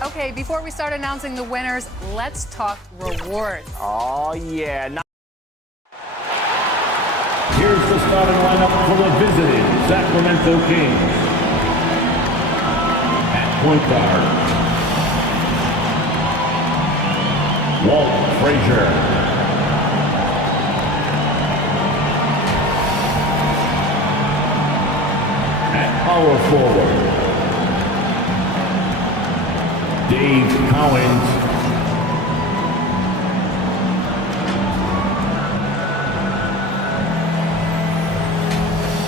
Okay, before we start announcing the winners, let's talk rewards. Oh, yeah. Here's the starting lineup for the visiting Sacramento Kings. At point guard, Walt Frazier. At power forward, Dave Cowens.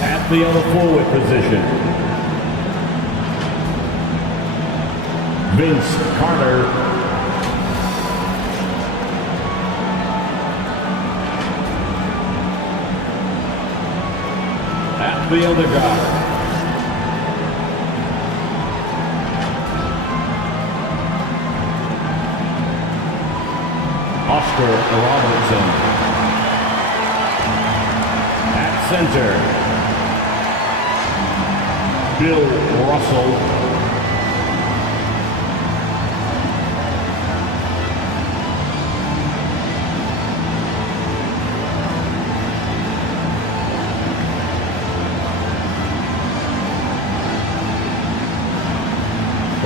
At the other forward position, Vince Carter. At the other guard, Oscar Robertson. At center, Bill Russell.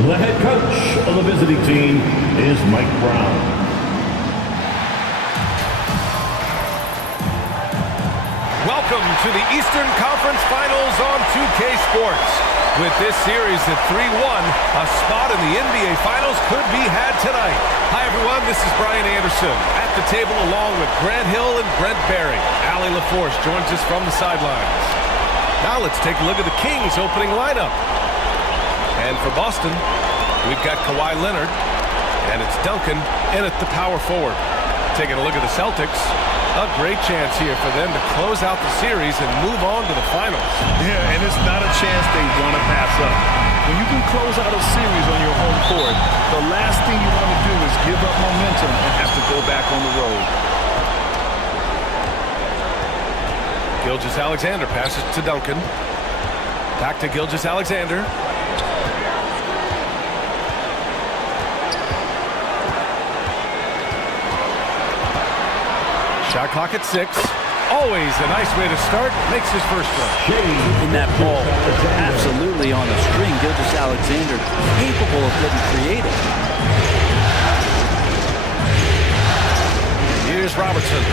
The head coach of the visiting team is Mike Brown. Welcome to the Eastern Conference Finals on 2K Sports. With this series at 3-1, a spot in the NBA Finals could be had tonight. Hi everyone, this is Brian Anderson at the table along with Grant Hill and Brent Barry. Allie LaForce joins us from the sidelines. Now let's take a look at the Kings' opening lineup. And for Boston, we've got Kawhi Leonard, and it's Duncan in at the power forward. Taking a look at the Celtics, a great chance here for them to close out the series and move on to the finals. Yeah, and it's not a chance they want to pass up. When you can close out a series on your home court, the last thing you want to do is give up momentum and have to go back on the road. Gilgeous-Alexander passes to Duncan. Back to Gilgeous-Alexander. Shot clock at 6. Always a nice way to start. Makes his first run. In that ball, absolutely on the string. Gilgeous-Alexander capable of getting creative. Here's Robertson.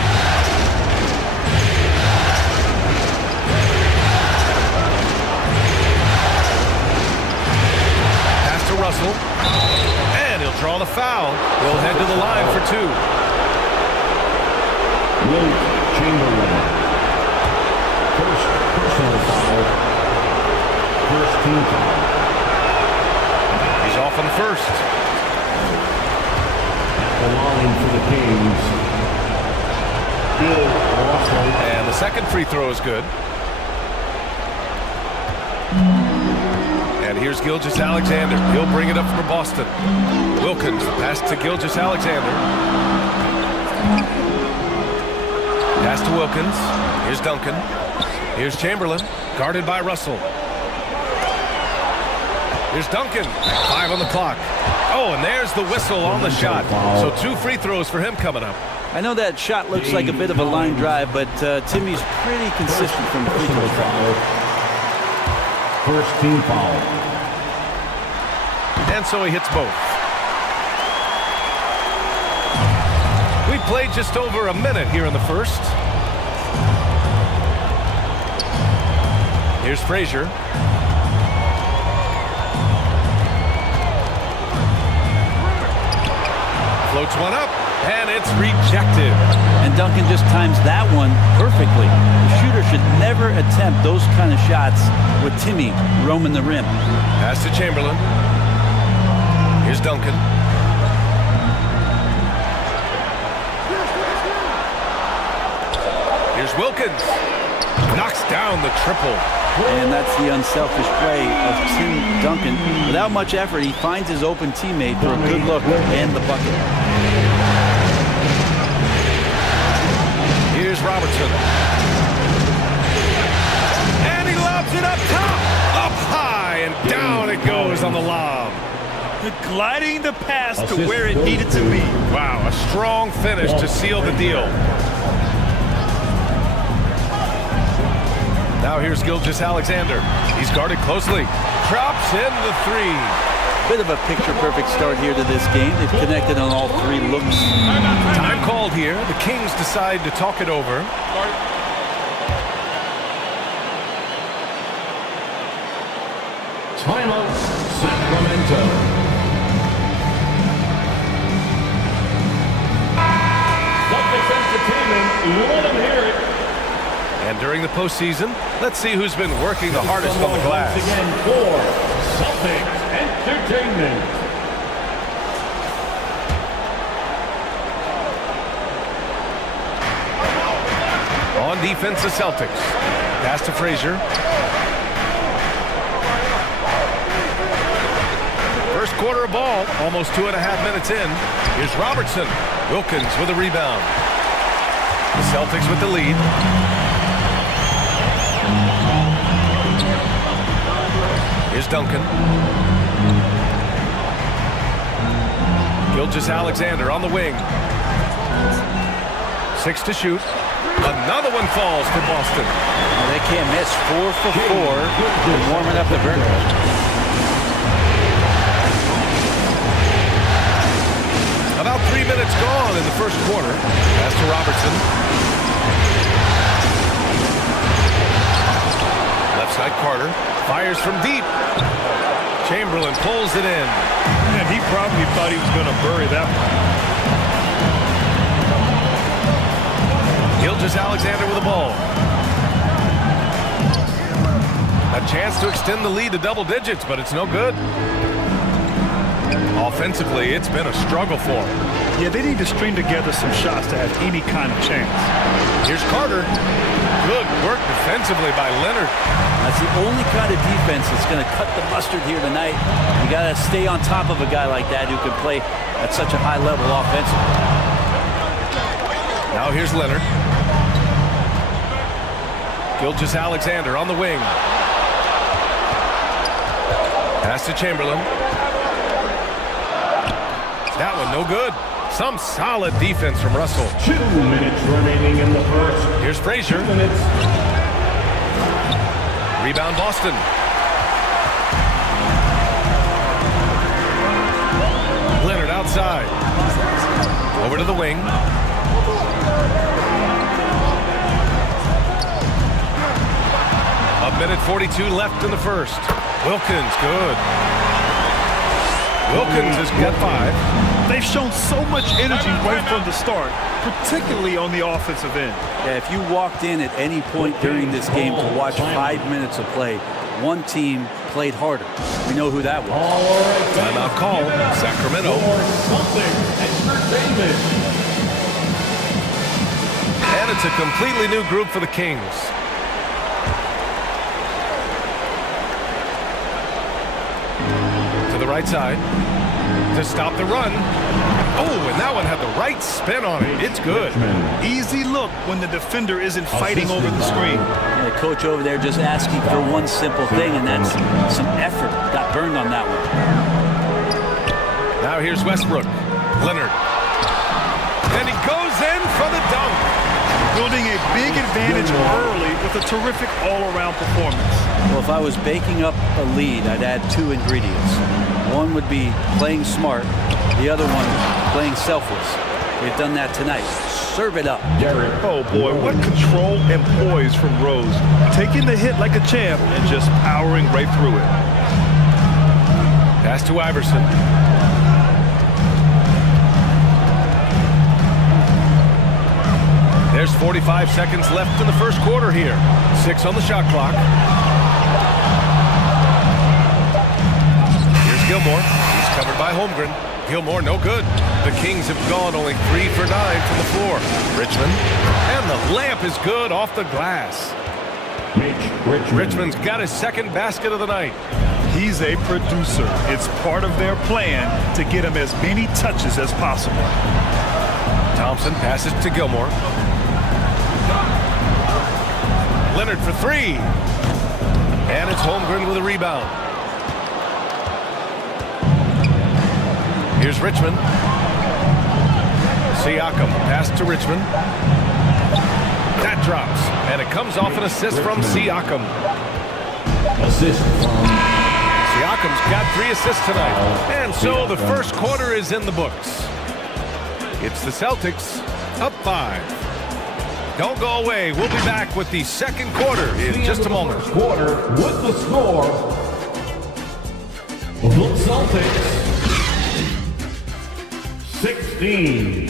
Pass to Russell. And he'll draw the foul. He'll head to the line for 2. Wilt Chamberlain. First personal foul. First team foul. He's off on the first. At the line for the Kings, Bill Russell. And the second free throw is good. And here's Gilgeous-Alexander. He'll bring it up for Boston. Wilkins pass to Gilgeous-Alexander. Pass to Wilkins. Here's Duncan. Here's Chamberlain, guarded by Russell. Here's Duncan. 5 on the clock. Oh, and there's the whistle on the shot. So 2 free throws for him coming up. I know that shot looks like a bit of a line drive, but Timmy's pretty consistent from the free throw line. First team foul. And so he hits both. We played just over a minute here in the first. Here's Frazier. Floats one up, and it's rejected. And Duncan just times that one perfectly. The shooter should never attempt those kind of shots with Timmy roaming the rim. Pass to Chamberlain. Here's Duncan. Here's Wilkins. Knocks down the triple. And that's the unselfish play of Tim Duncan. Without much effort, he finds his open teammate for a good look and the bucket. Here's Robertson. And he lobs it up top. Up high and down it goes on the lob. Gliding the pass to where it needed to be. Wow, a strong finish to seal the deal. Now here's Gilgeous-Alexander. He's guarded closely. Drops in the three. Bit of a picture-perfect start here to this game. They've connected on all three looks. Time called here. The Kings decide to talk it over. Timeout, Sacramento. Celtics Entertainment, let them hear it. And during the postseason, let's see who's been working the hardest on the glass. Once again for Celtics Entertainment. On defense, the Celtics. Pass to Frazier. First quarter of ball, almost 2.5 minutes in. Here's Robertson. Wilkins with a rebound. The Celtics with the lead. Here's Duncan. Gilgeous-Alexander on the wing. 6 to shoot. Another one falls for Boston. Well, they can't miss. 4 for 4. They're warming up the burner. About 3 minutes gone in the first quarter. Pass to Robertson. Left side Carter. Fires from deep. Chamberlain pulls it in. And he probably thought he was going to bury that one. Gilgeous-Alexander with the ball. A chance to extend the lead to double digits, but it's no good. Offensively, it's been a struggle for them. Yeah, they need to string together some shots to have any kind of chance. Here's Carter. Good work defensively by Leonard. That's the only kind of defense that's going to cut the mustard here tonight. You got to stay on top of a guy like that who can play at such a high level offensively. Now here's Leonard. Gilgeous-Alexander on the wing. Pass to Chamberlain. That one no good. Some solid defense from Russell. 2 minutes remaining in the first. Here's Frazier. 2 minutes. Rebound Boston. Leonard outside. Over to the wing. A minute 42 left in the first. Wilkins, good. Wilkins has got 5. They've shown so much energy right from the start, particularly on the offensive end. Yeah, if you walked in at any point during this game to watch 5 minutes of play, one team played harder. We know who that was. Timeout call. Sacramento. And it's a completely new group for the Kings. To the right side. To stop the run. Oh, and that one had the right spin on it. It's good. Easy look when the defender isn't fighting over the screen. And the coach over there just asking for one simple thing, and that's some effort. Got burned on that one. Now here's Westbrook. Leonard. And he goes in for the dunk. Building a big advantage early with a terrific all-around performance. Well, if I was baking up a lead, I'd add 2 ingredients. One would be playing smart. The other one, playing selfless. They've done that tonight. Serve it up. Oh, boy, what control and poise from Rose. Taking the hit like a champ and just powering right through it. Pass to Iverson. There's 45 seconds left in the first quarter here. 6 on the shot clock. Here's Gilmore. He's covered by Holmgren. Gilmore, no good. The Kings have gone only 3 for 9 from the floor. Richmond. And the layup is good off the glass. Richmond's got his second basket of the night. He's a producer. It's part of their plan to get him as many touches as possible. Thompson passes to Gilmore. Leonard for 3. And it's Holmgren with a rebound. Here's Richmond. Siakam, pass to Richmond. That drops, and it comes off an assist from Siakam. Assist from Siakam's got 3 assists tonight. And so the first quarter is in the books. It's the Celtics up 5. Don't go away. We'll be back with the second quarter in just a moment. Quarter with the score. The Celtics 16.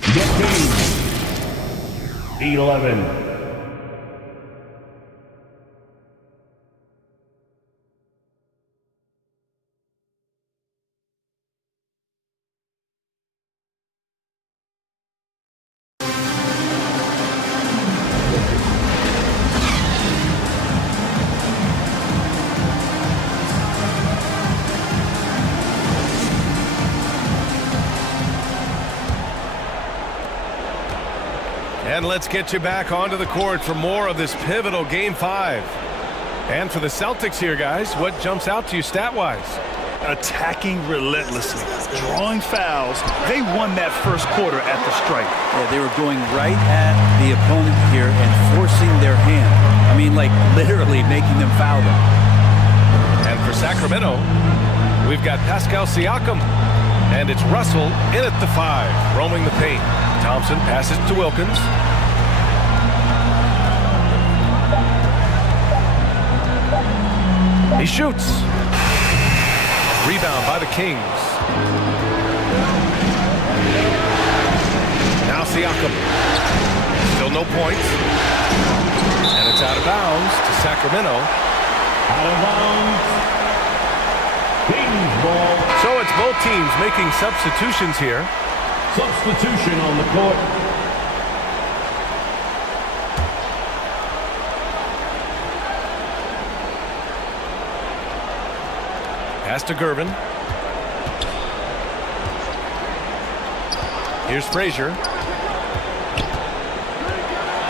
The Kings 11. And let's get you back onto the court for more of this pivotal Game 5. And for the Celtics here, guys, what jumps out to you stat-wise? Attacking relentlessly, drawing fouls. They won that first quarter at the stripe. Yeah, they were going right at the opponent here and forcing their hand. I mean, like literally making them foul them. And for Sacramento, we've got Pascal Siakam. And it's Russell in at the 5, roaming the paint. Thompson passes to Wilkins. He shoots. Rebound by the Kings. Now Siakam. Still no points. And it's out of bounds to Sacramento. Out of bounds. Kings ball. So it's both teams making substitutions here. Substitution on the court. Pass to Gervin. Here's Frazier.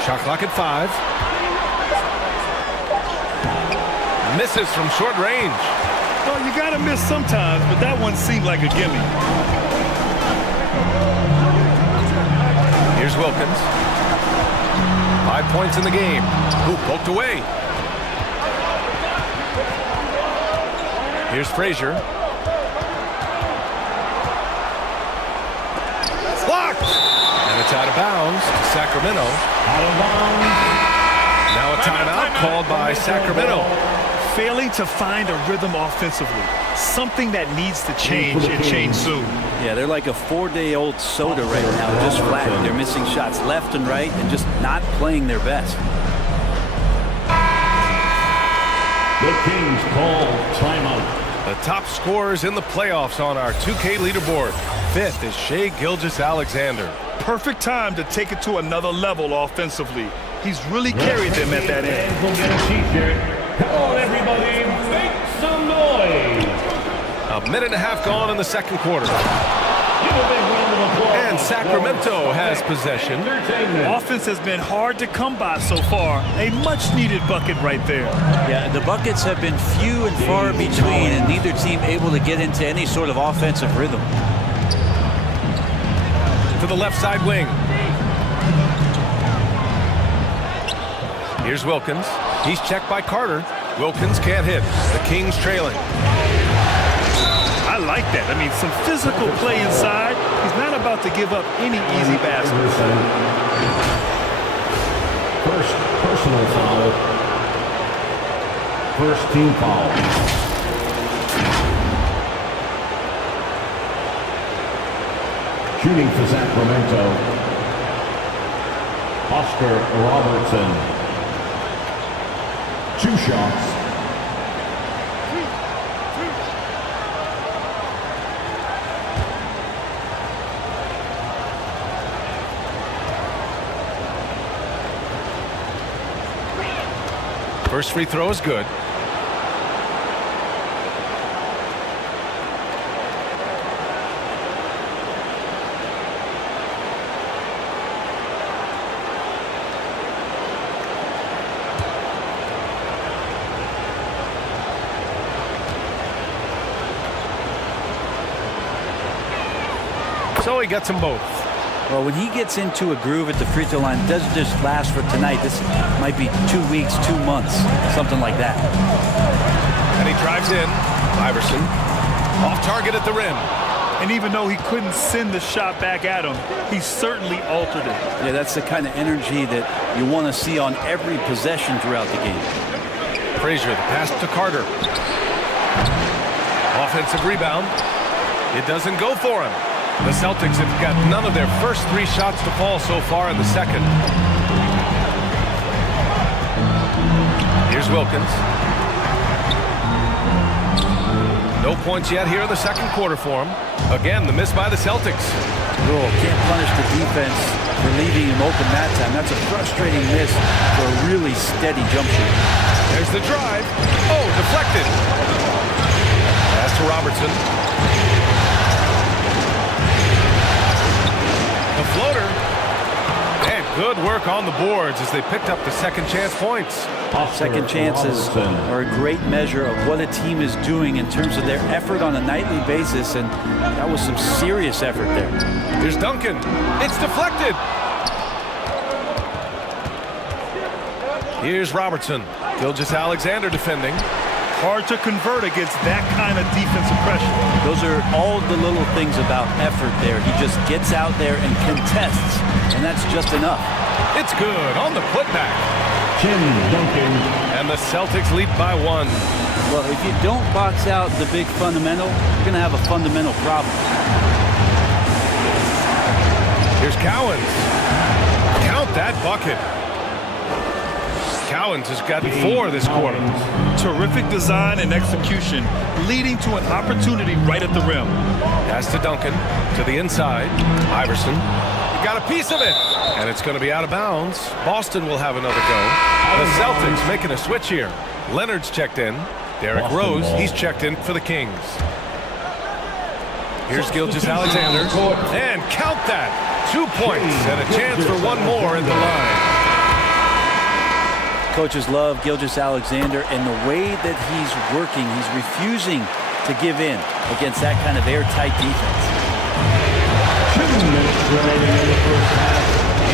Shot clock at 5. Misses from short range. Well, you got to miss sometimes, but that one seemed like a gimme. Here's Wilkins. 5 points in the game. Who poked away? Here's Frazier. Blocked! And it's out of bounds to Sacramento. Out of bounds. Now a timeout called by Sacramento. Failing to find a rhythm offensively. Something that needs to change and change soon. Yeah, they're like a 4-day-old soda right now, just flat. They're missing shots left and right and just not playing their best. The Kings call timeout. The top scorers in the playoffs on our 2K leaderboard. 5th is Shai Gilgeous-Alexander. Perfect time to take it to another level offensively. He's really carried them at that end. We'll get a t-shirt. Come on, everybody, make some noise. A minute and a half gone in the second quarter. Give a big round of applause. And Sacramento has possession. Offense has been hard to come by so far. A much-needed bucket right there. Yeah, the buckets have been few and far between, and neither team able to get into any sort of offensive rhythm. To the left side wing. Here's Wilkins. He's checked by Carter. Wilkins can't hit. The Kings trailing. I like that. I mean, some physical play inside. He's not about to give up any easy baskets. First personal foul. First team foul. Shooting for Sacramento. Oscar Robertson. 2 shots. First free throw is good. so he gets them both. Well, when he gets into a groove at the free throw line, it doesn't just last for tonight. This might be 2 weeks, 2 months, something like that. And he drives in. Iverson off target at the rim. And even though he couldn't send the shot back at him, he certainly altered it. Yeah, that's the kind of energy that you want to see on every possession throughout the game. Frazier, the pass to Carter. Offensive rebound. It doesn't go for him. The Celtics have got none of their first 3 shots to fall so far in the second. Here's Wilkins. No points yet here in the second quarter for him. Again, the miss by the Celtics. Rule can't punish the defense for leaving him open that time. That's a frustrating miss for a really steady jump shot. There's the drive. Oh, deflected. Pass to Robertson. The floater. And good work on the boards as they picked up the second chance points. Second chances are a great measure of what a team is doing in terms of their effort on a nightly basis, and that was some serious effort there. Here's Duncan. It's deflected. Here's Robertson. Gilgeous-Alexander defending. Hard to convert against that kind of defensive pressure. Those are all the little things about effort there. He just gets out there and contests, and that's just enough. It's good on the putback. Tim Duncan. And the Celtics lead by 1. Well, if you don't box out the big fundamental, you're going to have a fundamental problem. Here's Cowens. Count that bucket. Cowens has gotten 4 this quarter. Terrific design and execution, leading to an opportunity right at the rim. Pass to Duncan, to the inside. Iverson. He got a piece of it. And it's going to be out of bounds. Boston will have another go. The Celtics making a switch here. Leonard's checked in. Derrick Rose, he's checked in for the Kings. Here's Gilgeous-Alexander. And count that. 2 points and a chance for 1 more at the line. Coaches love Gilgeous-Alexander, and the way that he's working, he's refusing to give in against that kind of airtight defense. 2 minutes remaining in the first half.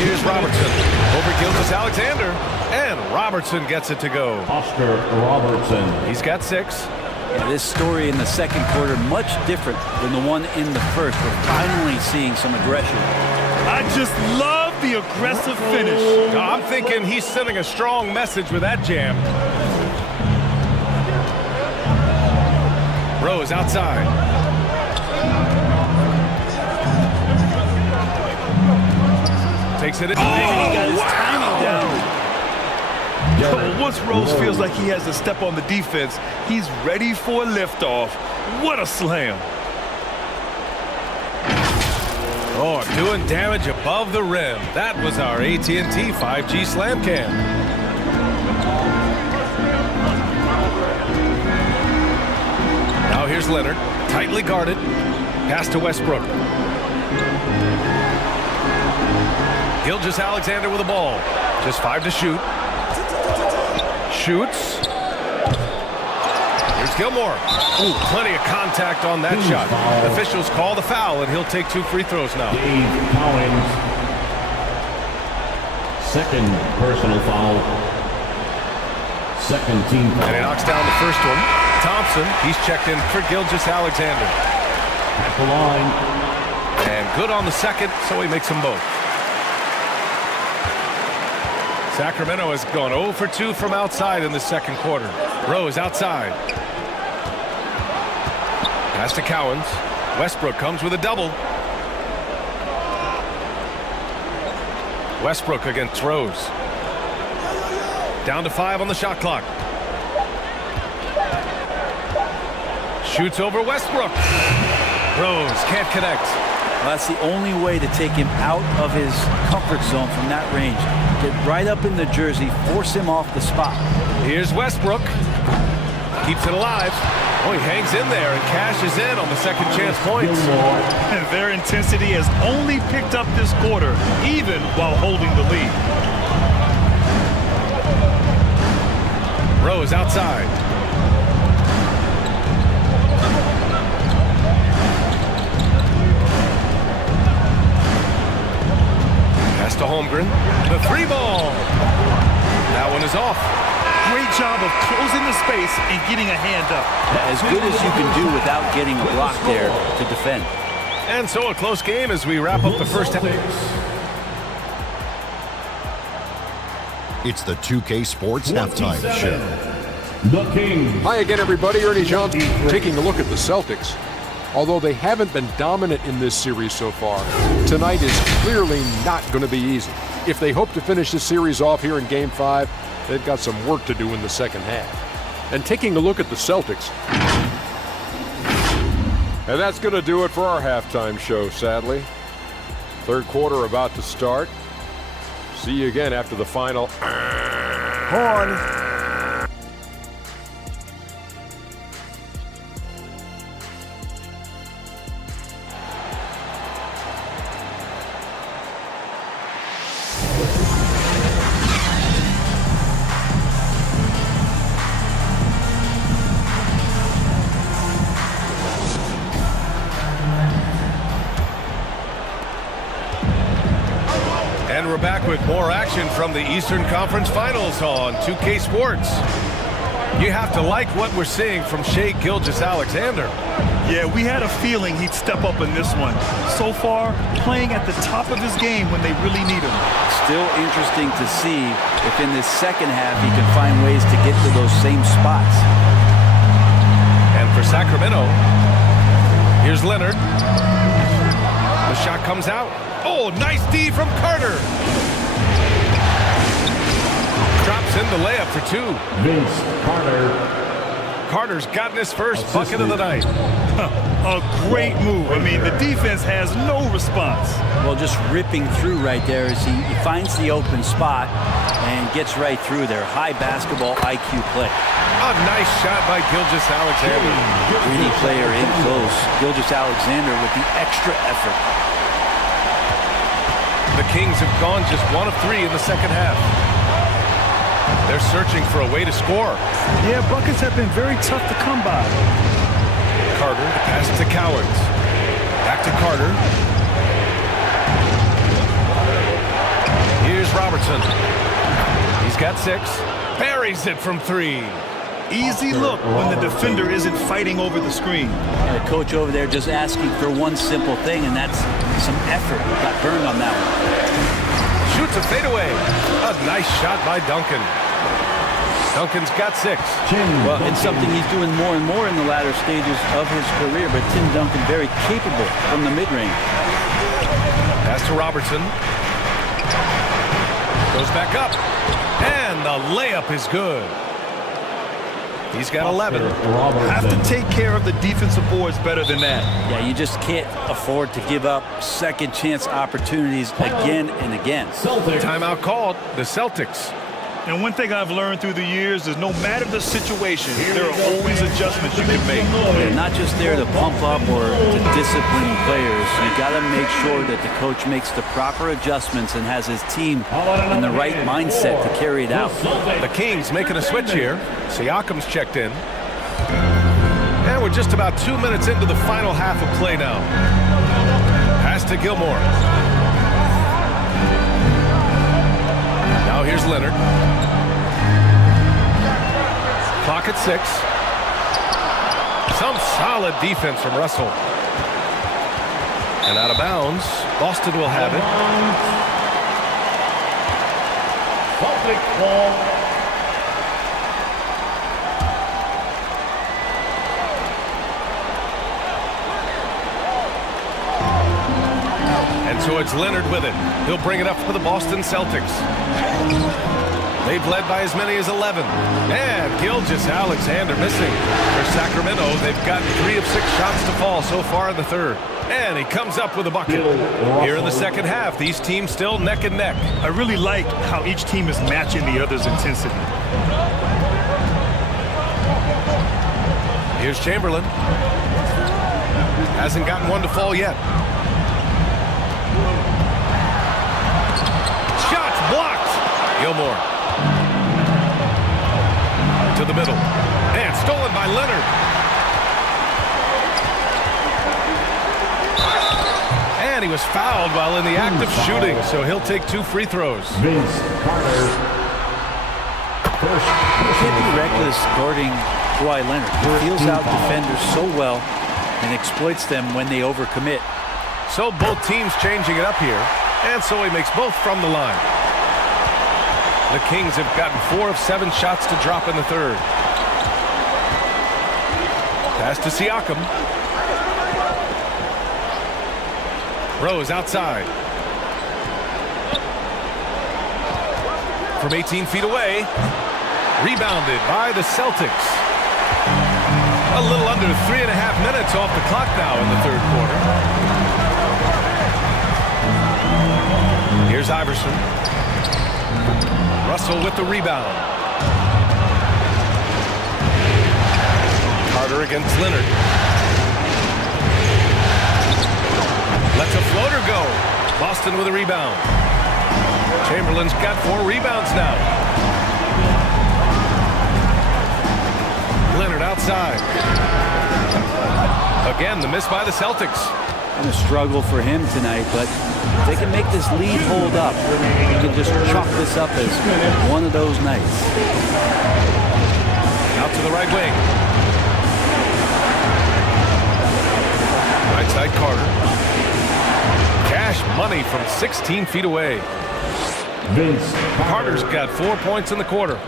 Here's Robertson over Gilgeous-Alexander, and Robertson gets it to go. Oscar Robertson. He's got 6. Yeah, this story in the second quarter, much different than the one in the first. We're finally seeing some aggression. I just love the aggressive finish. I'm thinking he's sending a strong message with that jam. Rose outside. Takes it in. He got his timing down. Once Rose feels like he has to step on the defense, he's ready for a liftoff. What a slam. Oh, doing damage above the rim. That was our AT&T 5G slam cam. Now here's Leonard, tightly guarded. Pass to Westbrook. Gilgeous-Alexander with the ball. Just 5 to shoot. Shoots. Here's Gilmore. Ooh, plenty of contact on that shot. Officials call the foul, and he'll take 2 free throws now. Dave Cowens. Second personal foul. Second team foul. And he knocks down the first one. Thompson, he's checked in for Gilgeous-Alexander. At the line. And good on the second, so he makes them both. Sacramento has gone 0 for 2 from outside in the second quarter. Rose outside. Pass to Cowens. Westbrook comes with a double. Westbrook against Rose. Down to 5 on the shot clock. Shoots over Westbrook. Rose can't connect. Well, that's the only way to take him out of his comfort zone from that range. Get right up in the jersey, force him off the spot. Here's Westbrook. Keeps it alive. Oh, he hangs in there and cashes in on the second chance points. And their intensity has only picked up this quarter, even while holding the lead. Rose outside. is off. Great job of closing the space and getting a hand up. As good as you can do without getting a block there to defend. And so a close game as we wrap up the first half. It's the 2K Sports Halftime Show. The Kings. Hi again, everybody. Ernie Johnson taking a look at the Celtics. Although they haven't been dominant in this series so far, tonight is clearly not going to be easy. If they hope to finish this series off here in Game 5, they've got some work to do in the second half. And taking a look at the Celtics. And that's going to do it for our halftime show, sadly. Third quarter about to start. See you again after the final horn. And we're back with more action from the Eastern Conference Finals on 2K Sports. You have to like what we're seeing from Shai Gilgeous-Alexander. Yeah, we had a feeling he'd step up in this one. So far, playing at the top of his game when they really need him. Still interesting to see if in this second half he can find ways to get to those same spots. And for Sacramento, here's Leonard. The shot comes out. Oh, nice D from Carter. Drops in the layup for two. Vince Carter. Carter's gotten his first bucket of the night. A great move. I mean, the defense has no response. Well, just ripping through right there as he finds the open spot and gets right through there. High basketball IQ play. A nice shot by Gilgeous-Alexander. Greedy player in close. Gilgeous-Alexander with the extra effort. The Kings have gone just 1 of 3 in the second half. They're searching for a way to score. Yeah, buckets have been very tough to come by. Carter, the pass to Cowards. Back to Carter. Here's Robertson. He's got 6. Buries it from 3. Easy look when the defender isn't fighting over the screen. And the coach over there just asking for one simple thing, and that's some effort. Got burned on that one. Shoots a fadeaway. A nice shot by Duncan. Duncan's got 6. Well, it's something he's doing more and more in the latter stages of his career, but Tim Duncan very capable from the mid-range. Pass to Robertson. Goes back up. And the layup is good. He's got 11. Have to take care of the defensive boards better than that. Yeah, you just can't afford to give up second chance opportunities again and again. Timeout called. The Celtics. And one thing I've learned through the years is no matter the situation, there are always adjustments you can make. They're not just there to pump up or to discipline players. You got to make sure that the coach makes the proper adjustments and has his team in the right mindset to carry it out. The Kings making a switch here. Siakam's checked in. And we're just about 2 minutes into the final half of play now. Pass to Gilmore. Now here's Leonard. Clock at 6. Some solid defense from Russell. And out of bounds. Boston will have it. Celtic ball. And so it's Leonard with it. He'll bring it up for the Boston Celtics. They've led by as many as 11. And Gilgeous-Alexander missing. For Sacramento, they've gotten 3 of 6 shots to fall so far in the third. And he comes up with a bucket. Here in the second half, these teams still neck and neck. I really like how each team is matching the other's intensity. Here's Chamberlain. Hasn't gotten one to fall yet. Shots blocked. Gilmore. To the middle. And stolen by Leonard. And he was fouled while in the act of shooting, so he'll take 2 free throws. Vince Carter. You can't be reckless guarding Kawhi Leonard. He feels out defenders so well and exploits them when they overcommit. So both teams changing it up here, and so he makes both from the line. The Kings have gotten 4 of 7 shots to drop in the third. Pass to Siakam. Rose outside. From 18 feet away. Rebounded by the Celtics. A little under 3.5 minutes off the clock now in the third quarter. Here's Iverson. Russell with the rebound. Carter against Leonard. Lets a floater go. Boston with a rebound. Chamberlain's got 4 rebounds now. Leonard outside. Again, the miss by the Celtics. And a struggle for him tonight, but if they can make this lead hold up, you can just chalk this up as one of those nights. Out to the right wing. Right side Carter. Cash money from 16 feet away. Carter's got 4 points in the quarter.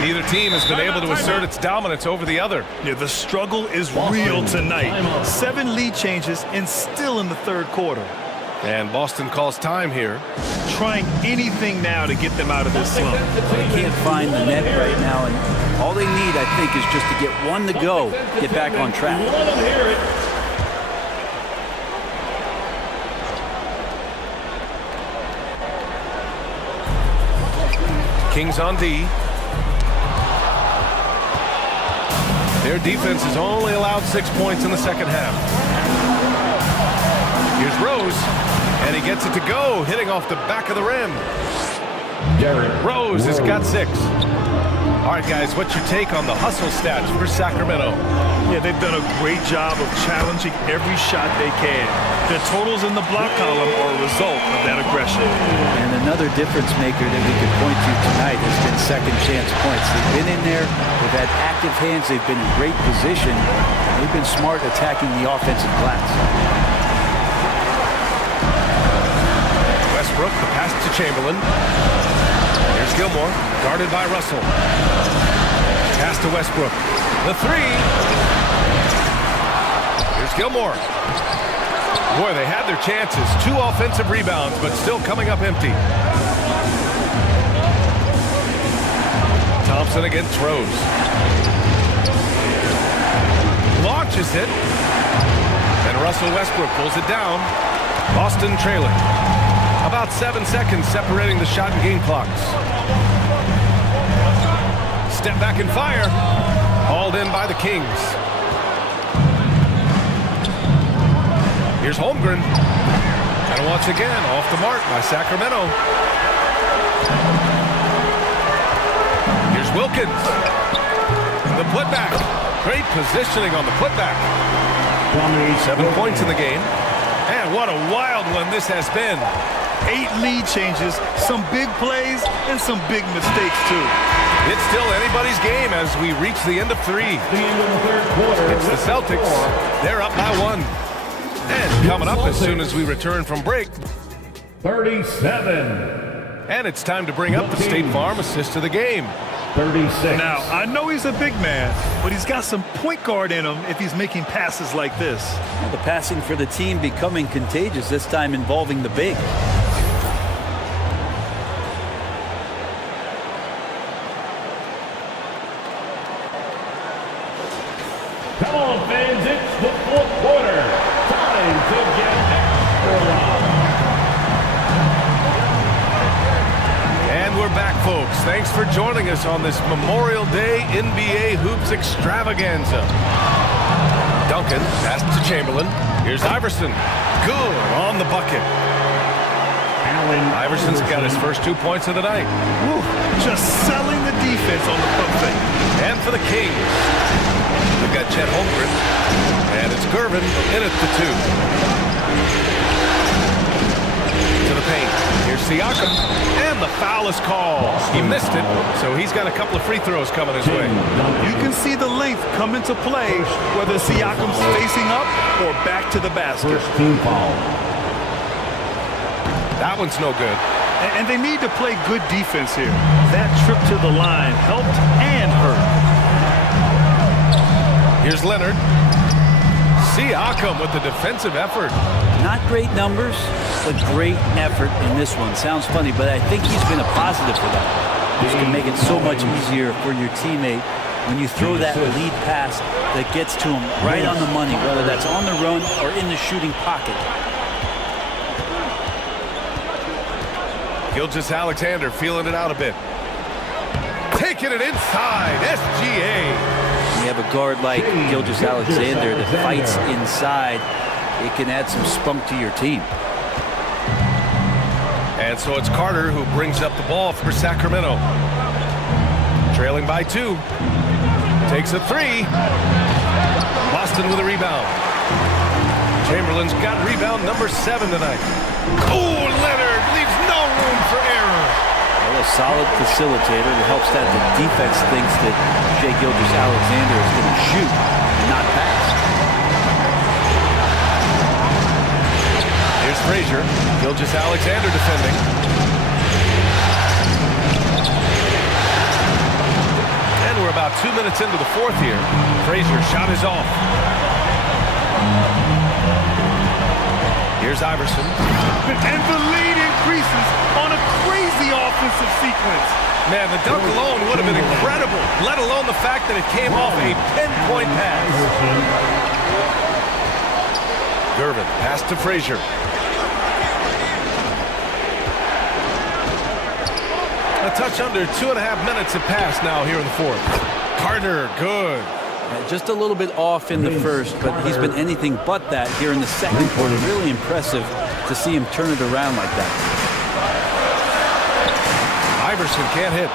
Neither team has been able to assert its dominance over the other. Yeah, the struggle is real tonight. 7 lead changes and still in the third quarter. And Boston calls time here. Trying anything now to get them out of this slump. They can't find the net right now, and all they need, I think, is just to get one to go, get back on track. Kings on D. Their defense has only allowed 6 points in the second half. Here's Rose, and he gets it to go, hitting off the back of the rim. Rose has got 6. All right, guys, what's your take on the hustle stats for Sacramento? Yeah, they've done a great job of challenging every shot they can. Their totals in the block column are a result of that aggression. And another difference maker that we could point to tonight has been second chance points. They've been in there, they've had active hands, they've been in great position, and they've been smart attacking the offensive glass. Westbrook, the pass to Chamberlain. Here's Gilmore, guarded by Russell. Pass to Westbrook. The 3. Here's Gilmore. Boy, they had their chances. 2 offensive rebounds, but still coming up empty. Thompson against Rose. Launches it. And Russell Westbrook pulls it down. Boston trailing. About 7 seconds separating the shot and game clocks. Step back and fire. Hauled in by the Kings. Here's Holmgren. And once again, off the mark by Sacramento. Here's Wilkins. The putback. Great positioning on the putback. 7 points in the game. And what a wild one this has been. 8 lead changes, some big plays, and some big mistakes, too. It's still anybody's game as we reach the end of 3. It's the Celtics. They're up by 1. And coming up as soon as we return from break. 37. And it's time to bring up the State Farm assist of the game. 36. Now, I know he's a big man, but he's got some point guard in him if he's making passes like this. Well, the passing for the team becoming contagious, this time involving the big. Come on, fans, it's the fourth quarter. Time to get extra loud. And we're back, folks. Thanks for joining us on this Memorial Day NBA Hoops extravaganza. Duncan, pass to Chamberlain. Here's Iverson. Good on the bucket. Iverson's got his first 2 points of the night. Woo, just selling the defense on the pump fake. And for the Kings, we've got Chet Holmgren. And it's Gervin in at the 2. To the paint. Here's Siakam, and the foul is called. He missed it, so he's got a couple of free throws coming his way. You can see the length come into play, whether Siakam's facing up or back to the basket. First team foul. That one's no good. And they need to play good defense here. That trip to the line helped and hurt. Here's Leonard. Siakam with the defensive effort. Not great numbers, but great effort in this one. Sounds funny, but I think he's been a positive for that. This can make it so much easier for your teammate when you throw that lead pass that gets to him right on the money, whether that's on the run or in the shooting pocket. Gilgeous-Alexander feeling it out a bit. Taking it inside. SGA. You have a guard like Gilgeous-Alexander that fights inside. It can add some spunk to your team. And so it's Carter who brings up the ball for Sacramento. Trailing by 2. Takes a 3. Boston with a rebound. Chamberlain's got rebound number 7 tonight. Oh, Leonard leaves no room for error. Well, a solid facilitator that helps that the defense thinks that Shai Gilgeous-Alexander is going to shoot and not pass. Here's Frazier. Gilgeous-Alexander defending. And we're about 2 minutes into the fourth here. Frazier's shot is off. Here's Iverson. And the lead increases on a crazy offensive sequence. Man, the dunk alone would have been incredible, let alone the fact that it came off a 10-point pass. Gervin, pass to Frazier. A touch under 2.5 minutes have passed now here in the fourth. Carter, good. Just a little bit off in the first, but he's been anything but that here in the second quarter. Really impressive to see him turn it around like that. Iverson can't hit.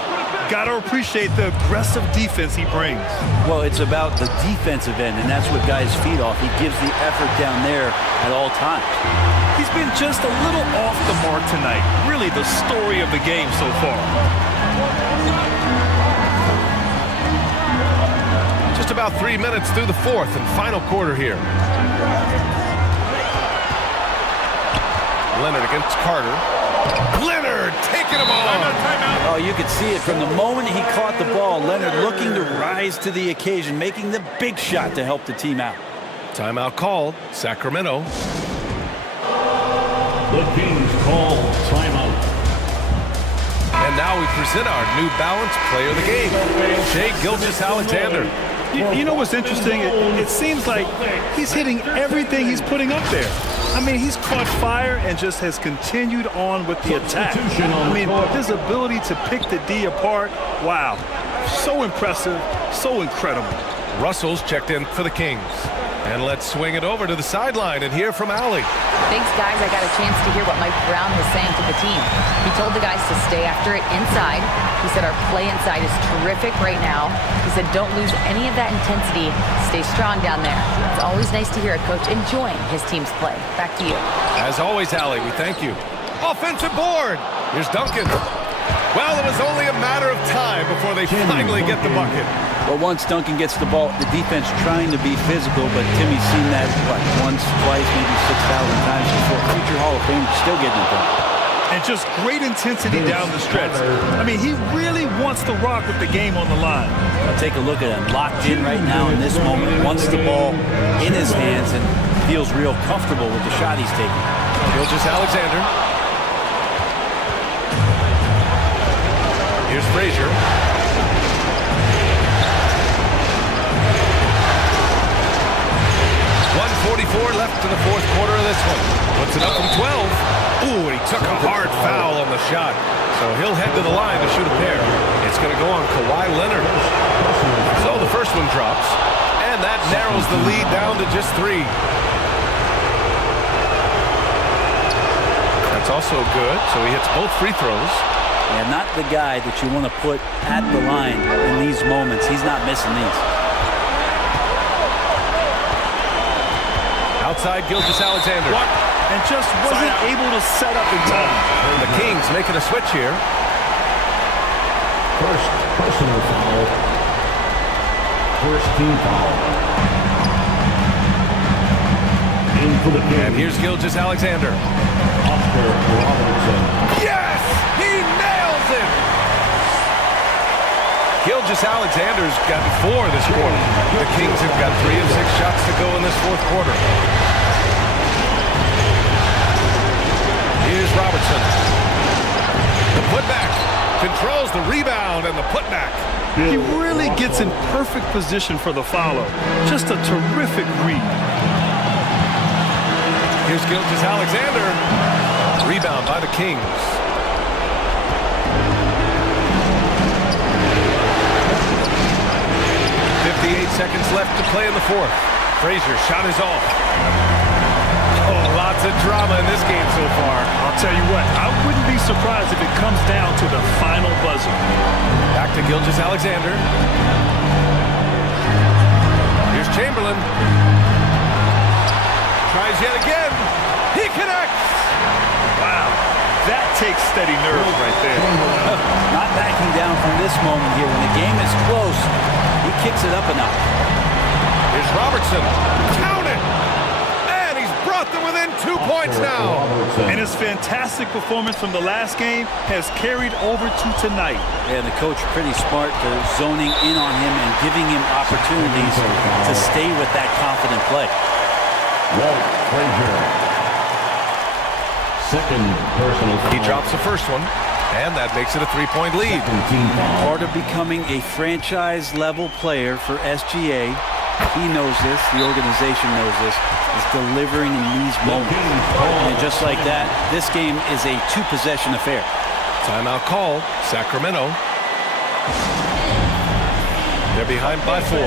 Got to appreciate the aggressive defense he brings. Well, it's about the defensive end, and that's what guys feed off. He gives the effort down there at all times. He's been just a little off the mark tonight. Really the story of the game so far. Just about 3 minutes through the fourth and final quarter here. Leonard against Carter. Leonard taking him on. Oh, you could see it from the moment he caught the ball. Leonard looking to rise to the occasion, making the big shot to help the team out. Timeout called. Sacramento. The Kings call timeout. And now we present our New Balance player of the game, Shai Gilgeous-Alexander. You know what's interesting? It seems like he's hitting everything he's putting up there. I mean, he's caught fire and just has continued on with the attack. I mean, his ability to pick the D apart, wow. So impressive, so incredible. Russell's checked in for the Kings. And let's swing it over to the sideline and hear from Allie. Thanks, guys. I got a chance to hear what Mike Brown was saying to the team. He told the guys to stay after it inside. He said our play inside is terrific right now. He said don't lose any of that intensity. Stay strong down there. It's always nice to hear a coach enjoying his team's play. Back to you. As always, Allie, we thank you. Offensive board. Here's Duncan. Well, it was only a matter of time before they finally get the bucket. Well, once Duncan gets the ball, the defense trying to be physical, but Timmy's seen that, what, once, twice, maybe 6,000 times before. Future Hall of Fame still getting it done. And just great intensity down the stretch. I mean, he really wants to rock with the game on the line. Now take a look at him, locked in right now in this moment, wants the ball in his hands and feels real comfortable with the shot he's taking. Gilgeous-Alexander. Here's Frazier. 1:44 left in the fourth quarter of this one. Puts it up from 12. Ooh, and he took a hard foul on the shot. So he'll head to the line to shoot a pair. It's going to go on Kawhi Leonard. So the first one drops. And that narrows the lead down to just 3. That's also good. So he hits both free throws. And not the guy that you want to put at the line in these moments. He's not missing these. Outside Gilgeous-Alexander. and just wasn't able to set up in time. And the Kings making a switch here. First personal foul. First team foul. In for the Kings. And here's Gilgeous-Alexander. Oscar Robertson. Yes! He nails it! Gilgeous-Alexander's got 4 this quarter. The Kings have got 3 of 6 shots to go in this fourth quarter. Here's Robertson. The putback. Controls the rebound and the putback. He really gets in perfect position for the follow. Just a terrific read. Here's Gilgeous-Alexander. Rebound by the Kings. 58 seconds left to play in the fourth. Frazier's shot is off. Oh, lots of drama in this game so far. I'll tell you what, I wouldn't be surprised if it comes down to the final buzzer. Back to Gilgeous-Alexander. Here's Chamberlain. Tries yet again. He connects. Wow, that takes steady nerve right there. Not backing down from this moment here. When the game is close, he kicks it up a notch. Here's Robertson. Count it. And he's brought them within 2 points now. And his fantastic performance from the last game has carried over to tonight. And the coach pretty smart for zoning in on him and giving him opportunities to stay with that confident play. Walt Frazier. Second personal foul. He drops the first one, and that makes it a 3-point lead. Part of becoming a franchise-level player for SGA, he knows this, the organization knows this, is delivering in these moments. And just like that, this game is a 2-possession affair. Timeout call, Sacramento. They're behind by 4.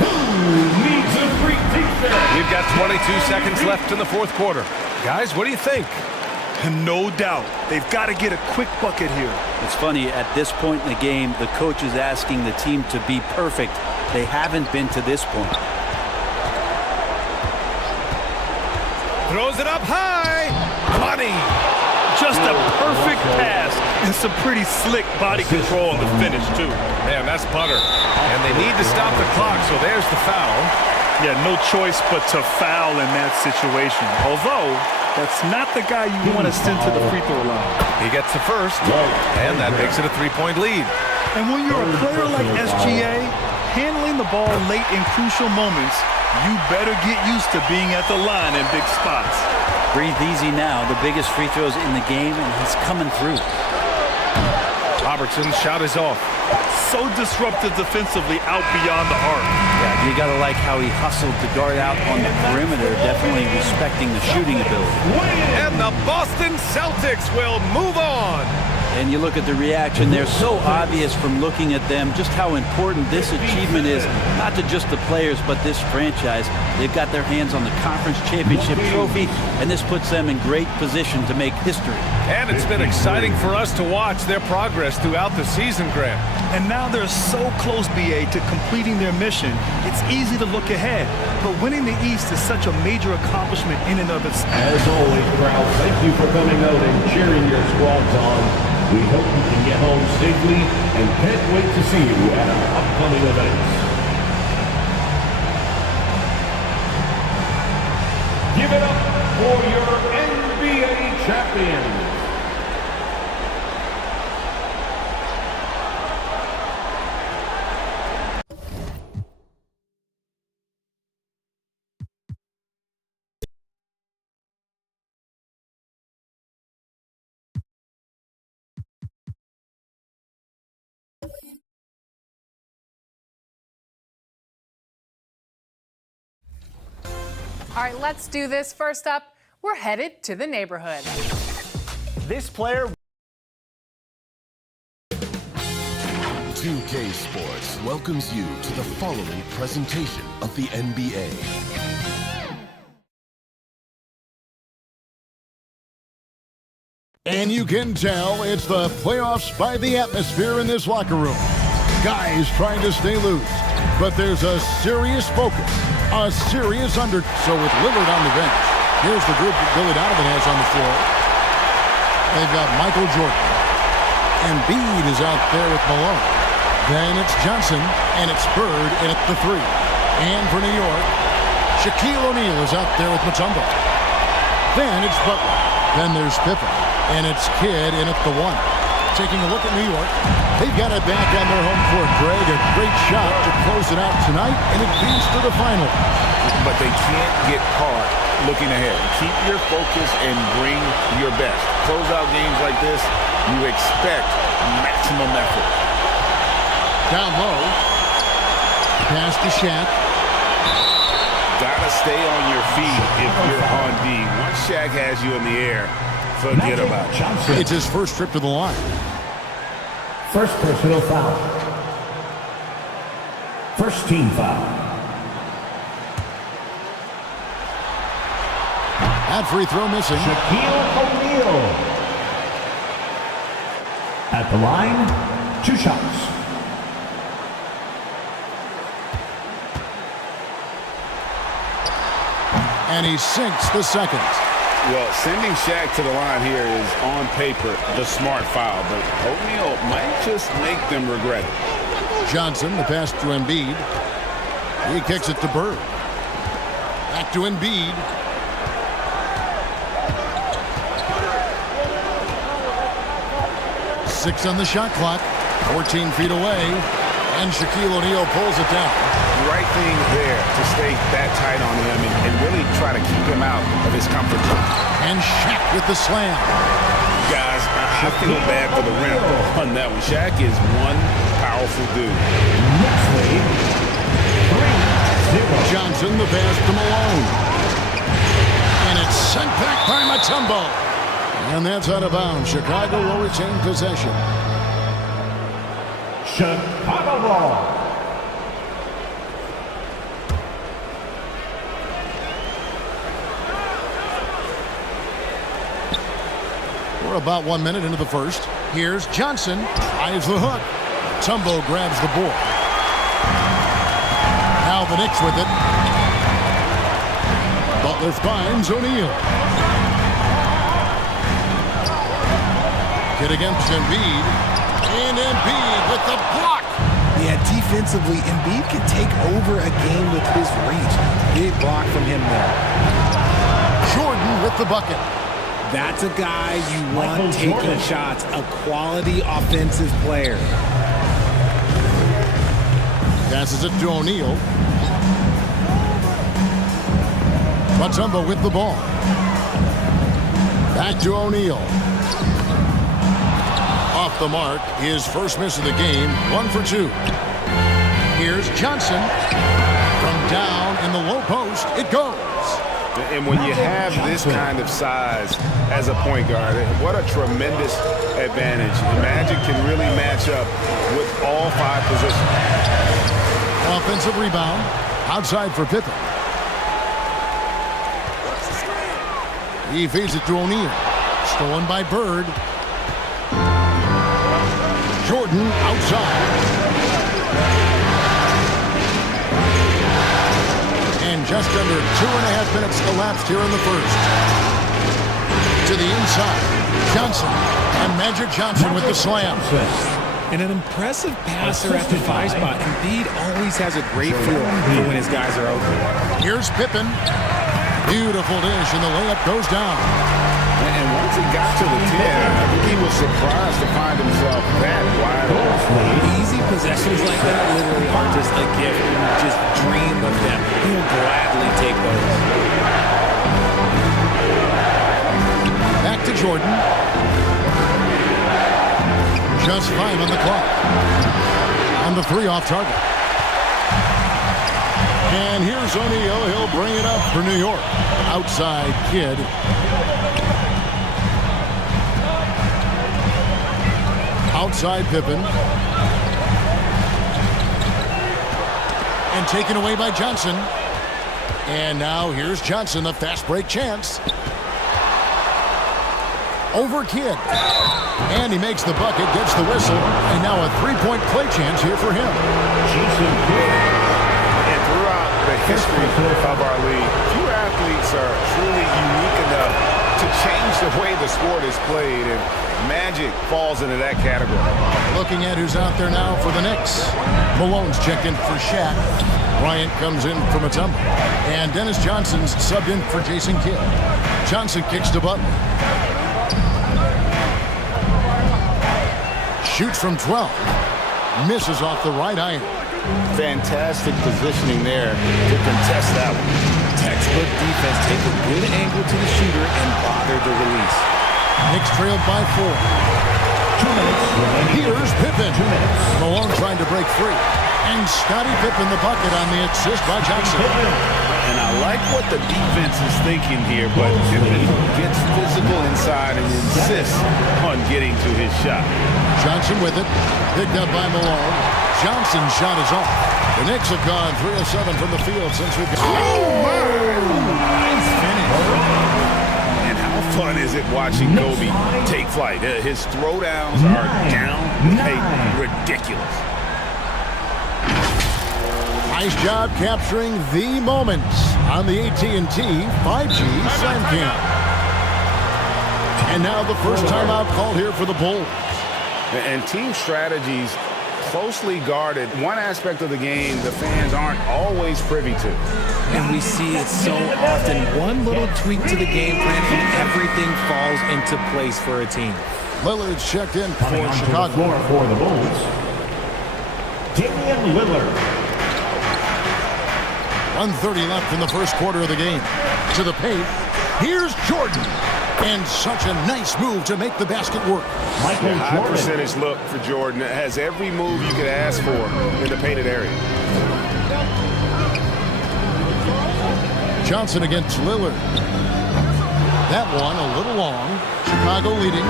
Needs a free defense. We've got 22 seconds left in the fourth quarter. Guys, what do you think? No doubt. They've got to get a quick bucket here. It's funny, at this point in the game, the coach is asking the team to be perfect. They haven't been to this point. Throws it up high. Money. Just a perfect pass and some pretty slick body control on the finish, too. Man, that's butter. And they need to stop the clock, so there's the foul. Yeah, no choice but to foul in that situation. Although, that's not the guy you want to send to the free throw line. He gets the first, and that makes it a 3-point lead. And when you're a player like SGA, handling the ball late in crucial moments, you better get used to being at the line in big spots. Breathe easy now. The biggest free throws in the game, and he's coming through. Robertson's shot is off. So disruptive defensively out beyond the arc. Yeah, you got to like how he hustled to guard out on the perimeter, definitely respecting the shooting ability. And the Boston Celtics will move on. And you look at the reaction, they're so obvious from looking at them just how important this achievement is, not to just the players, but this franchise. They've got their hands on the conference championship trophy, and this puts them in great position to make history. And it's been exciting for us to watch their progress throughout the season, Grant. And now they're so close, BA, to completing their mission. It's easy to look ahead, but winning the East is such a major accomplishment in and of itself. As always, crowd, thank you for coming out and cheering your squads on. We hope you can get home safely and can't wait to see you at our upcoming events. Give it up for your NBA champions. All right, let's do this. First up, we're headed to the neighborhood. This player... 2K Sports welcomes you to the following presentation of the NBA. And you can tell it's the playoffs by the atmosphere in this locker room. Guys trying to stay loose, but there's a serious focus, a serious so with Lillard on the bench, Here's the group that Billy Donovan has on the floor. They've got Michael Jordan. Embiid is out there with Malone. Then it's Johnson, and it's Bird in at the 3. And for New York, Shaquille O'Neal is out there with Mutombo. Then it's Butler. Then there's Pippen. And it's Kidd in at the 1. Taking a look at New York, they've got it back on their home court, Greg. A great shot to close it out tonight and advance to the final. But they can't get caught looking ahead. Keep your focus and bring your best. Close out games like this, you expect maximum effort. Down low. Pass to Shaq. Gotta stay on your feet if you're on D. Once Shaq has you in the air, forget about it. It's his first trip to the line. First personal foul. First team foul. That free throw missing. Shaquille O'Neal. At the line, 2 shots. And he sinks the second. Well, sending Shaq to the line here is, on paper, the smart foul, but O'Neal might just make them regret it. Johnson, the pass to Embiid. He kicks it to Bird. Back to Embiid. Six on the shot clock. 14 feet away. And Shaquille O'Neal pulls it down. Right thing there to stay that tight on him and really try to keep him out of his comfort zone. And Shaq with the slam. Guys, I feel bad for the rim on that one. Shaq is one powerful dude. Next lead, 3-0. Johnson, the pass to Malone. And it's sent back by Mutombo. And that's out of bounds. Chicago will retain possession. Chicago ball. We're about 1 minute into the first. Here's Johnson. Eyes the hook. Mutombo grabs the board. Now the Knicks with it. Butler finds O'Neal. Hit against Embiid. And Embiid with the block. Yeah, defensively, Embiid can take over a game with his reach. Big block from him there. Jordan with the bucket. That's a guy you want taking shots, a quality offensive player. Passes it to O'Neal. Mutombo with the ball. Back to O'Neal. Off the mark, his first miss of the game, 1 for 2. Here's Johnson. From down in the low post, it goes. And when you have this kind of size as a point guard, what a tremendous advantage. Magic can really match up with all 5 positions. Offensive rebound, outside for Pippen. He feeds it to O'Neal. Stolen by Bird. Jordan outside. And just under 2.5 minutes elapsed here in the first. To the inside, Johnson. And Magic Johnson with the slam. And an impressive passer at the 5 spot. Embiid always has a great feel for when his guys are open. Here's Pippen. Beautiful dish, and the layup goes down. And once he got to the 10, I think he was surprised to find himself that wide open. Easy possessions like that literally are just a gift. You just dream of them. He'll gladly take those. Back to Jordan. Just 5 on the clock. On the 3 off target. And here's O'Neal. He'll bring it up for New York. Outside Kidd. Outside Pippen. And taken away by Johnson. And now here's Johnson, the fast break chance. Over Kidd. And he makes the bucket, gets the whistle, and now a 3-point play chance here for him. Jason Kidd. And throughout the history of our league, few athletes are truly unique enough to change the way the sport is played, and Magic falls into that category. Looking at who's out there now for the Knicks. Malone's checked in for Shaq. Bryant comes in from a tumble. And Dennis Johnson's subbed in for Jason Kidd. Johnson kicks to Butler. Shoots from 12. Misses off the right iron. Fantastic positioning there to contest that one. Textbook defense. Take a good angle to the shooter and bother the release. Knicks trailed by 4. 2 minutes. Here's Pippen. Malone trying to break free. And Scottie Pippen the bucket on the assist by Johnson. And I like what the defense is thinking here, but Pippen gets physical inside and insists on getting to his shot. Johnson with it. Picked up by Malone. Johnson's shot is off. The Knicks have gone 3 of 7 from the field since we've got... Oh, my! Nice finish. And how fun is it watching Kobe take flight? His throwdowns are downright ridiculous. Nice job capturing the moments on the AT&T 5G Slam Cam. And now the first timeout called here for the Bulls. And team strategies closely guarded. One aspect of the game the fans aren't always privy to. And we see it so often. One little tweak to the game plan and everything falls into place for a team. Lillard's checked in for Coming onto Chicago. the floor for the Bulls, Damian Lillard. 1:30 left in the first quarter of the game. To the paint. Here's Jordan. And such a nice move to make the basket work. Michael High Jordan. percentage look for Jordan. It has every move you could ask for in the painted area. Johnson against Lillard. That one a little long. Chicago leading.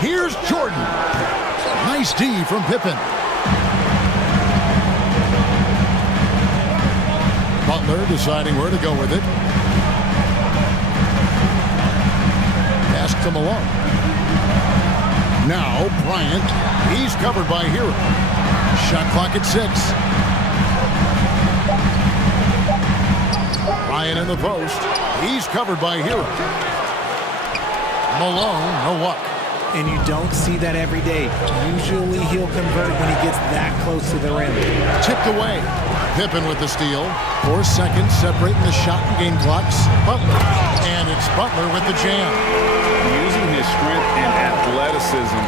Here's Jordan. Nice D from Pippen. Butler deciding where to go with it. Pass to Malone. Now Bryant. He's covered by Hero. Shot clock at 6. Bryant in the post. He's covered by Hero. Malone, no luck. And you don't see that every day. Usually he'll convert when he gets that close to the rim. Tipped away. Pippen with the steal. 4 seconds separating the shot and game clocks. Butler. And it's Butler with the jam. Using his strength and athleticism,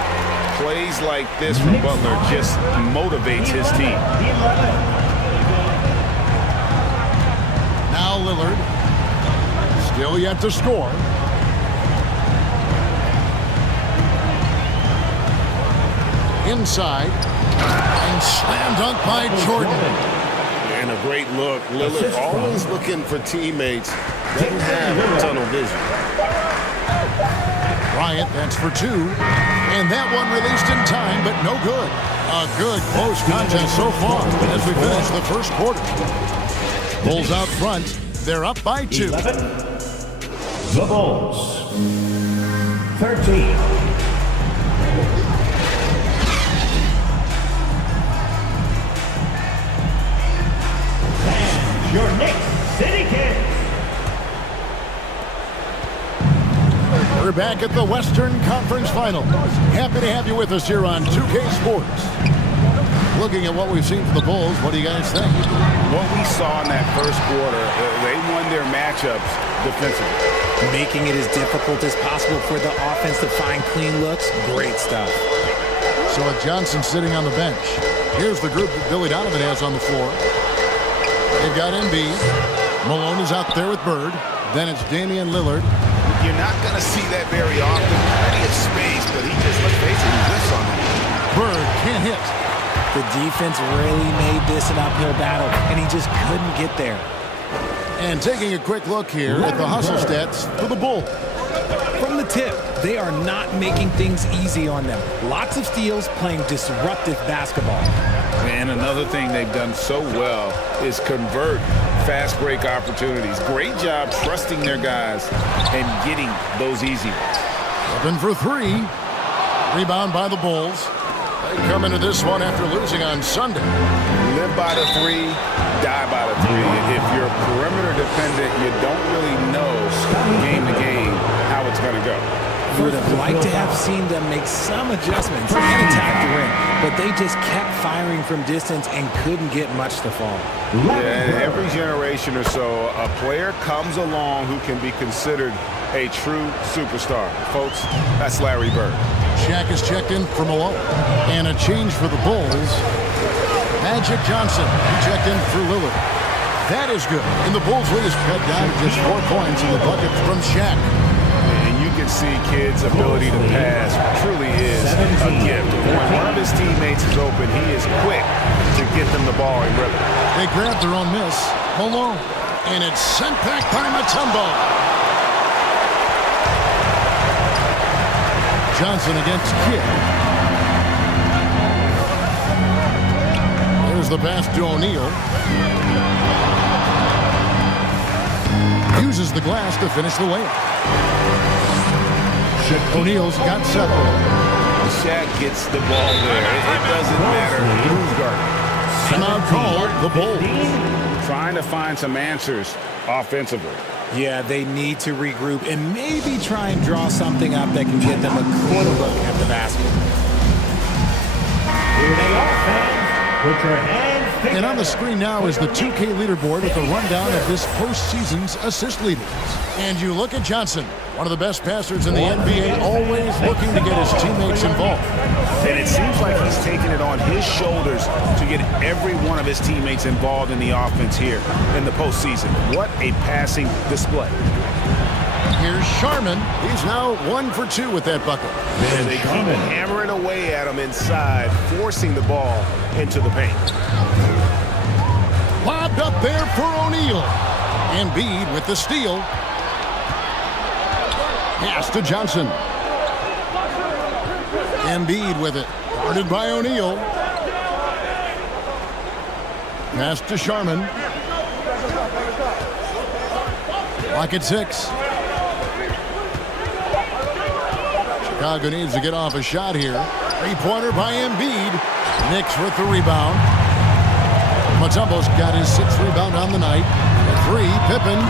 plays like this from Butler just motivates his team. Now Lillard. Still yet to score. Inside. And slam dunk by Jordan. And a great look. Lillard always looking for teammates. Doesn't have tunnel vision. Bryant, that's for 2. And that one released in time, but no good. A good close contest so far as we finish the first quarter. Bulls out front. They're up by 2. 11. The Bulls. 13. And your Knicks City Kings. We're back at the Western Conference Finals. Happy to have you with us here on 2K Sports. Looking at what we've seen from the Bulls, what do you guys think? What we saw in that first quarter, they won their matchups defensively. Making it as difficult as possible for the offense to find clean looks. Great stuff. So with Johnson sitting on the bench, here's the group that Billy Donovan has on the floor. They've got Embiid. Malone is out there with Bird. Then it's Damian Lillard. You're not going to see that very often. Plenty of space, but he just, let's face it, he whiffs on it. Bird can't hit. The defense really made this an uphill battle, and he just couldn't get there. And taking a quick look here at the hustle stats for the Bulls. From the tip, they are not making things easy on them. Lots of steals, playing disruptive basketball. And another thing they've done so well is convert fast break opportunities. Great job trusting their guys and getting those easy ones. Open for 3. Rebound by the Bulls. They come into this one after losing on Sunday. Live by the 3, die by the three. If you're perimeter dependent, you don't really know game to game how it's going to go. Would have liked to have seen them make some adjustments and attack the rim, but they just kept firing from distance and couldn't get much to fall. Yeah, every generation or so, a player comes along who can be considered a true superstar. Folks, that's Larry Bird. Shaq is checked in for Malone. And a change for the Bulls. Magic Johnson, he checked in for Lillard. That is good. And the Bulls' latest cut down to just 4 points in the bucket from Shaq. And you can see Kidd's ability to pass truly is a gift. When one of his teammates is open, he is quick to get them the ball in rhythm. They grabbed their own miss. Malone. And it's sent back by Mutombo. Johnson against Kidd. There's the pass to O'Neal. Uses the glass to finish the layup. O'Neal's got 7. Shaq gets the ball there. It doesn't matter who's guarding. Timeout called the Bulls. Trying to find some answers offensively. Yeah, they need to regroup and maybe try and draw something up that can get them a good look at the basket. Here they are, fans. Put your hands together. And on the screen now is the 2K leaderboard with a rundown of this postseason's assist leaders. And you look at Johnson, one of the best passers in the NBA, always looking to get his teammates involved. And it seems like he's taking it on his shoulders to get every one of his teammates involved in the offense here in the postseason. What a passing display. Here's Sharman. He's now 1 for 2 with that bucket. And they keep hammering away at him inside, forcing the ball into the paint. Lobbed up there for O'Neal. Embiid with the steal. Pass to Johnson. Embiid with it. Guarded by O'Neal. Pass to Sharman. Lock at 6. Chicago needs to get off a shot here. 3-pointer by Embiid. Knicks with the rebound. Mutombo's got his 6th rebound on the night. A 3, Pippen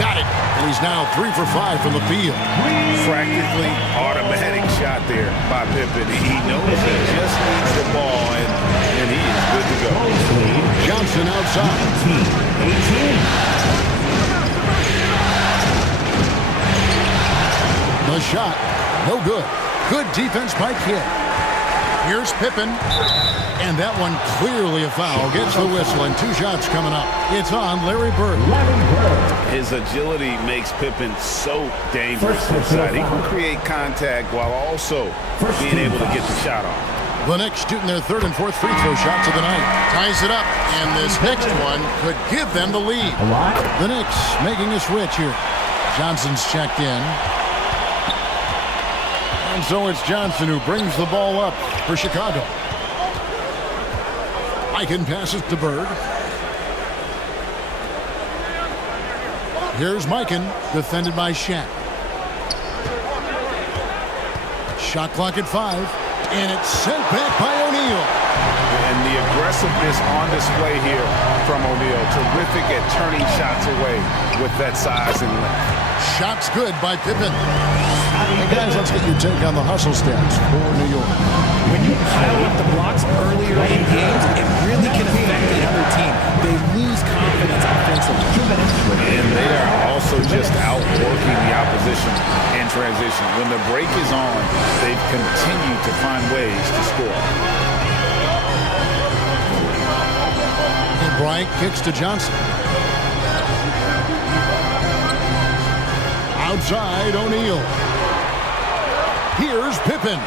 got it. And he's now 3 for 5 from the field. Practically automatic shot there by Pippen. He knows he just needs the ball, and he is good to go. Johnson outside. 18. The shot, no good. Good defense by Kidd. Here's Pippen. And that one clearly a foul. Gets the whistle, and 2 shots coming up. It's on Larry Bird. His agility makes Pippen so dangerous inside. He can create contact while also being able to get the shot off. The Knicks shooting their 3rd and 4th free throw shots of the night. Ties it up, and this next one could give them the lead. The Knicks making a switch here. Johnson's checked in. And so it's Johnson who brings the ball up for Chicago. Aiken passes to Bird. Here's Mikan, defended by Shaq. Shot clock at 5, and it's sent back by O'Neal. And the aggressiveness on display here from O'Neal. Terrific at turning shots away with that size and length. Shots good by Pippen. Hey guys, let's get your take on the hustle stats for New York. When you pile up the blocks earlier in games, it really can affect the other team. They lose confidence offensively. And they are also just outworking the opposition in transition. When the break is on, they've continued to find ways to score. And Bryant kicks to Johnson. Outside, O'Neal. Here's Pippen.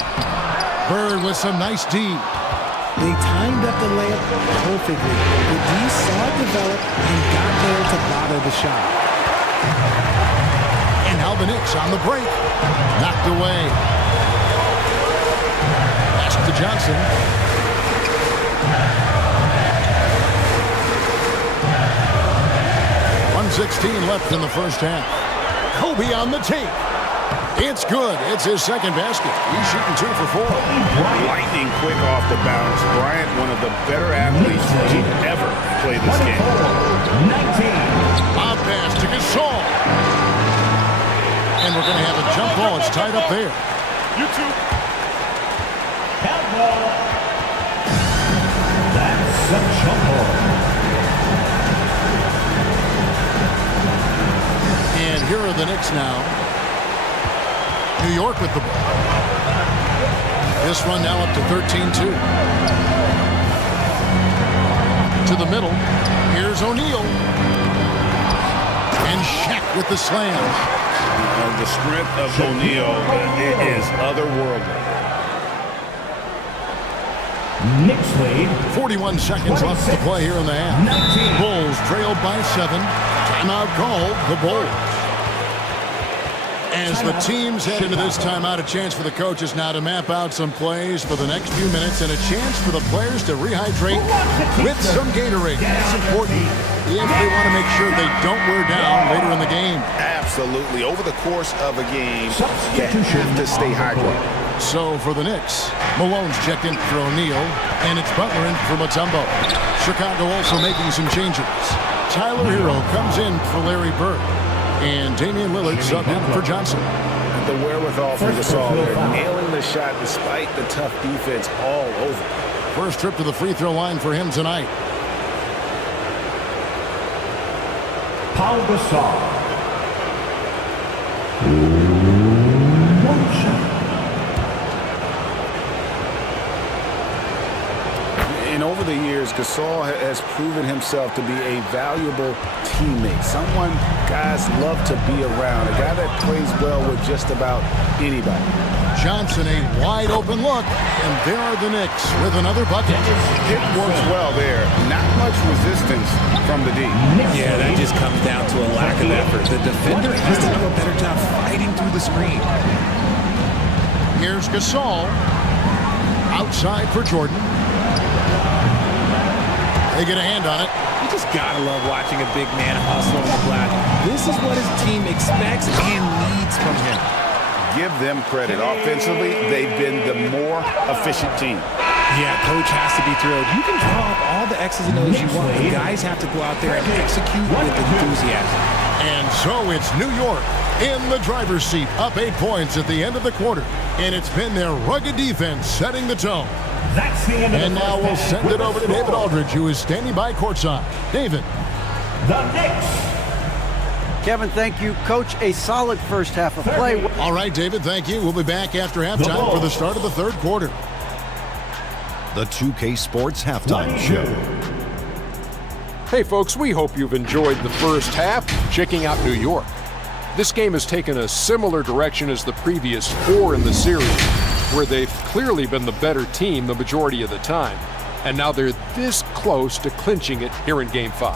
Bird with some nice D. They timed up the layup perfectly. The D saw it develop and got there to bother the shot. And now the Knicks on the break. Knocked away. Pass to Johnson. .116 left in the first half. Kobe on the tape. It's good. It's his second basket. He's shooting 2 for 4. Lightning quick off the bounce. Bryant, one of the better athletes to ever play this game. 19. Lob pass to Gasol. And we're going to have a jump ball. It's tied up there. You two. Count ball. That's a jump ball. And here are the Knicks now. New York with the ball. This run now up to 13-2. To the middle. Here's O'Neal. And Shaq with the slam. The strength of O'Neal is otherworldly. Knicks lead. 41 seconds left to play here in the half. Bulls trailed by 7. Timeout called. The Bulls. As the teams head into this timeout, a chance for the coaches now to map out some plays for the next few minutes and a chance for the players to rehydrate with some Gatorade. That's important if they want to make sure they don't wear down later in the game. Absolutely. Over the course of a game, you have to stay hydrated. So for the Knicks, Malone's checked in for O'Neal, and it's Butler in for Mutombo. Chicago also making some changes. Tyler Hero comes in for Larry Bird. And Damian Lillard subbed in for Johnson. The wherewithal for Gasol. Nailing the shot despite the tough defense all over. First trip to the free throw line for him tonight. Paul Gasol. And over the years, Gasol has proven himself to be a valuable teammate. Someone guys love to be around. A guy that plays well with just about anybody. Johnson, a wide open look, and there are the Knicks with another bucket. It works well there. Not much resistance from the D. Yeah, that just comes down to a lack of effort. The defender has to do a better job fighting through the screen. Here's Gasol. Outside for Jordan. They get a hand on it. You just gotta love watching a big man hustle on the glass. This is what his team expects and needs from him. Give them credit. Offensively, they've been the more efficient team. Yeah, coach has to be thrilled. You can draw up all the X's and O's you want, but guys have to go out there and execute with enthusiasm. And so it's New York in the driver's seat, up 8 points at the end of the quarter. And it's been their rugged defense setting the tone. That's the end of and now we'll send it over to David Aldridge, who is standing by courtside. David. The Knicks. Kevin, thank you. Coach, a solid first half of play. All right, David, thank you. We'll be back after halftime for the start of the third quarter. The 2K Sports Halftime Show. Hey, folks, we hope you've enjoyed the first half checking out New York. This game has taken a similar direction as the previous 4 in the series, where they've clearly been the better team the majority of the time. And now they're this close to clinching it here in Game 5.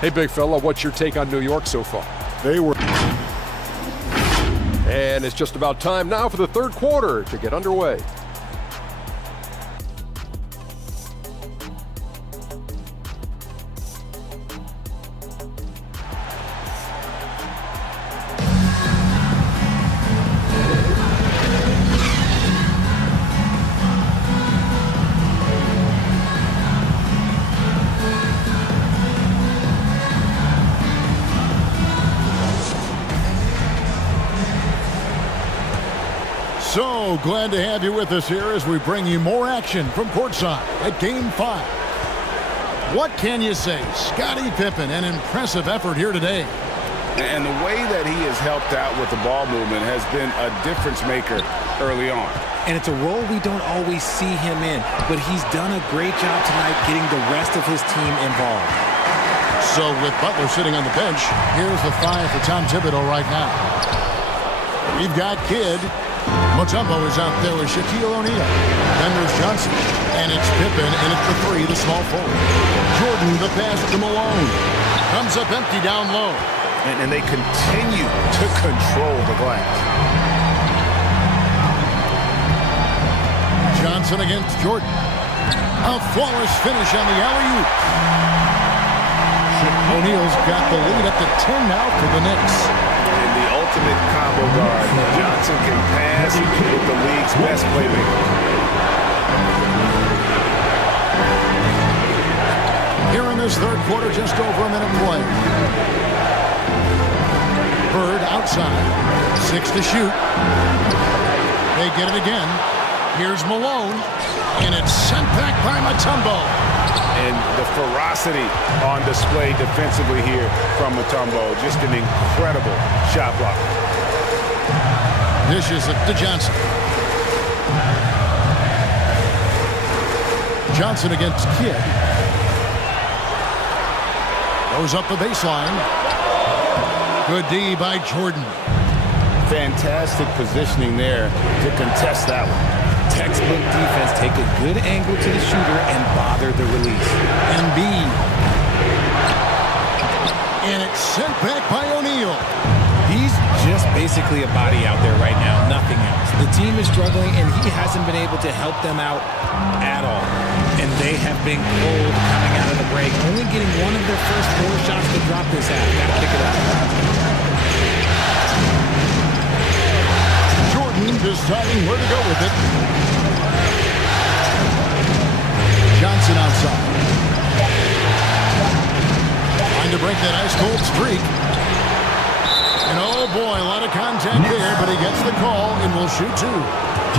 Hey, big fella, what's your take on New York so far? They were. And it's just about time now for the third quarter to get underway. So glad to have you with us here as we bring you more action from courtside at Game 5. What can you say? Scottie Pippen, an impressive effort here today. And the way that he has helped out with the ball movement has been a difference maker early on. And it's a role we don't always see him in, but he's done a great job tonight getting the rest of his team involved. So with Butler sitting on the bench, here's the 5 for Tom Thibodeau right now. We've got Kidd. Mutombo is out there with Shaquille O'Neal. Then there's Johnson. And it's Pippen, and it's the 3, the small forward. Jordan, the pass to Malone. Comes up empty down low. And they continue to control the glass. Johnson against Jordan. A flawless finish on the alley-oop. O'Neal's got the lead up to 10 now for the Knicks. And the ultimate combo guard. Johnson can pass with the league's best playmaker. Here in this third quarter, just over a minute play. Bird outside. 6 to shoot. They get it again. Here's Malone. And it's sent back by Mutombo. And the ferocity on display defensively here from Mutombo. Just an incredible shot block. Dishes it to Johnson. Johnson against Kidd. Goes up the baseline. Good D by Jordan. Fantastic positioning there to contest that one. Textbook defense. Take a good angle to the shooter and bother the release. Embiid. And it's sent back by O'Neal. He's just basically a body out there right now, nothing else. The team is struggling, and he hasn't been able to help them out at all. And they have been cold coming out of the break, only getting one of their first 4 shots to drop this half. Gotta pick it up. Jordan deciding where to go with it. Johnson outside. Trying to break that ice-cold streak. And oh boy, a lot of contact there, but he gets the call and will shoot 2.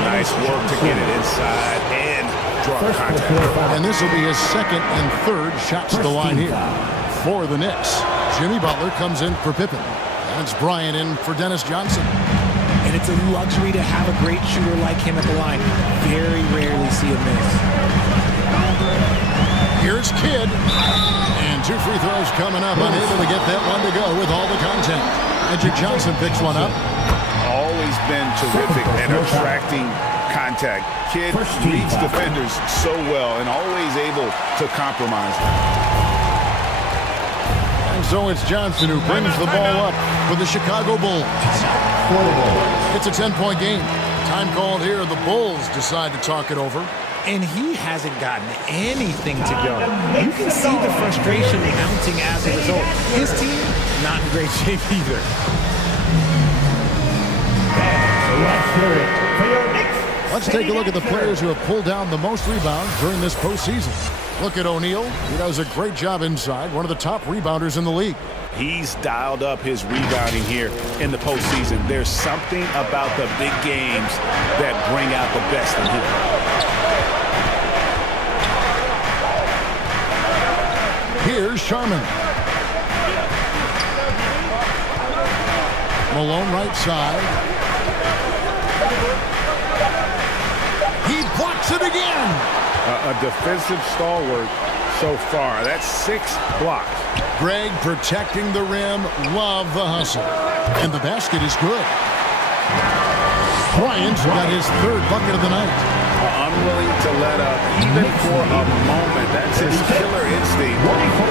Nice work to get it inside and draw contact. And this will be his second and third shots to the line here for the Knicks. Jimmy Butler comes in for Pippen. And it's Bryant in for Dennis Johnson. And it's a luxury to have a great shooter like him at the line. Very rarely see him miss. Here's Kidd. And 2 free throws coming up. Unable to get that one to go with all the contact. Magic Johnson picks one up. Always been terrific at attracting contact. Kidd reads defenders so well and always able to compromise them. And so it's Johnson who brings the ball up for the Chicago Bulls. It's a 10-point game. Time called here. The Bulls decide to talk it over. And he hasn't gotten anything to go. You can see the frustration mounting as a result. His team, not in great shape either. Let's take a look at the players who have pulled down the most rebounds during this postseason. Look at O'Neal. He does a great job inside. One of the top rebounders in the league. He's dialed up his rebounding here in the postseason. There's something about the big games that bring out the best in him. Here's Sharman. Malone right side. He blocks it again. A defensive stalwart so far. That's 6 blocks. Greg protecting the rim. Love the hustle. And the basket is good. Bryant got his 3rd bucket of the night. Unwilling to let up even for a moment. That's his killer instinct.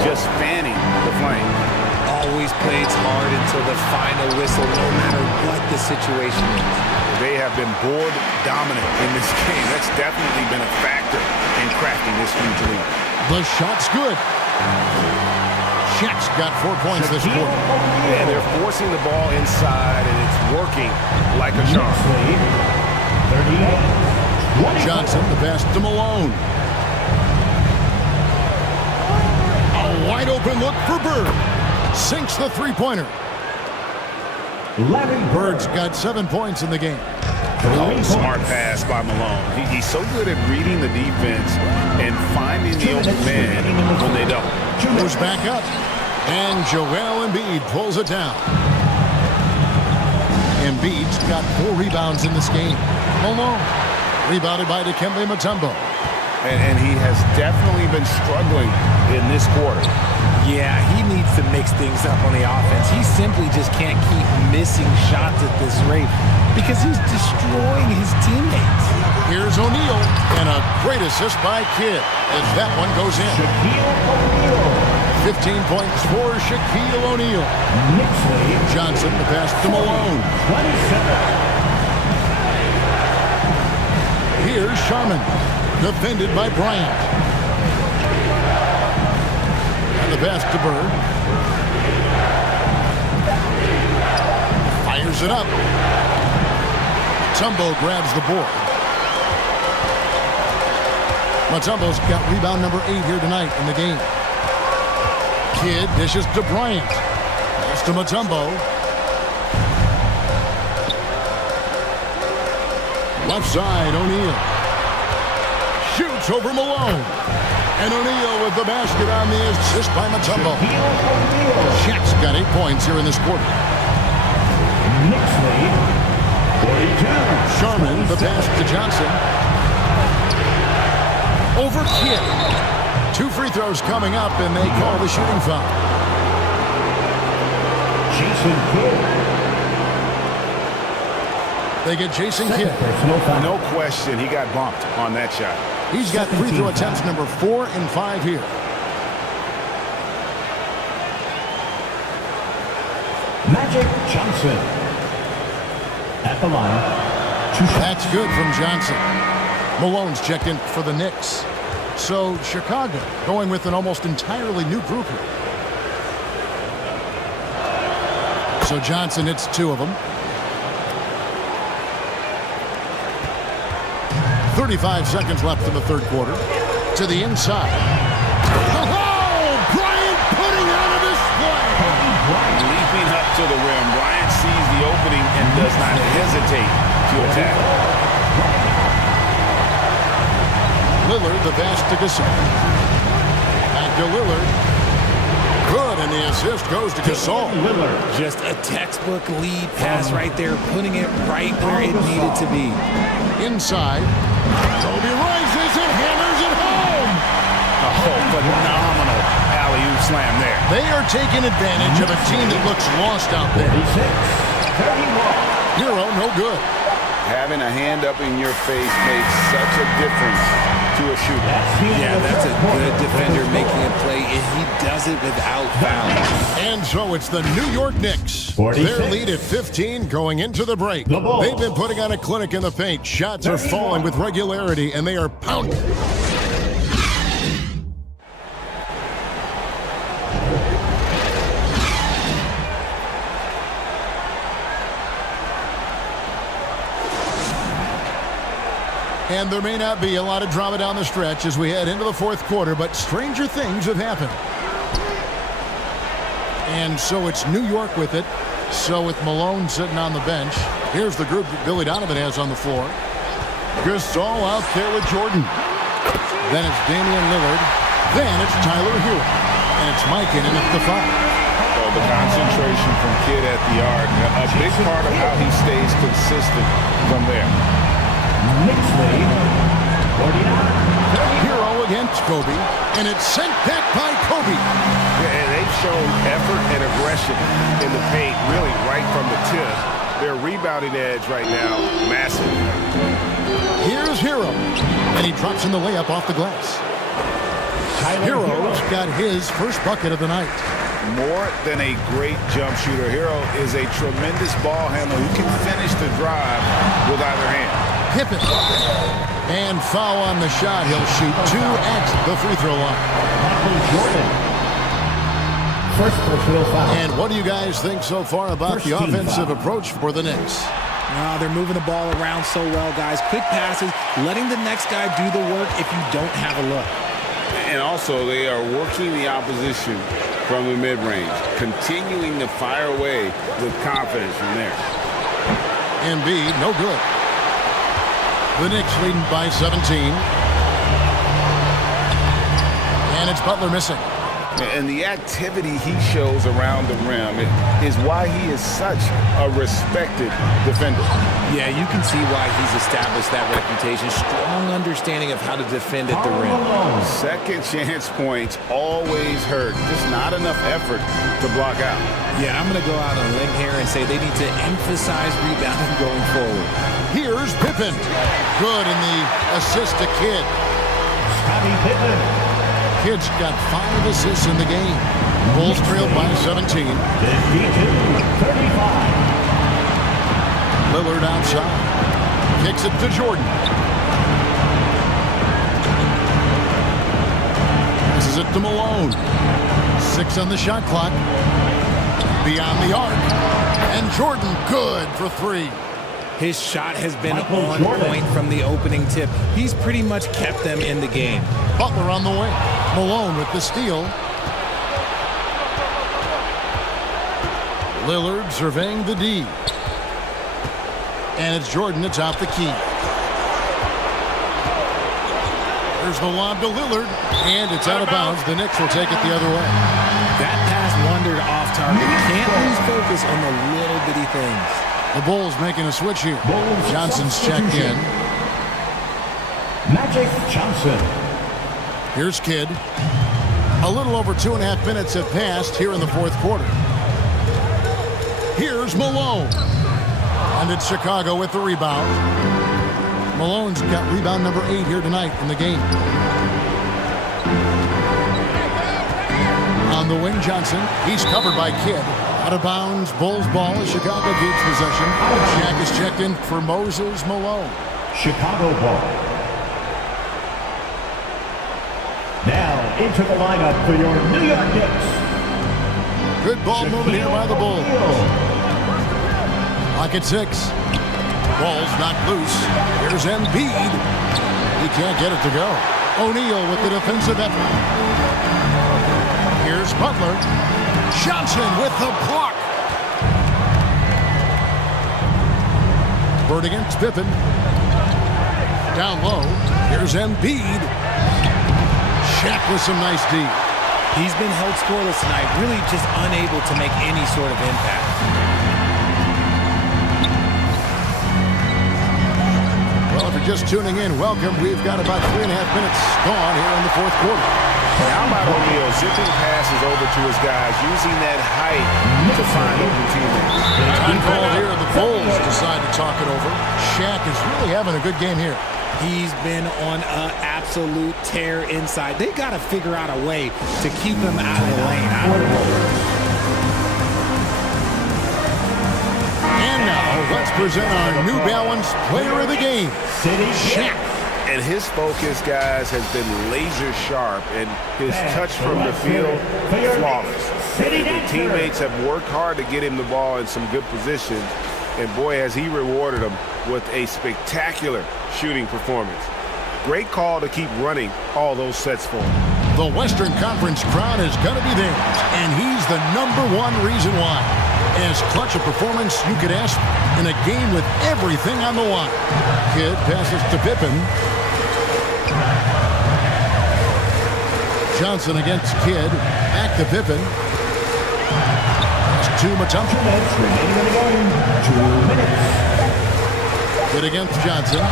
Just fanning the flame. Always plays hard until the final whistle, no matter what the situation is. They have been board dominant in this game. That's definitely been a factor in crafting this huge lead. The shot's good. Chet's got 4 points this quarter. And they're forcing the ball inside, and it's working like a charm. Johnson, the pass to Malone. A wide open look for Bird. Sinks the 3-pointer. Bird's got 7 points in the game. Oh, smart pass by Malone. He's so good at reading the defense and finding the open man when they don't. Goes back up. And Joel Embiid pulls it down. Embiid's got 4 rebounds in this game. Malone. Rebounded by Dikembe Mutombo. And he has definitely been struggling in this quarter. Yeah, he needs to mix things up on the offense. He simply just can't keep missing shots at this rate because he's destroying his teammates. Here's O'Neal, and a great assist by Kidd as that one goes in. 15 points for Shaquille O'Neal. Johnson, the pass to Malone. Here's Sharman, defended by Bryant. And the pass to Bird. Fires Gives it up. Mutombo grabs the board. Mutombo's got rebound number 8 here tonight in the game. Kidd dishes to Bryant. Pass to Mutombo. Left side, O'Neal. Shoots over Malone. And O'Neal with the basket on the assist by Mutombo. Shaq's got 8 points here in this quarter. Knicks lead, 42. Sharman, the pass to Johnson. Over Kidd. 2 free throws coming up, and they call the shooting foul. Jason Kidd. They get Jason Kidd. No question, he got bumped on that shot. He's got free throw attempts number 4 and 5 here. Magic Johnson at the line. That's good from Johnson. Malone's checked in for the Knicks. So Chicago going with an almost entirely new group here. So Johnson hits 2 of them. 35 seconds left in the third quarter. To the inside. Oh, Bryant putting on a display. Leaping up to the rim. Bryant sees the opening and does not hesitate to attack. Lillard, the pass to Gasol. Back to Lillard. Good, and the assist goes to Gasol. Just a textbook lead pass right there, putting it right where it needed to be. Inside. Kobe rises and hammers it home. Oh, phenomenal alley-oop slam there. They are taking advantage of a team that looks lost out there. 31. Hero, no good. Having a hand up in your face makes such a difference to a shooter. Yeah, that's a good defender making a play, and he does it without fouling. And so it's the New York Knicks. 46. Their lead at 15 going into the break. They've been putting on a clinic in the paint. Shots are falling with regularity, and they are pounding. And there may not be a lot of drama down the stretch as we head into the fourth quarter, but stranger things have happened. And so it's New York with it. So with Malone sitting on the bench, here's the group that Billy Donovan has on the floor. Gasol out there with Jordan. Then it's Damian Lillard. Then it's Tyler Hero. And it's Mikinen at the 5. Oh, the concentration from Kidd at the arc, a big part of how he stays consistent from there. Knicks lead, 49. Hero against Kobe, and it's sent back by Kobe. Yeah, they've shown effort and aggression in the paint, really right from the tip. Their rebounding edge right now, massive. Here's Hero, and he drops in the layup off the glass. Hero's got his first bucket of the night. More than a great jump shooter, Hero is a tremendous ball handler who can finish the drive with either hand. Pippen. And foul on the shot. He'll shoot 2 at the free throw line. Jordan. First personal foul. And what do you guys think so far about the offensive approach for the Knicks? They're moving the ball around so well, guys. Quick passes, letting the next guy do the work if you don't have a look. And also, they are working the opposition from the mid-range, continuing to fire away with confidence from there. Embiid, no good. The Knicks leading by 17. And it's Butler missing. And the activity he shows around the rim is why he is such a respected defender. Yeah, you can see why he's established that reputation. Strong understanding of how to defend at the rim. Second chance points always hurt. Just not enough effort to block out. Yeah, I'm going to go out on a limb here and say they need to emphasize rebounding going forward. Here's Pippen. Good in the assist to Kidd. Scottie Pippen. Kidd's got 5 assists in the game. Bulls trailed by 17. 52-35. Lillard outside. Kicks it to Jordan. Passes it to Malone. 6 on the shot clock. Beyond the arc. And Jordan good for three. His shot has been on point from the opening tip. He's pretty much kept them in the game. Butler on the wing. Malone with the steal. Lillard surveying the D. And it's Jordan atop the key. There's the lob to Lillard, and it's out of bounds. The Knicks will take it the other way. That pass wandered off target. Can't lose focus on the little bitty things. The Bulls making a switch here. Johnson's checked in. Magic Johnson. Here's Kidd. A little over 2.5 minutes have passed here in the fourth quarter. Here's Malone. And it's Chicago with the rebound. Malone's got rebound number 8 here tonight in the game. On the wing, Johnson. He's covered by Kidd. Out of bounds, Bulls ball as Chicago keeps possession. Shaq is checked in for Moses Malone. Chicago ball. Now into the lineup for your New York Knicks. Good ball movement here by the Bulls. Lock at 6. Ball's not loose. Here's Embiid. He can't get it to go. O'Neal with the defensive effort. Here's Butler. Johnson with the block. Bird against Pippen. Down low. Here's Embiid. Shaq with some nice D. He's been held scoreless tonight, really just unable to make any sort of impact. Well, if you're just tuning in, welcome. We've got about 3.5 minutes gone here in the fourth quarter. How about O'Neal zipping passes over to his guys, using that height to find open teammates. Time call here, the Bulls decide to talk it over. Shaq is really having a good game here. He's been on an absolute tear inside. They got to figure out a way to keep him out of the lane. I don't know. And now, let's present our New Balance Player of the Game, Shaq. And his focus, guys, has been laser sharp, and his touch from the field, flawless. The teammates have worked hard to get him the ball in some good positions, and boy, has he rewarded them with a spectacular shooting performance. Great call to keep running all those sets for him. The Western Conference crown is going to be theirs, and he's the #1 reason why. As clutch a performance you could ask in a game with everything on the line. Kidd passes to Pippen. Johnson against Kidd. Back to Pippen. Pass to Mutombo. 2 minutes remaining in the game. 2 minutes. Kidd against Johnson.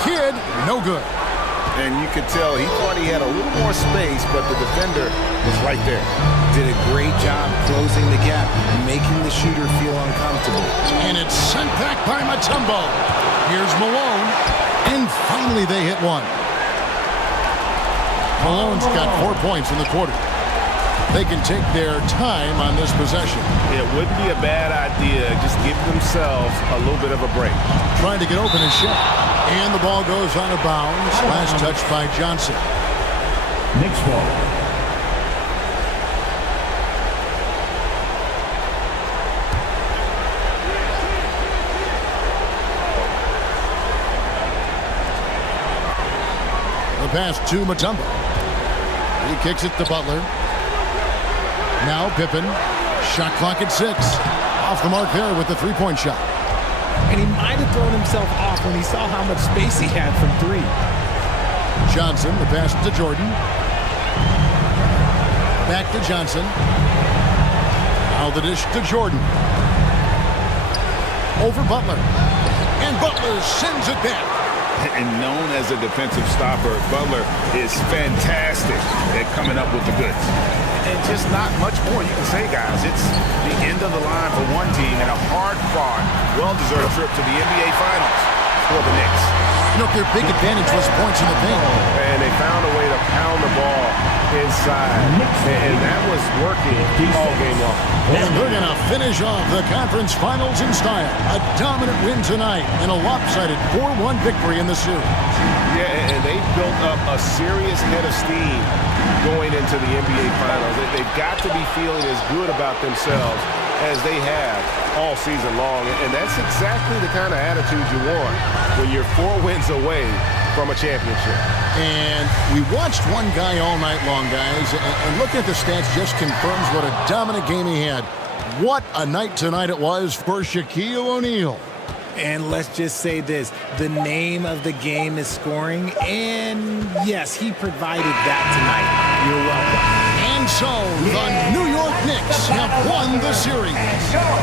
Kidd, no good. And you could tell he thought he had a little more space, but the defender was right there. Did a great job closing the gap, making the shooter feel uncomfortable. And it's sent back by Mutombo. Here's Malone. And finally they hit one. Malone's got 4 points in the quarter. They can take their time on this possession. It wouldn't be a bad idea. Just give themselves a little bit of a break. Trying to get open and shot. And the ball goes out of bounds. Last touch by Johnson. Knicks ball. The pass to Mutombo. He kicks it to Butler. Now Pippen. Shot clock at 6. Off the mark there with the three-point shot. And he might have thrown himself off when he saw how much space he had from 3. Johnson, the pass to Jordan. Back to Johnson. Now the dish to Jordan. Over Butler. And Butler sends it back. And known as a defensive stopper, Butler is fantastic at coming up with the goods. And just not much more you can say, guys. It's the end of the line for one team and a hard-fought, well-deserved trip to the NBA Finals for the Knicks. You know, their big advantage was points in the paint. And they found a way to pound the ball inside. And that was working all game long. And they're going to finish off the conference finals in style. A dominant win tonight and a lopsided 4-1 victory in the series. Yeah, and they built up a serious head of steam going into the NBA Finals. They've got to be feeling as good about themselves as they have all season long. And that's exactly the kind of attitude you want when you're 4 wins away from a championship. And we watched one guy all night long, guys, and looking at the stats just confirms what a dominant game he had. What a night tonight it was for Shaquille O'Neal. And let's just say this, the name of the game is scoring, and yes, he provided that tonight. You're welcome. And so, the New York Knicks have won the series.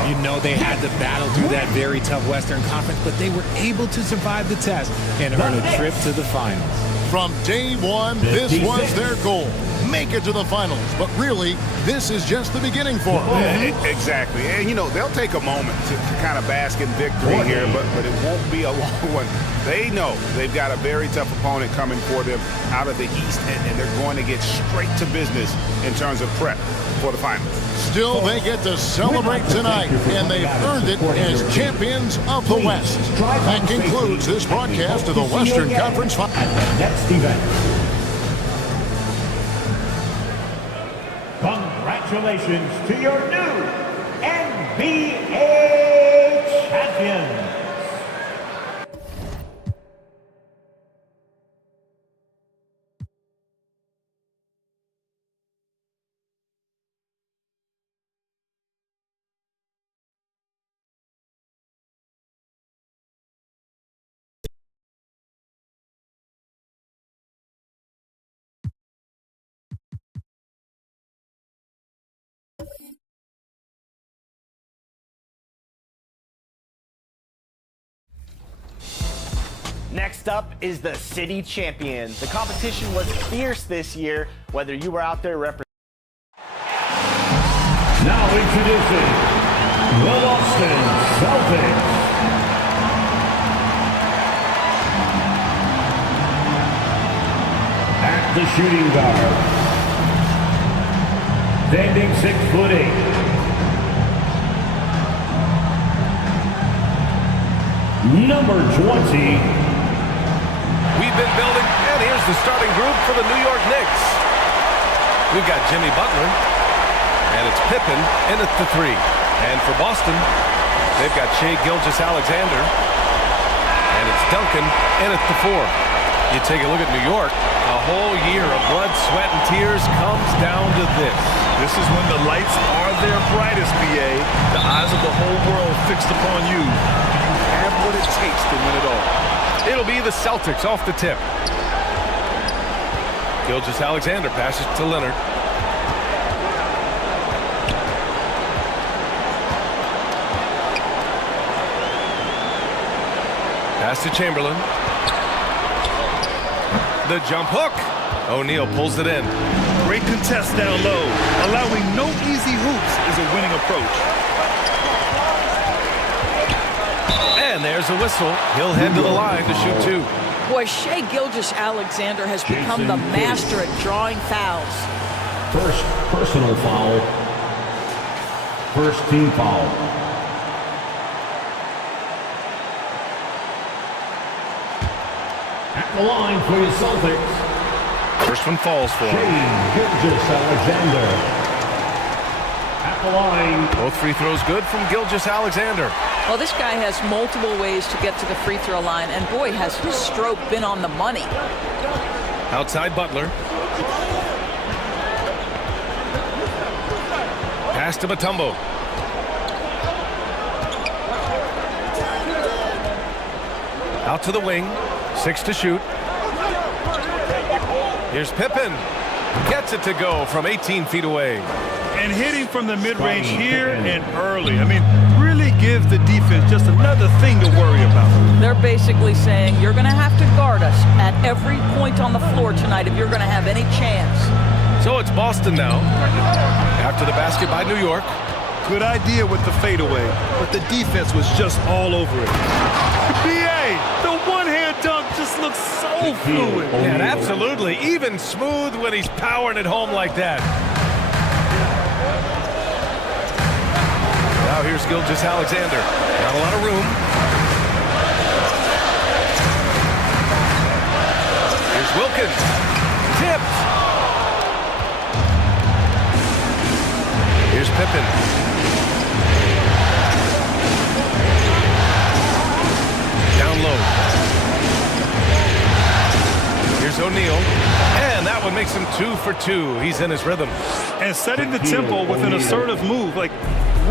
You know they had to battle through that very tough Western Conference, but they were able to survive the test and earn a trip to the finals. From day one, this was their goal. Make it to the finals. But really, this is just the beginning for them. Exactly. And, you know, they'll take a moment to kind of bask in victory here, but it won't be a long one. They know they've got a very tough opponent coming for them out of the East, and they're going to get straight to business in terms of prep for the finals. Still, they get to celebrate tonight, and they've earned it as champions of the West. That concludes this broadcast of the Western Conference Finals. Next event. Congratulations to your new NBA champions. Next up is the city champion. The competition was fierce this year, whether you were out there representing. Now introducing the Boston Celtics. At the shooting guard, standing 6'8". Number 20. We've been building, and here's the starting group for the New York Knicks. We've got Jimmy Butler, and it's Pippen in at the 3. And for Boston, they've got Shai Gilgeous-Alexander, and it's Duncan in at the 4. You take a look at New York, a whole year of blood, sweat, and tears comes down to this. This is when the lights are their brightest, BA. The eyes of the whole world fixed upon you. You have what it takes to win it all. It'll be the Celtics off the tip. Gilgeous-Alexander passes to Leonard. Pass to Chamberlain. The jump hook. O'Neal pulls it in. Great contest down low. Allowing no easy hoops is a winning approach. And there's a whistle. He'll head to the line to shoot 2. Boy, Shai Gilgeous-Alexander has become the master at drawing fouls. First personal foul. First team foul. At the line for your Celtics. First one falls for him. Shai Gilgeous-Alexander. At the line. Both free throws good from Gilgeous-Alexander. Well, this guy has multiple ways to get to the free throw line, and boy, has his stroke been on the money. Outside Butler. Pass to Mutombo. Out to the wing. 6 to shoot. Here's Pippen. Gets it to go from 18 feet away. And hitting from the mid-range here and early. I mean, really give the defense just another thing to worry about. They're basically saying you're going to have to guard us at every point on the floor tonight if you're going to have any chance. So it's Boston now. After the basket by New York. Good idea with the fadeaway, but the defense was just all over it. BA, the one-hand dunk just looks so fluid. Yeah, absolutely. Even smooth when he's powering it home like that. Now here's Gilgeous-Alexander. Not a lot of room. Here's Wilkins. Tipped. Here's Pippen. makes him 2 for 2. He's in his rhythm. And setting the tempo with an assertive move. Like,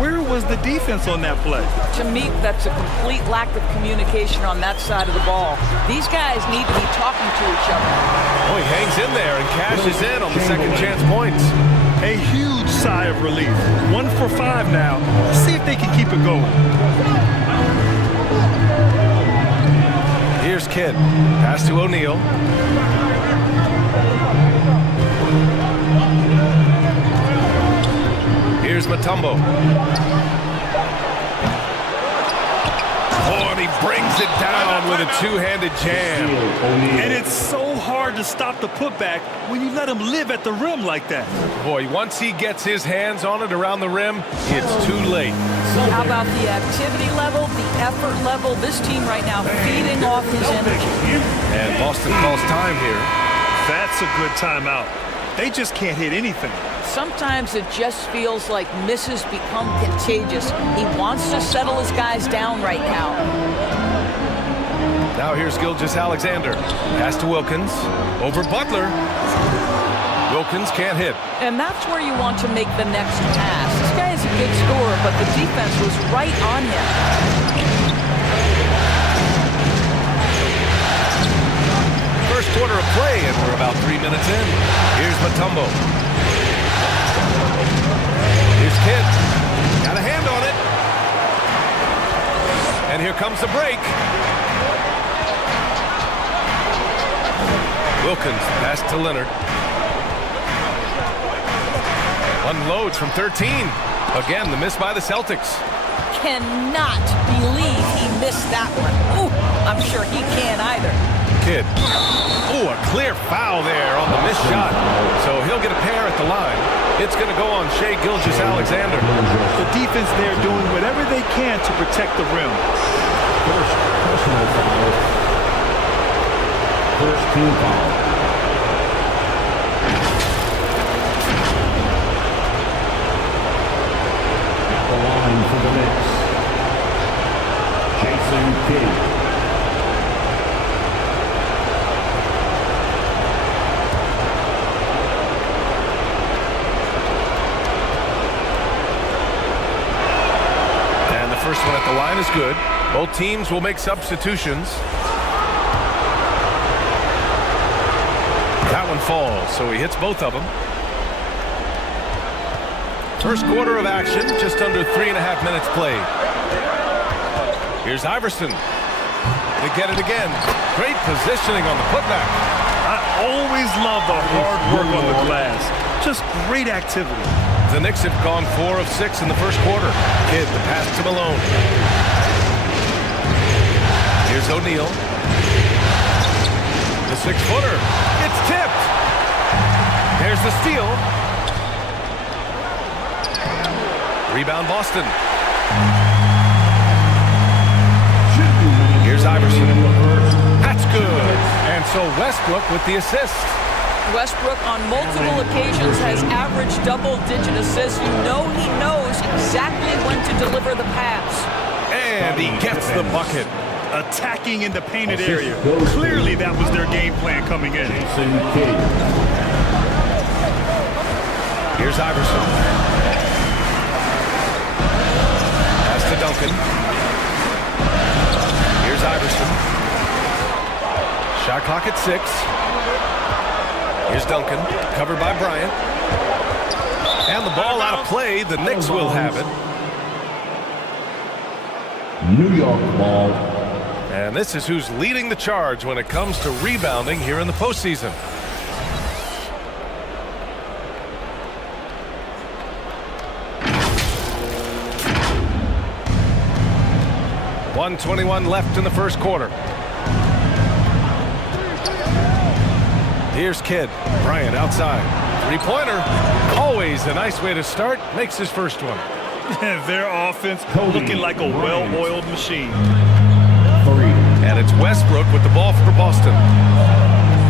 where was the defense on that play? To me, that's a complete lack of communication on that side of the ball. These guys need to be talking to each other. Oh, he hangs in there and cashes in on the second chance points. A huge sigh of relief. 1 for 5 now. Let's see if they can keep it going. Here's Kidd. Pass to O'Neal. Here's Mutombo. Oh, and he brings it down with a two-handed jam. And it's so hard to stop the putback when you let him live at the rim like that. Boy, once he gets his hands on it around the rim, it's too late. How about the activity level, the effort level? This team right now feeding off his energy. And Boston calls time here. That's a good timeout. They just can't hit anything. Sometimes it just feels like misses become contagious. He wants to settle his guys down right now. Now here's Gilgeous-Alexander. Pass to Wilkins. Over Butler. Wilkins can't hit. And that's where you want to make the next pass. This guy is a good scorer, but the defense was right on him. First quarter of play, and we're about 3 minutes in. Here's Mutombo. Here's Kidd. Got a hand on it. And here comes the break. Wilkins, pass to Leonard. Unloads from 13. Again, the miss by the Celtics. Cannot believe he missed that one. Ooh, I'm sure he can't either. Kidd. Ooh, a clear foul there on the missed shot. So he'll get a pair at the line. It's going to go on Shai Gilgeous-Alexander. The defense there doing whatever they can to protect the rim. First personal foul. First team foul. At the line for the Knicks, Jason Kidd. First one at the line is good. Both teams will make substitutions. That one falls, so he hits both of them. First quarter of action, just under 3.5 minutes played. Here's Iverson. They get it again. Great positioning on the putback. I always love the hard work on the glass. Just great activity. The Knicks have gone 4 of 6 in the first quarter. Kidd, the pass to Malone. Here's O'Neal. The 6-footer. It's tipped. There's the steal. Rebound Boston. Here's Iverson. That's good. And so Westbrook with the assist. Westbrook on multiple occasions has averaged double-digit assists. You know he knows exactly when to deliver the pass. And he gets the bucket. Attacking in the painted area. Clearly that was their game plan coming in. Here's Iverson. Pass to Duncan. Here's Iverson. Shot clock at 6. Here's Duncan, covered by Bryant. And the ball out of play. The Knicks will have it. New York ball. And this is who's leading the charge when it comes to rebounding here in the postseason. .121 left in the first quarter. Here's Kidd. Bryant outside. Three-pointer. Always a nice way to start. Makes his first one. Their offense looking like a well-oiled machine. And it's Westbrook with the ball for Boston.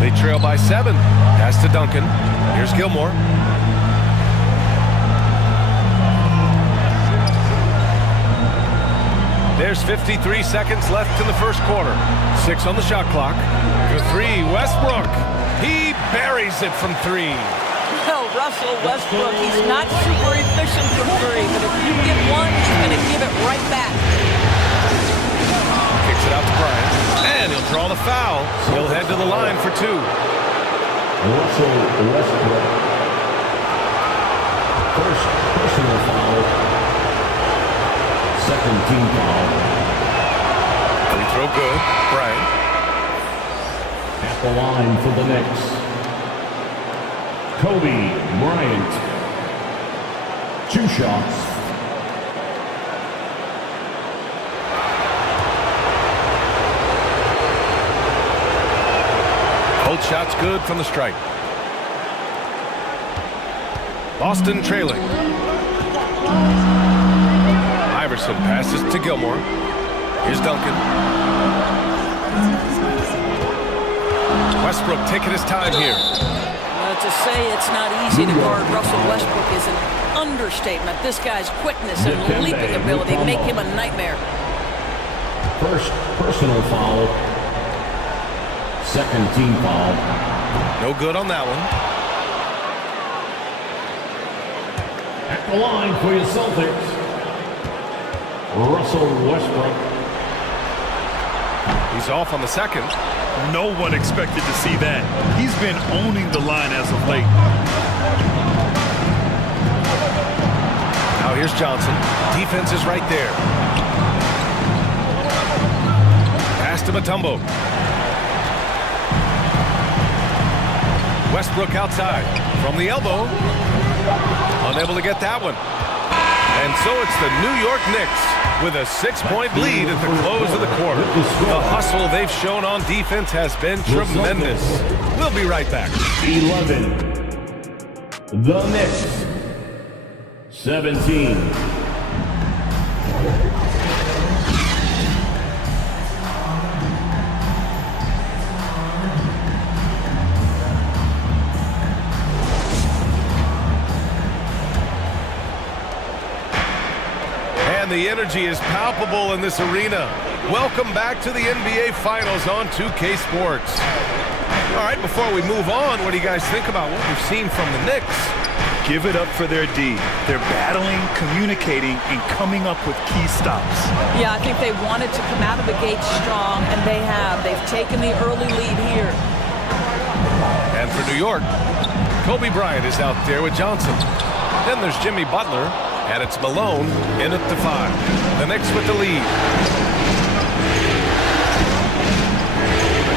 They trail by 7. Pass to Duncan. Here's Gilmore. There's 53 seconds left in the first quarter. 6 on the shot clock. For 3, Westbrook. He buries it from 3. Well, Russell Westbrook, he's not super efficient from 3, but if you get one, he's going to give it right back. Kicks it out to Bryant, and he'll draw the foul. He'll head to the line for 2. Russell Westbrook. First personal foul. Second team foul. Free throw good. Bryant. At the line for the Knicks, Kobe Bryant. 2 shots. Both shots good from the stripe. Boston trailing. Iverson passes to Gilmore. Here's Duncan. Westbrook taking his time here. To say it's not easy to guard Russell Westbrook is an understatement. This guy's quickness and leaping ability make him a nightmare. First personal foul. Second team foul. No good on that one. At the line for your Celtics, Russell Westbrook. He's off on the second. No one expected to see that. He's been owning the line as of late. Now here's Johnson. Defense is right there. Pass to Mutombo. Westbrook outside. From the elbow. Unable to get that one. And so it's the New York Knicks with a 6-point lead at the close of the quarter. The hustle they've shown on defense has been tremendous. We'll be right back. 11. The Knicks. 17. The energy is palpable in this arena. Welcome back to the NBA Finals on 2K Sports. All right, before we move on, what do you guys think about what we've seen from the Knicks? Give it up for their D. They're battling, communicating, and coming up with key stops. Yeah, I think they wanted to come out of the gate strong, and they have. They've taken the early lead here. And for New York, Kobe Bryant is out there with Johnson. Then there's Jimmy Butler. And it's Malone in at the 5. The Knicks with the lead.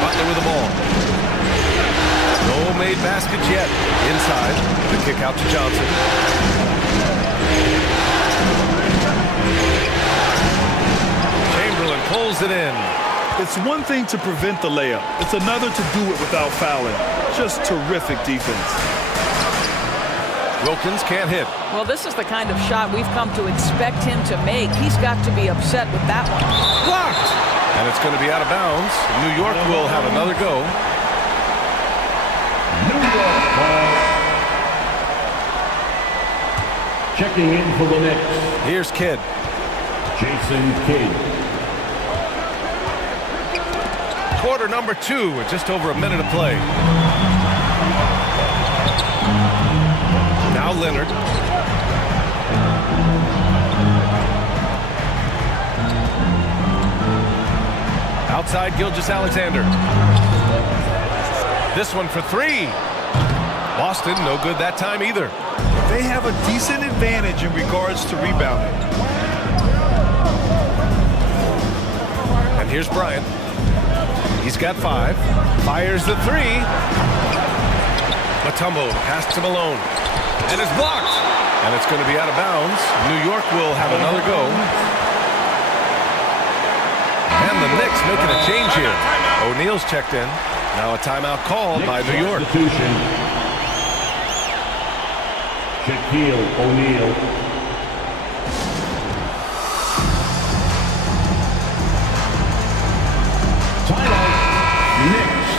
Butler with the ball. No made baskets yet. Inside. The kick out to Johnson. Chamberlain pulls it in. It's one thing to prevent the layup. It's another to do it without fouling. Just terrific defense. Wilkins can't hit. Well, this is the kind of shot we've come to expect him to make. He's got to be upset with that one. Blocked! And it's going to be out of bounds. New York will have another go. New York ball. Checking in for the Knicks. Here's Kidd. Jason Kidd. Quarter number 2 with just over a minute of play. Now Leonard. Outside Gilgeous-Alexander. This one for 3. Boston, no good that time either. They have a decent advantage in regards to rebounding. And here's Bryant. He's got 5. Fires the 3. Mutombo pass to Malone. And it's blocked. And it's going to be out of bounds. New York will have another go. And the Knicks making a change here. O'Neal's checked in. Now a timeout called by New York. Shaquille O'Neal. Timeout. Knicks.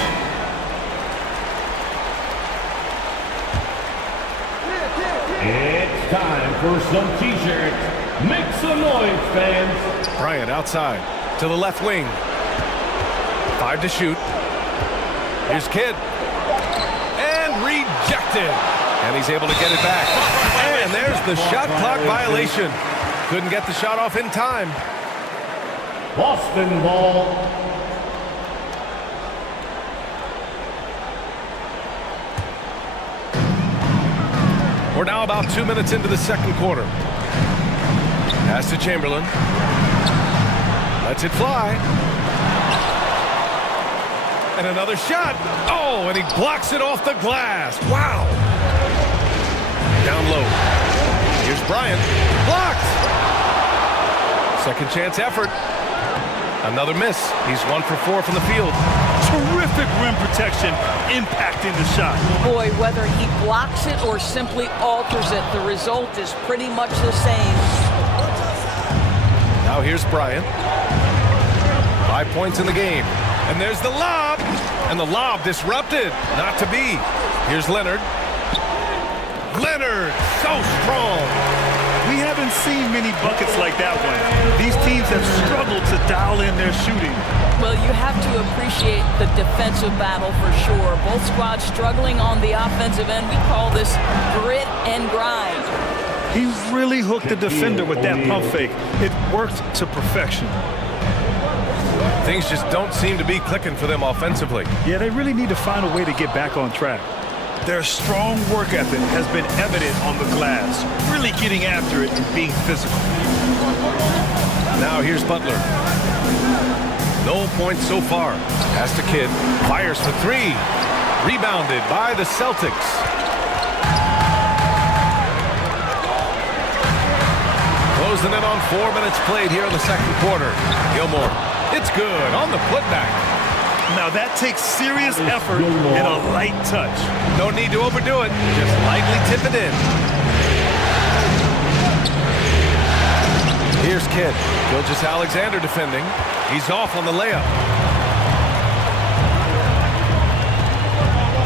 It's time for some t-shirts. Make some noise, fans. Bryant outside to the left wing. 5 to shoot. Here's Kidd. Rejected. And he's able to get it back. And there's the shot clock violation. Couldn't get the shot off in time. Boston ball. We're now about 2 minutes into the second quarter. Pass to Chamberlain. Lets it fly. And another shot. Oh, and he blocks it off the glass. Wow. Down low. Here's Bryant. Blocked. Second chance effort. Another miss. He's 1 for 4 from the field. Terrific rim protection impacting the shot. Boy, whether he blocks it or simply alters it, the result is pretty much the same. Now here's Bryant. 5 points in the game. And there's the lob. And the lob disrupted. Not to be. Here's Leonard. Leonard, so strong. We haven't seen many buckets like that one. These teams have struggled to dial in their shooting. Well, you have to appreciate the defensive battle for sure. Both squads struggling on the offensive end. We call this grit and grind. He really hooked the defender with that pump fake. It worked to perfection. Things just don't seem to be clicking for them offensively. Yeah, they really need to find a way to get back on track. Their strong work ethic has been evident on the glass, really getting after it and being physical. Now here's Butler. No points so far. Pass to Kidd. Fires for 3. Rebounded by the Celtics. Closing in on 4 minutes played here in the second quarter. Gilmore. It's good on the putback. Now that takes serious effort and a light touch. No need to overdo it. Just lightly tip it in. Here's Kidd. Gilgeous-Alexander defending. He's off on the layup.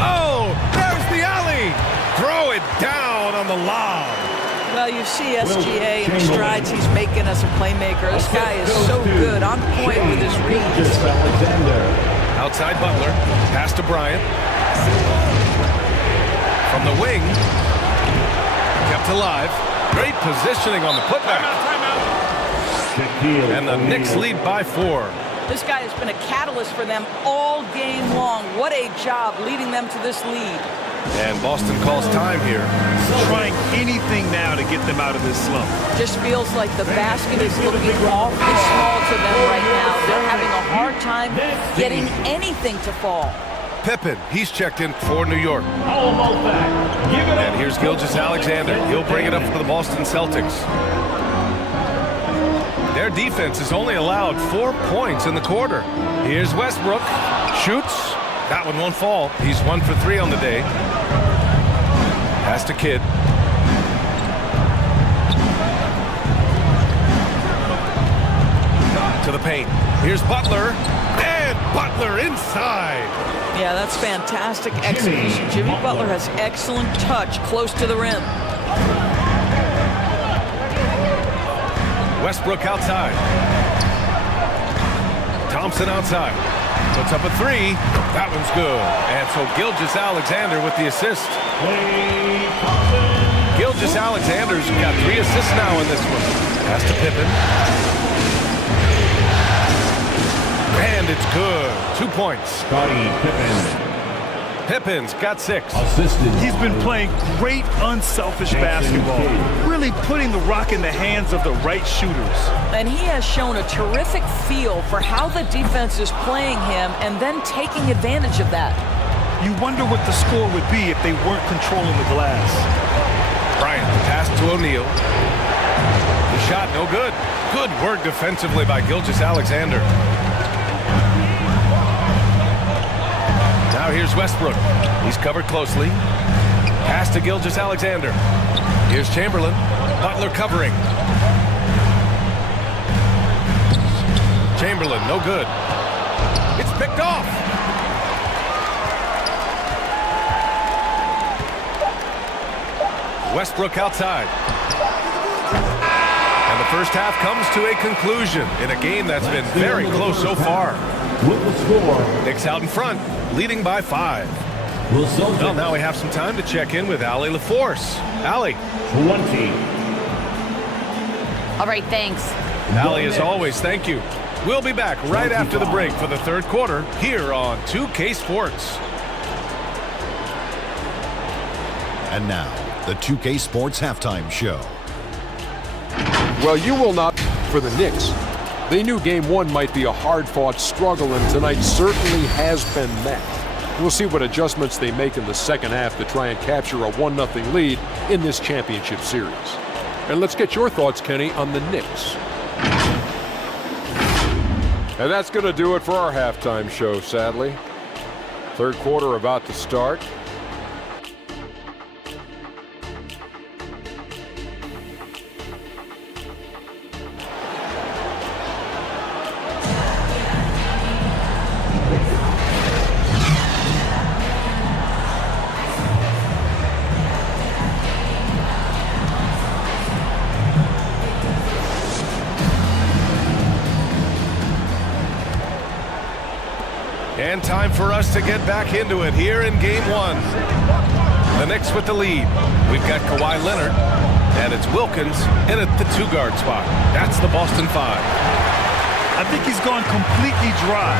Oh, there's the alley. Throw it down on the lob. Well, you see SGA and the strides he's making as a playmaker. This guy is so good, on point with his reads. Outside Butler. Pass to Bryant. From the wing. Kept alive. Great positioning on the putback. And the Knicks lead by 4. This guy has been a catalyst for them all game long. What a job leading them to this lead. And Boston calls time here. Trying anything now to get them out of this slump. Just feels like the basket is looking awfully small to them right now. They're having a hard time getting anything to fall. Pippen, he's checked in for New York. And here's Gilgeous-Alexander. He'll bring it up for the Boston Celtics. Their defense has only allowed 4 points in the quarter. Here's Westbrook. Shoots. That one won't fall. He's 1 for 3 on the day. Pass to Kidd. To the paint. Here's Butler. And Butler inside. Yeah, that's fantastic execution. Jimmy Butler has excellent touch close to the rim. Westbrook outside. Thompson outside. Puts up a 3. That one's good. And so Gilgeous-Alexander with the assist. Gilgeous-Alexander's got 3 assists now in this one. Pass to Pippen. And it's good. 2 points. Pippen's got 6. He's been playing great unselfish basketball, really putting the rock in the hands of the right shooters. And he has shown a terrific feel for how the defense is playing him and then taking advantage of that. You wonder what the score would be if they weren't controlling the glass. Bryant, pass to O'Neal. The shot, no good. Good work defensively by Gilgeous-Alexander. Now here's Westbrook. He's covered closely. Pass to Gilgeous-Alexander. Here's Chamberlain. Butler covering. Chamberlain, no good. It's picked off. Westbrook outside. And the first half comes to a conclusion in a game that's been very close so far. With the score, Knicks out in front, leading by 5. Well, now we have some time to check in with Allie LaForce. Allie. 20. All right, thanks. Allie, as always, thank you. We'll be back right after the break for the third quarter here on 2K Sports. And now, the 2K Sports Halftime Show. Well, you will not for the Knicks. They knew Game 1 might be a hard-fought struggle, and tonight certainly has been that. We'll see what adjustments they make in the second half to try and capture a 1-0 lead in this championship series. And let's get your thoughts, Kenny, on the Knicks. And that's going to do it for our halftime show, sadly. Third quarter about to start. And time for us to get back into it here in Game 1. The Knicks with the lead. We've got Kawhi Leonard, and it's Wilkins in at the 2-guard spot. That's the Boston 5. I think he's gone completely dry.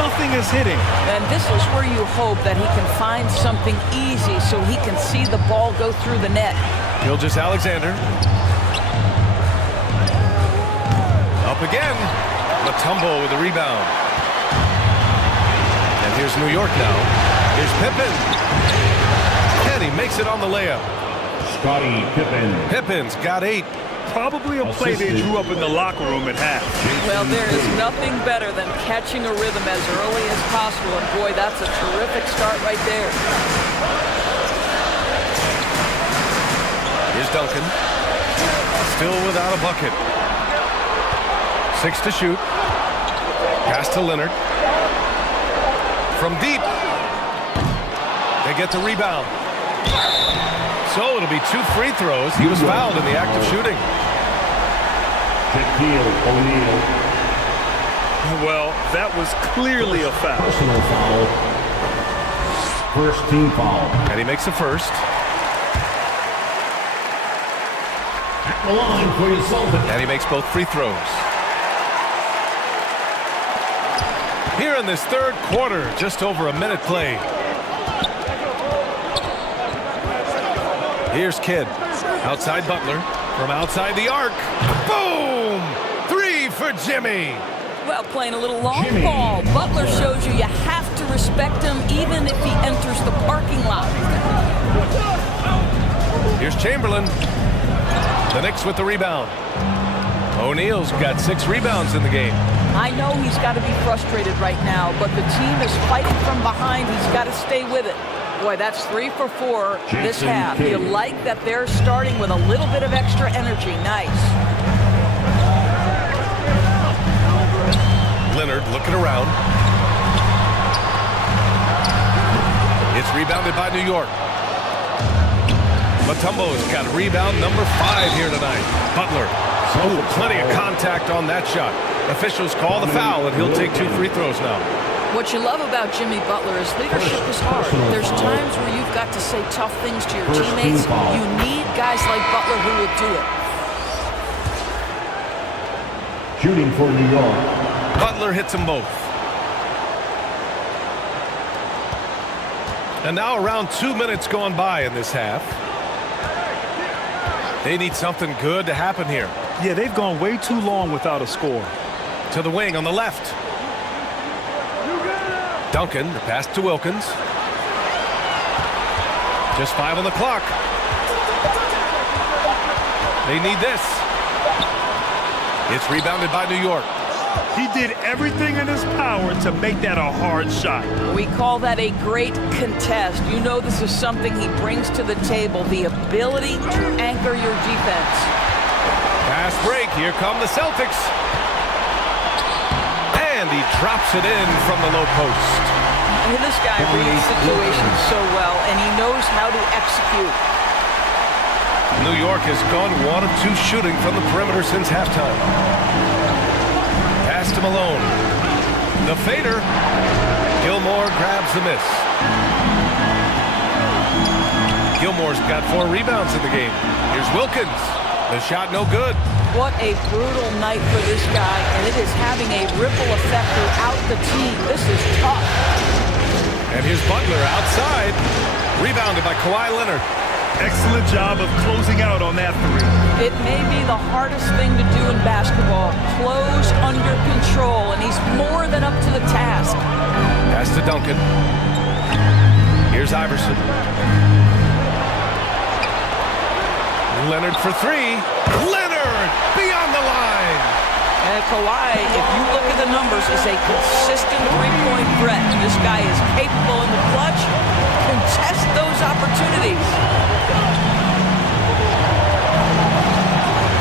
Nothing is hitting. And this is where you hope that he can find something easy so he can see the ball go through the net. Gilgeous-Alexander. Up again. Mutombo with the rebound. And here's New York now. Here's Pippen. And he makes it on the layup. Scottie Pippen. Pippen's got 8. Probably a play they drew up in the locker room at half. Well, there is nothing better than catching a rhythm as early as possible. And boy, that's a terrific start right there. Here's Duncan. Still without a bucket. 6 to shoot. Pass to Leonard. From deep. They get the rebound. So it'll be 2 free throws. He was fouled in the act of shooting. Shaquille O'Neal. Well, that was clearly a foul. Personal foul. First team foul. And he makes the first. At the line for your Celtics. And he makes both free throws. Here in this third quarter, just over a minute played. Here's Kidd. Outside Butler. From outside the arc. Boom! 3 for Jimmy. Well, playing a little long ball. Butler shows you have to respect him even if he enters the parking lot. Here's Chamberlain. The Knicks with the rebound. O'Neal's got 6 rebounds in the game. I know he's got to be frustrated right now, but the team is fighting from behind. He's got to stay with it. Boy, that's 3 for 4 this half. You like that they're starting with a little bit of extra energy. Nice. Leonard looking around. It's rebounded by New York. Mutombo's got rebound number 5 here tonight. Butler. Oh, plenty of contact on that shot. Officials call the foul, and he'll take 2 free throws now. What you love about Jimmy Butler is leadership is hard. There's times where you've got to say tough things to your teammates. You need guys like Butler who will do it. Shooting for New York. Butler hits them both. And now around 2 minutes gone by in this half. They need something good to happen here. Yeah, they've gone way too long without a score. To the wing on the left. Duncan, the pass to Wilkins. Just 5 on the clock. They need this. It's rebounded by New York. He did everything in his power to make that a hard shot. We call that a great contest. You know this is something he brings to the table, the ability to anchor your defense. Fast break. Here come the Celtics. And he drops it in from the low post. And this guy reads situations so well, and he knows how to execute. New York has gone 1 of 2 shooting from the perimeter since halftime. Pass to Malone. The fader. Gilmore grabs the miss. Gilmore's got 4 rebounds in the game. Here's Wilkins. The shot no good. What a brutal night for this guy, and it is having a ripple effect throughout the team. This is tough. And here's Butler outside. Rebounded by Kawhi Leonard. Excellent job of closing out on that three. It may be the hardest thing to do in basketball. Close under control, and he's more than up to the task. Pass to Duncan. Here's Iverson. Leonard for 3. Leonard beyond the line. And Kawhi, if you look at the numbers, is a consistent three-point threat. This guy is capable in the clutch. Contest those opportunities.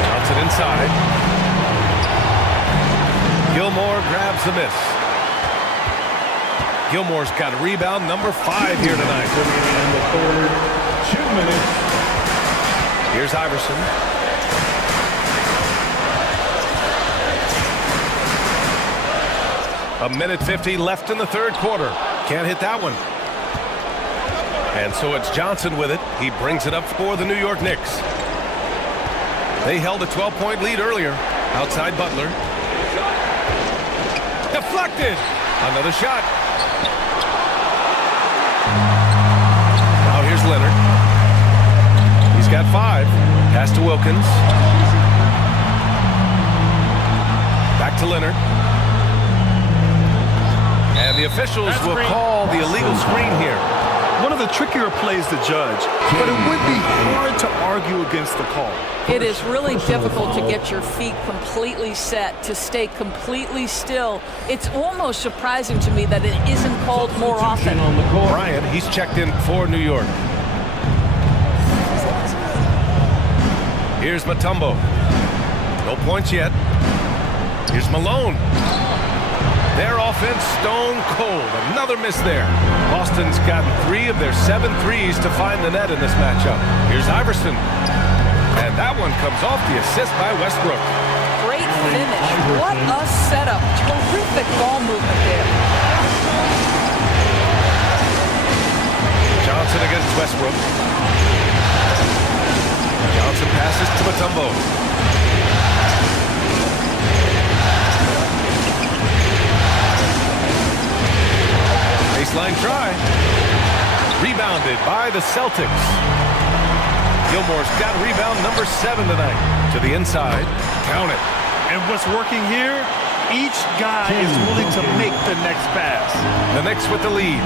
Johnson inside. Gilmore grabs the miss. Gilmore's got a rebound, number 5 here tonight. In the third, 2 minutes. Here's Iverson. A minute 50 left in the third quarter. Can't hit that one. And so it's Johnson with it. He brings it up for the New York Knicks. They held a 12-point lead earlier. Outside Butler. Deflected. Another shot. Now here's Leonard. He's got 5. Pass to Wilkins. Back to Leonard. And the officials will call the illegal screen here. One of the trickier plays to judge, but it would be hard to argue against the call. It is really difficult to get your feet completely set, to stay completely still. It's almost surprising to me that it isn't called more often. Bryant, he's checked in for New York. Here's Mutombo. No points yet. Here's Malone. Their offense stone cold. Another miss there. Boston's gotten 3 of their 7 threes to find the net in this matchup. Here's Iverson. And that one comes off the assist by Westbrook. Great finish. What a setup. Terrific ball movement there. Johnson against Westbrook. Johnson passes to Mutombo. Baseline try. Rebounded by the Celtics. Gilmore's got rebound number 7 tonight. To the inside. Count it. And what's working here, each guy is willing to make the next pass. The Knicks with the lead.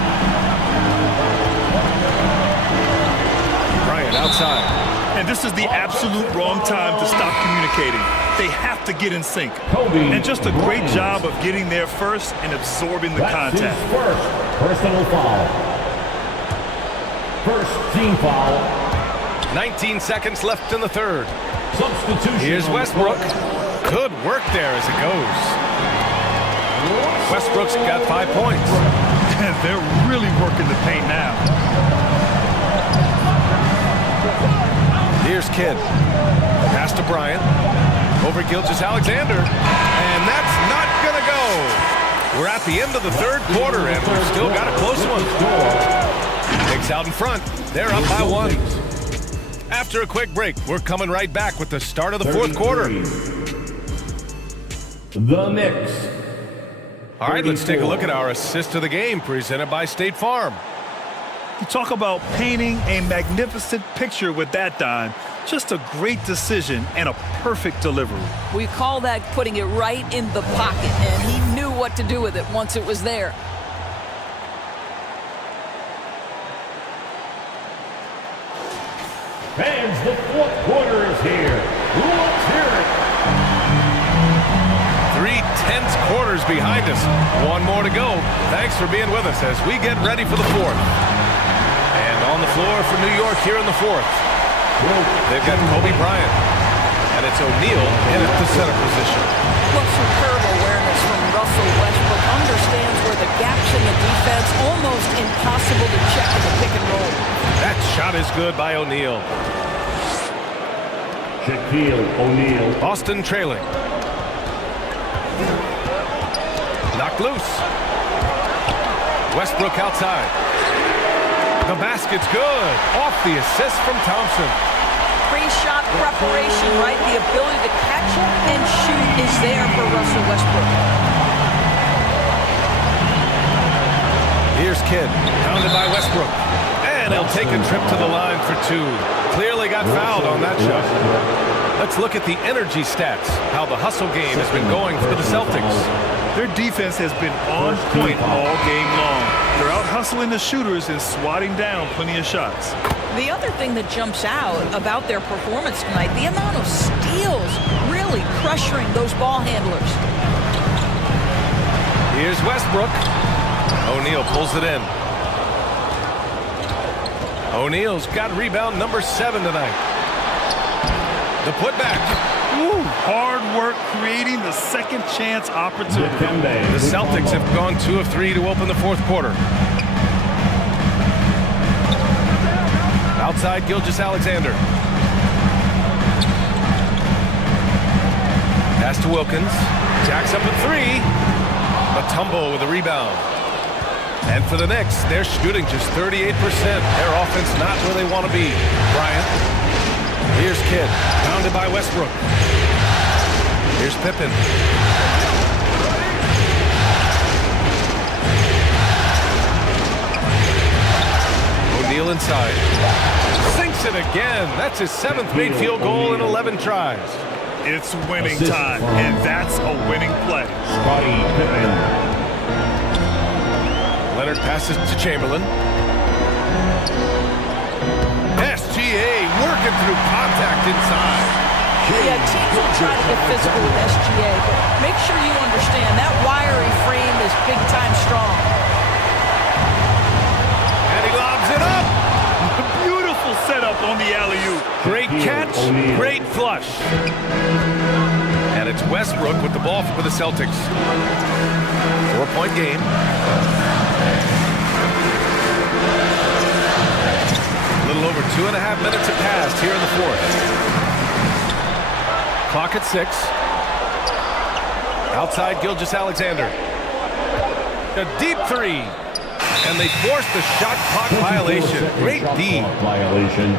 Bryant outside. And this is the absolute wrong time to stop communicating. They have to get in sync. And just a great job of getting there first and absorbing the contact. First personal foul. First team foul. 19 seconds left in the third. Substitution. Here's Westbrook. Good work there as it goes. Westbrook's got 5 points. And they're really working the paint now. Here's Kidd. Pass to Bryant. Over Gilgeous-Alexander. And that's not going to go. We're at the end of the third quarter, and we've still got a close one. Knicks out in front. They're up by 1. After a quick break, we're coming right back with the start of the fourth quarter. The Knicks. All right, let's take a look at our assist of the game presented by State Farm. You talk about painting a magnificent picture with that dime. Just a great decision and a perfect delivery. We call that putting it right in the pocket, and he knew what to do with it once it was there. Fans, the fourth quarter is here. Let's hear it. 3 tense quarters behind us. 1 more to go. Thanks for being with us as we get ready for the fourth. And on the floor for New York here in the fourth, they've got Kobe Bryant. And it's O'Neal in at the center position. What superb awareness from Russell Westbrook. Understands where the gaps in the defense, almost impossible to check in the pick and roll. That shot is good by O'Neal. Shaquille O'Neal. Boston trailing. Knocked loose. Westbrook outside. The basket's good. Off the assist from Thompson. Pre-shot preparation, right? The ability to catch it and shoot is there for Russell Westbrook. Here's Kidd, pounded by Westbrook. And he'll take a trip to the line for two. Clearly got fouled on that shot. Let's look at the energy stats, how the hustle game has been going for the Celtics. Their defense has been on point all game long. They're out hustling the shooters and swatting down plenty of shots. The other thing that jumps out about their performance tonight, the amount of steals really pressuring those ball handlers. Here's Westbrook. O'Neal pulls it in. O'Neal's got rebound number 7 tonight. The putback. Ooh, hard work creating the second chance opportunity. The Celtics have gone 2 of 3 to open the fourth quarter. Outside Gilgeous-Alexander. Pass to Wilkins. Jacks up at 3. Mutombo with a rebound. And for the Knicks, they're shooting just 38%. Their offense not where they want to be. Bryant. Here's Kidd, pounded by Westbrook. Here's Pippen. O'Neal inside. Sinks it again. That's his 7th made field goal in 11 tries. It's winning time, and that's a winning play. Scottie Pippen. Leonard passes to Chamberlain. SGA working through contact inside. Yeah, teams will try to get physical with SGA, but make sure you understand that wiry frame is big-time strong. And he lobs it up. Beautiful setup on the alley-oop. Great catch, great flush. And it's Westbrook with the ball for the Celtics. 4-point game. A little over 2.5 minutes have passed here in the fourth. Clock at 6. Outside Gilgeous-Alexander. A deep 3. And they forced the shot clock violation. Great D. Violation.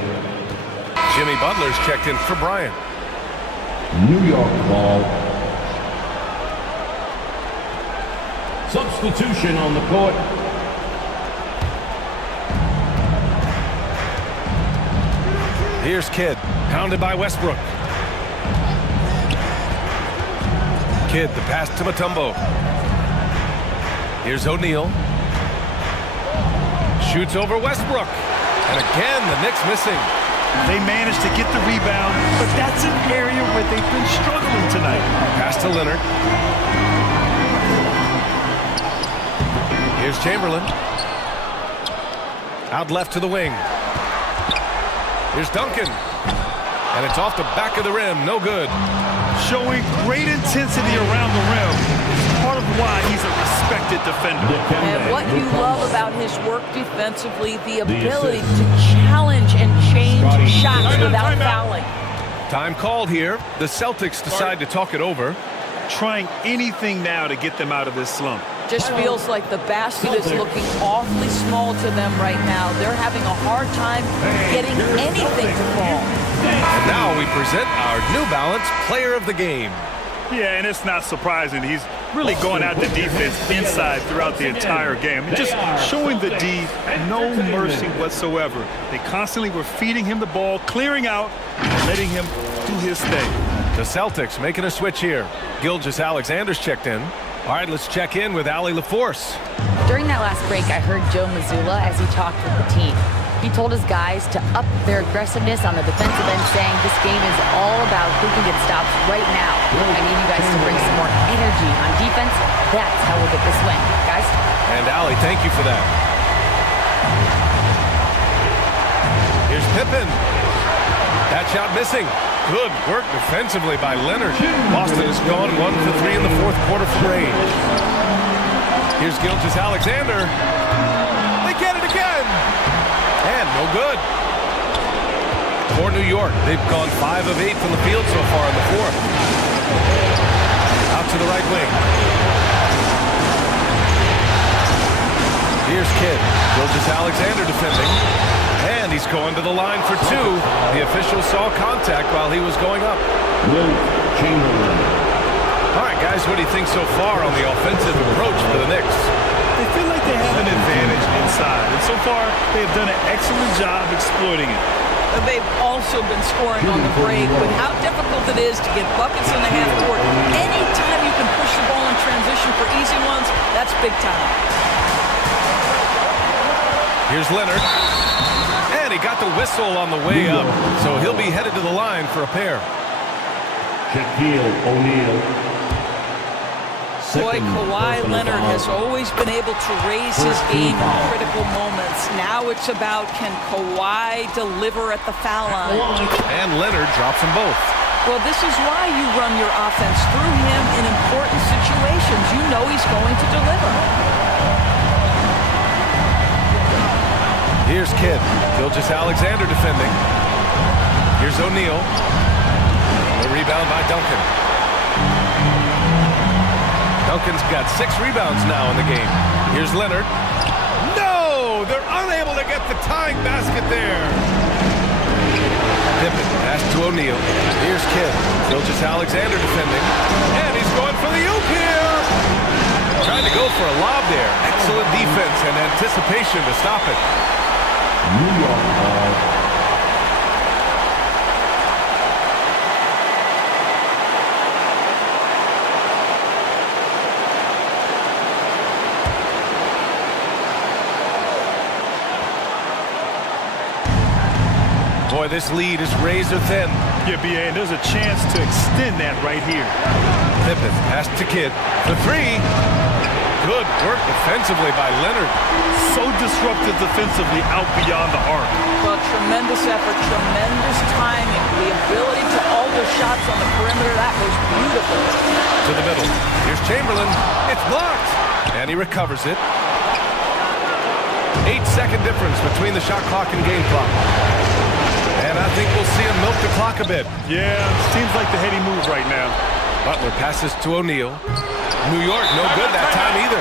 Jimmy Butler's checked in for Bryant. New York ball. Substitution on the court. Here's Kidd, pounded by Westbrook. Kidd, the pass to Mutombo. Here's O'Neal. Shoots over Westbrook. And again, the Knicks missing. They managed to get the rebound, but that's an area where they've been struggling tonight. Pass to Leonard. Here's Chamberlain. Out left to the wing. Here's Duncan. And it's off the back of the rim. No good. Showing great intensity around the rim is part of why he's a respected defender. And what you love about his work defensively, the ability to challenge and change shots without fouling. Time called here. The Celtics decide to talk it over. Trying anything now to get them out of this slump. Just feels like the basket is looking awfully small to them right now. They're having a hard time getting anything to fall. And now we present our New Balance Player of the Game. Yeah, and it's not surprising. He's really going out the defense inside throughout the entire game. Just showing the D no mercy whatsoever. They constantly were feeding him the ball, clearing out, and letting him do his thing. The Celtics making a switch here. Gilgeous-Alexander's checked in. All right, let's check in with Allie LaForce. During that last break, I heard Joe Mazzulla as he talked with the team. He told his guys to up their aggressiveness on the defensive end, saying this game is all about who can get stops right now. I need you guys to bring some more energy on defense. That's how we'll get this win. Guys? And Allie, thank you for that. Here's Pippen. That shot missing. Good work defensively by Leonard. Boston has gone 1 for 3 in the fourth quarter from range. Here's Gilgeous-Alexander. They get it again. And no good. For New York, they've gone 5 of 8 from the field so far in the fourth. Out to the right wing. Here's Kidd. Gilgeous-Alexander defending. And he's going to the line for two. The official saw contact while he was going up. Chamberlain. All right, guys, what do you think so far on the offensive approach for the Knicks? They feel like they have an advantage inside, and so far they've done an excellent job exploiting it. They've also been scoring on the break. With how difficult it is to get buckets in the half court, anytime you can push the ball in transition for easy ones, that's big time. Here's Leonard. And he got the whistle on the way up, so he'll be headed to the line for a pair. Shaquille O'Neal. Boy, Kawhi Leonard has always been able to raise his game in critical moments. Now it's about, can Kawhi deliver at the foul line? And Leonard drops them both. Well, this is why you run your offense through him in important situations. You know he's going to deliver. Here's Kidd. Gilgeous-Alexander defending. Here's O'Neal. The rebound by Duncan. Duncan's got 6 rebounds now in the game. Here's Leonard. No! They're unable to get the tying basket there. Pippen pass to O'Neal. Here's Kidd. Gilgeous-Alexander defending. And he's going for the oop here. Trying to go for a lob there. Excellent defense and anticipation to stop it. New York ball. Boy, this lead is razor thin. Yeah, B.A., and there's a chance to extend that right here. Pippen pass to Kidd. The three. Good work defensively by Leonard. So disruptive defensively out beyond the arc. Well, tremendous effort, tremendous timing. The ability to alter shots on the perimeter, that was beautiful. To the middle. Here's Chamberlain. It's blocked. And he recovers it. 8-second difference between the shot clock and game clock. And I think we'll see him milk the clock a bit. Yeah, seems like the heady move right now. Butler passes to O'Neal. New York, no good that time either.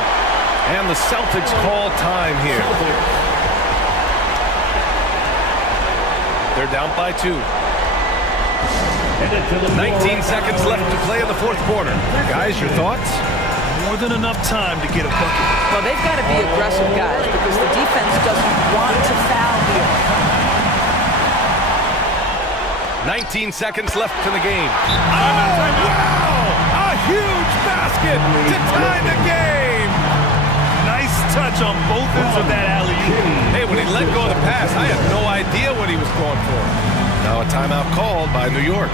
And the Celtics call time here. They're down by 2. 19 seconds left to play in the fourth quarter. Guys, your thoughts? More than enough time to get a bucket. Well, they've got to be aggressive, guys, because the defense doesn't want to foul here. 19 seconds left in the game. Oh, wow! A huge basket to tie the game! Nice touch on both ends of that alley-oop. Hey, when he let go of the pass, I had no idea what he was going for. Now a timeout called by New York.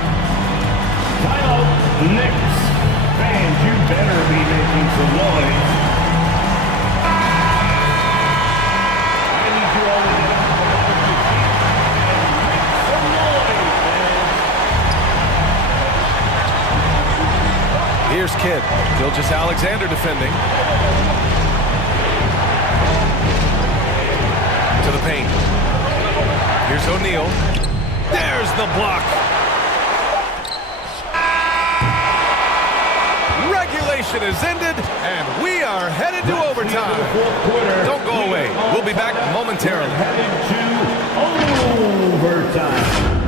Timeout, Knicks. Fans, you better be making some noise. I need you all to get up and make some noise, fans. Here's Kidd. Gilgeous-Alexander defending. To the paint. Here's O'Neal. There's the block. Regulation is ended, and we are headed to overtime. Don't go away. We'll be back momentarily. Headed to overtime.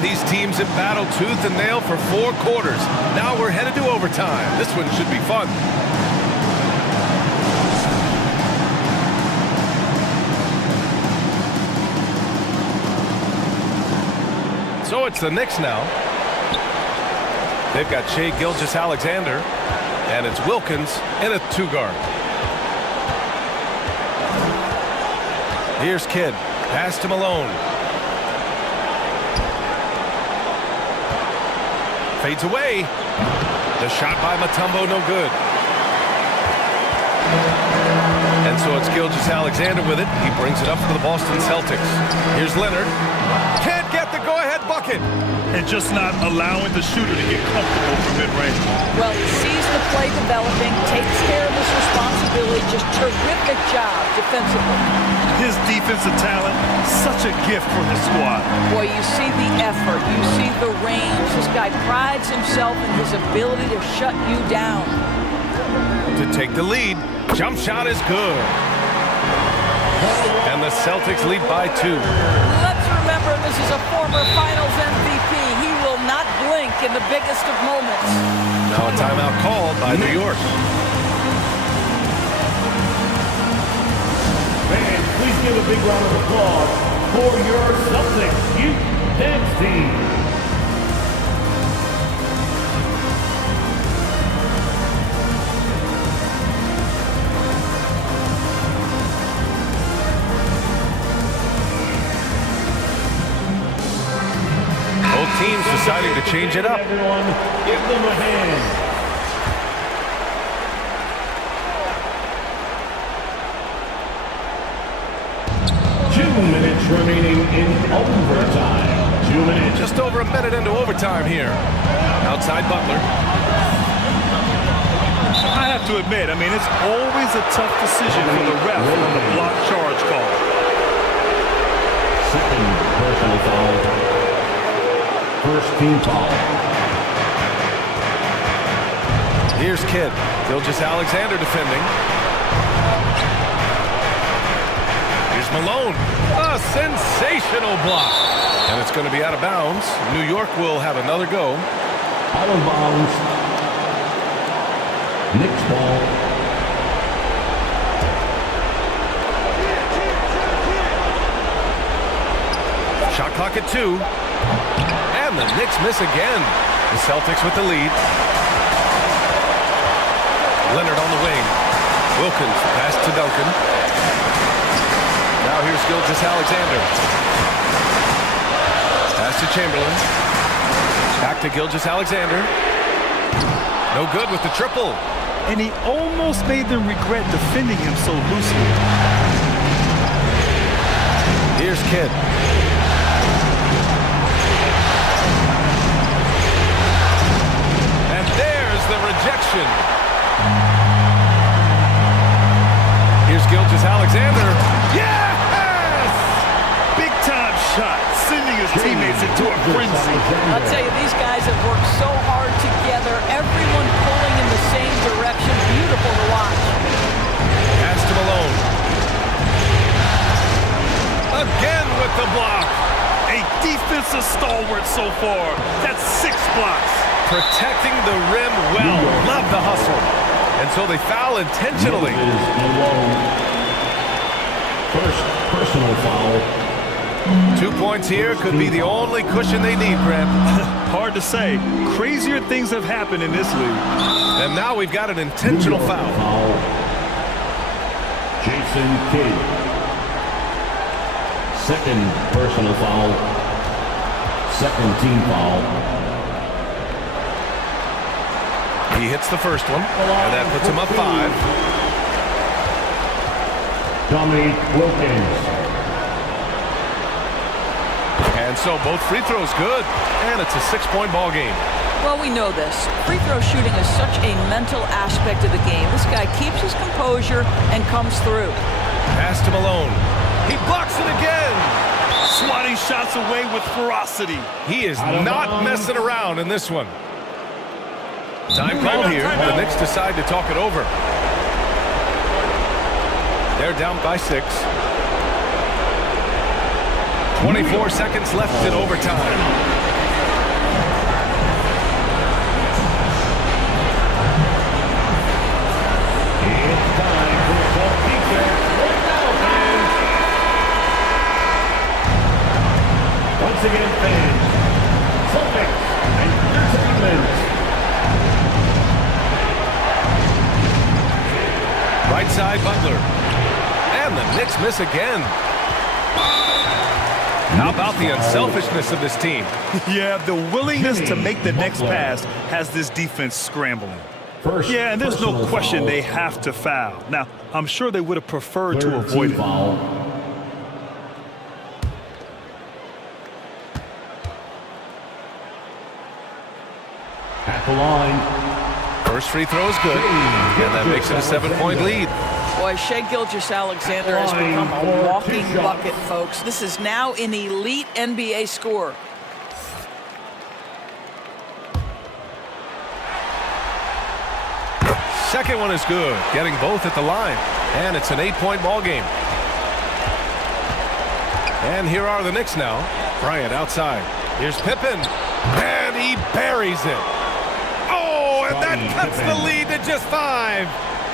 These teams have battled tooth and nail for 4 quarters. Now we're headed to overtime. This one should be fun. So it's the Knicks now. They've got Shai Gilgeous-Alexander, and it's Wilkins in a 2-guard. Here's Kidd. Pass to Malone. Fades away. The shot by Mutombo, no good. And so it's Gilgeous-Alexander with it. He brings it up for the Boston Celtics. Here's Leonard. Can't get the go-ahead bucket. And just not allowing the shooter to get comfortable from mid-range. Well, he sees the play developing, takes care of his responsibility. Just terrific job defensively. His defensive talent, such a gift for his squad. Boy, you see the effort, you see the range. This guy prides himself in his ability to shut you down. To take the lead, jump shot is good. And the Celtics lead by 2. Let's remember this is a former Finals MVP. He will not blink in the biggest of moments. Now a timeout called by New York. Fans, please give a big round of applause for your Celtics Youth Dance Team. Both teams deciding to change it up. Everyone, give them a hand. Minutes remaining in overtime. 2 minutes. Just over a minute into overtime here. Outside Butler. I have to admit, it's always a tough decision for the ref on the block charge call. Second personal foul. First team foul. Here's Kidd. Gilgeous-Alexander defending. Here's Malone. A sensational block. And it's going to be out of bounds. New York will have another go. Out of bounds. Knicks ball. Shot clock at 2. And the Knicks miss again. The Celtics with the lead. Leonard on the wing. Wilkins pass to Duncan. Now here's Gilgeous-Alexander. Pass to Chamberlain. Back to Gilgeous-Alexander. No good with the triple. And he almost made them regret defending him so loosely. Here's Kidd. And there's the rejection. Here's Gilgeous-Alexander. Yes! Big time shot, sending his teammates into a frenzy. I'll tell you, these guys have worked so hard together. Everyone pulling in the same direction. Beautiful to watch. Pass to Malone. Again with the block. A defensive stalwart so far. That's 6 blocks. Protecting the rim well. Love the hustle. And so they foul intentionally. First personal foul. 2 points here could be the only cushion they need, Grant. Hard to say. Crazier things have happened in this league. And now we've got an intentional foul. Jason Kidd. Second personal foul. Second team foul. He hits the first one, and that puts him up 5. Tommy Wilkins. And so both free throws good, and it's a 6-point ball game. Well, we know this. Free throw shooting is such a mental aspect of the game. This guy keeps his composure and comes through. Pass to Malone. He blocks it again. Swatting shots away with ferocity. He is not messing around in this one. Time called here. The Knicks decide to talk it over. They're down by 6. 24 seconds left in overtime. It's time for some defense. Right now, fans. Once again, fans. Celtics Entertainment. Right side, Butler. And the Knicks miss again. How about the unselfishness of this team? Yeah, the willingness to make the next pass has this defense scrambling. Yeah, and there's no question they have to foul. Now, I'm sure they would have preferred to avoid it. At the line. First free throw is good, and that makes it a 7-point lead. Boy, Shai Gilgeous-Alexander has become a walking bucket, folks. This is now an elite NBA scorer. Second one is good, getting both at the line, and it's an 8-point ball game. And here are the Knicks now. Bryant outside. Here's Pippen, and he buries it. Oh, and that cuts the lead to just 5.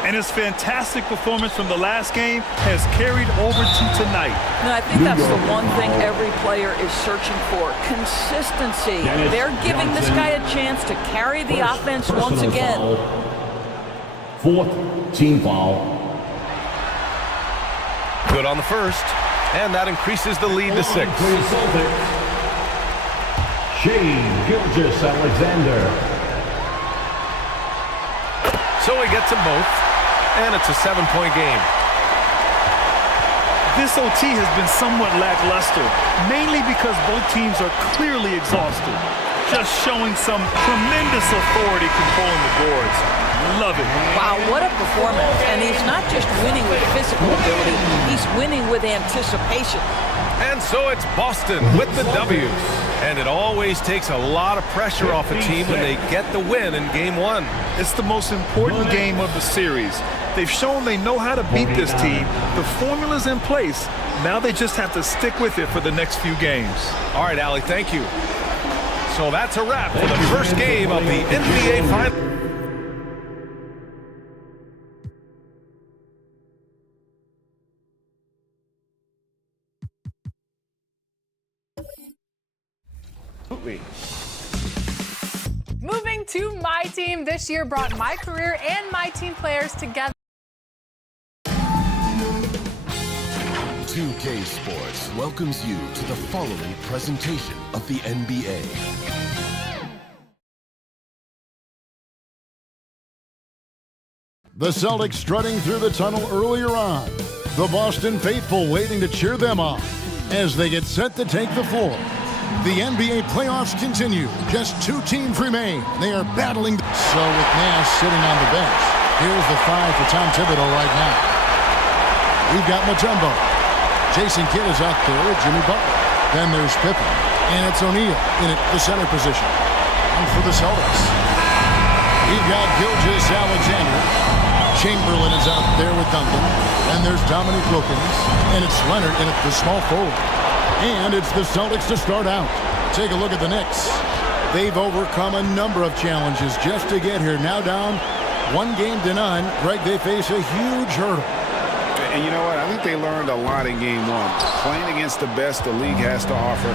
And his fantastic performance from the last game has carried over to tonight. And I think that's the one thing every player is searching for, consistency. They're giving this guy a chance to carry the offense once again. Fourth team foul. Good on the first, and that increases the lead to 6. Shai Gilgeous-Alexander. So he gets them both, and it's a 7-point game. This OT has been somewhat lackluster, mainly because both teams are clearly exhausted. Just showing some tremendous authority controlling the boards. Love it. Wow, what a performance. And he's not just winning with physical ability, he's winning with anticipation. And so it's Boston with the W. And it always takes a lot of pressure off a team when they get the win in Game 1. It's the most important game of the series. They've shown they know how to beat this team. The formula's in place. Now they just have to stick with it for the next few games. All right, Allie, thank you. So that's a wrap for the first game of the NBA Finals. Moving to my team this year brought my career and my team players together. 2K Sports welcomes you to the following presentation of the NBA. The Celtics strutting through the tunnel earlier on. The Boston faithful waiting to cheer them on as they get set to take the floor. The NBA playoffs continue. Just 2 teams remain. They are battling. So with Nash sitting on the bench, here's the 5 for Tom Thibodeau right now. We've got Mutombo. Jason Kidd is out there with Jimmy Butler. Then there's Pippen. And it's O'Neal in the center position. And for the Celtics, we've got Gilgeous-Alexander. Chamberlain is out there with Duncan. And there's Dominique Wilkins. And it's Leonard in at the small forward. And it's the Celtics to start out. Take a look at the Knicks. They've overcome a number of challenges just to get here. Now down 1-0. Greg, they face a huge hurdle. And you know what? I think they learned a lot in Game 1. Playing against the best the league has to offer,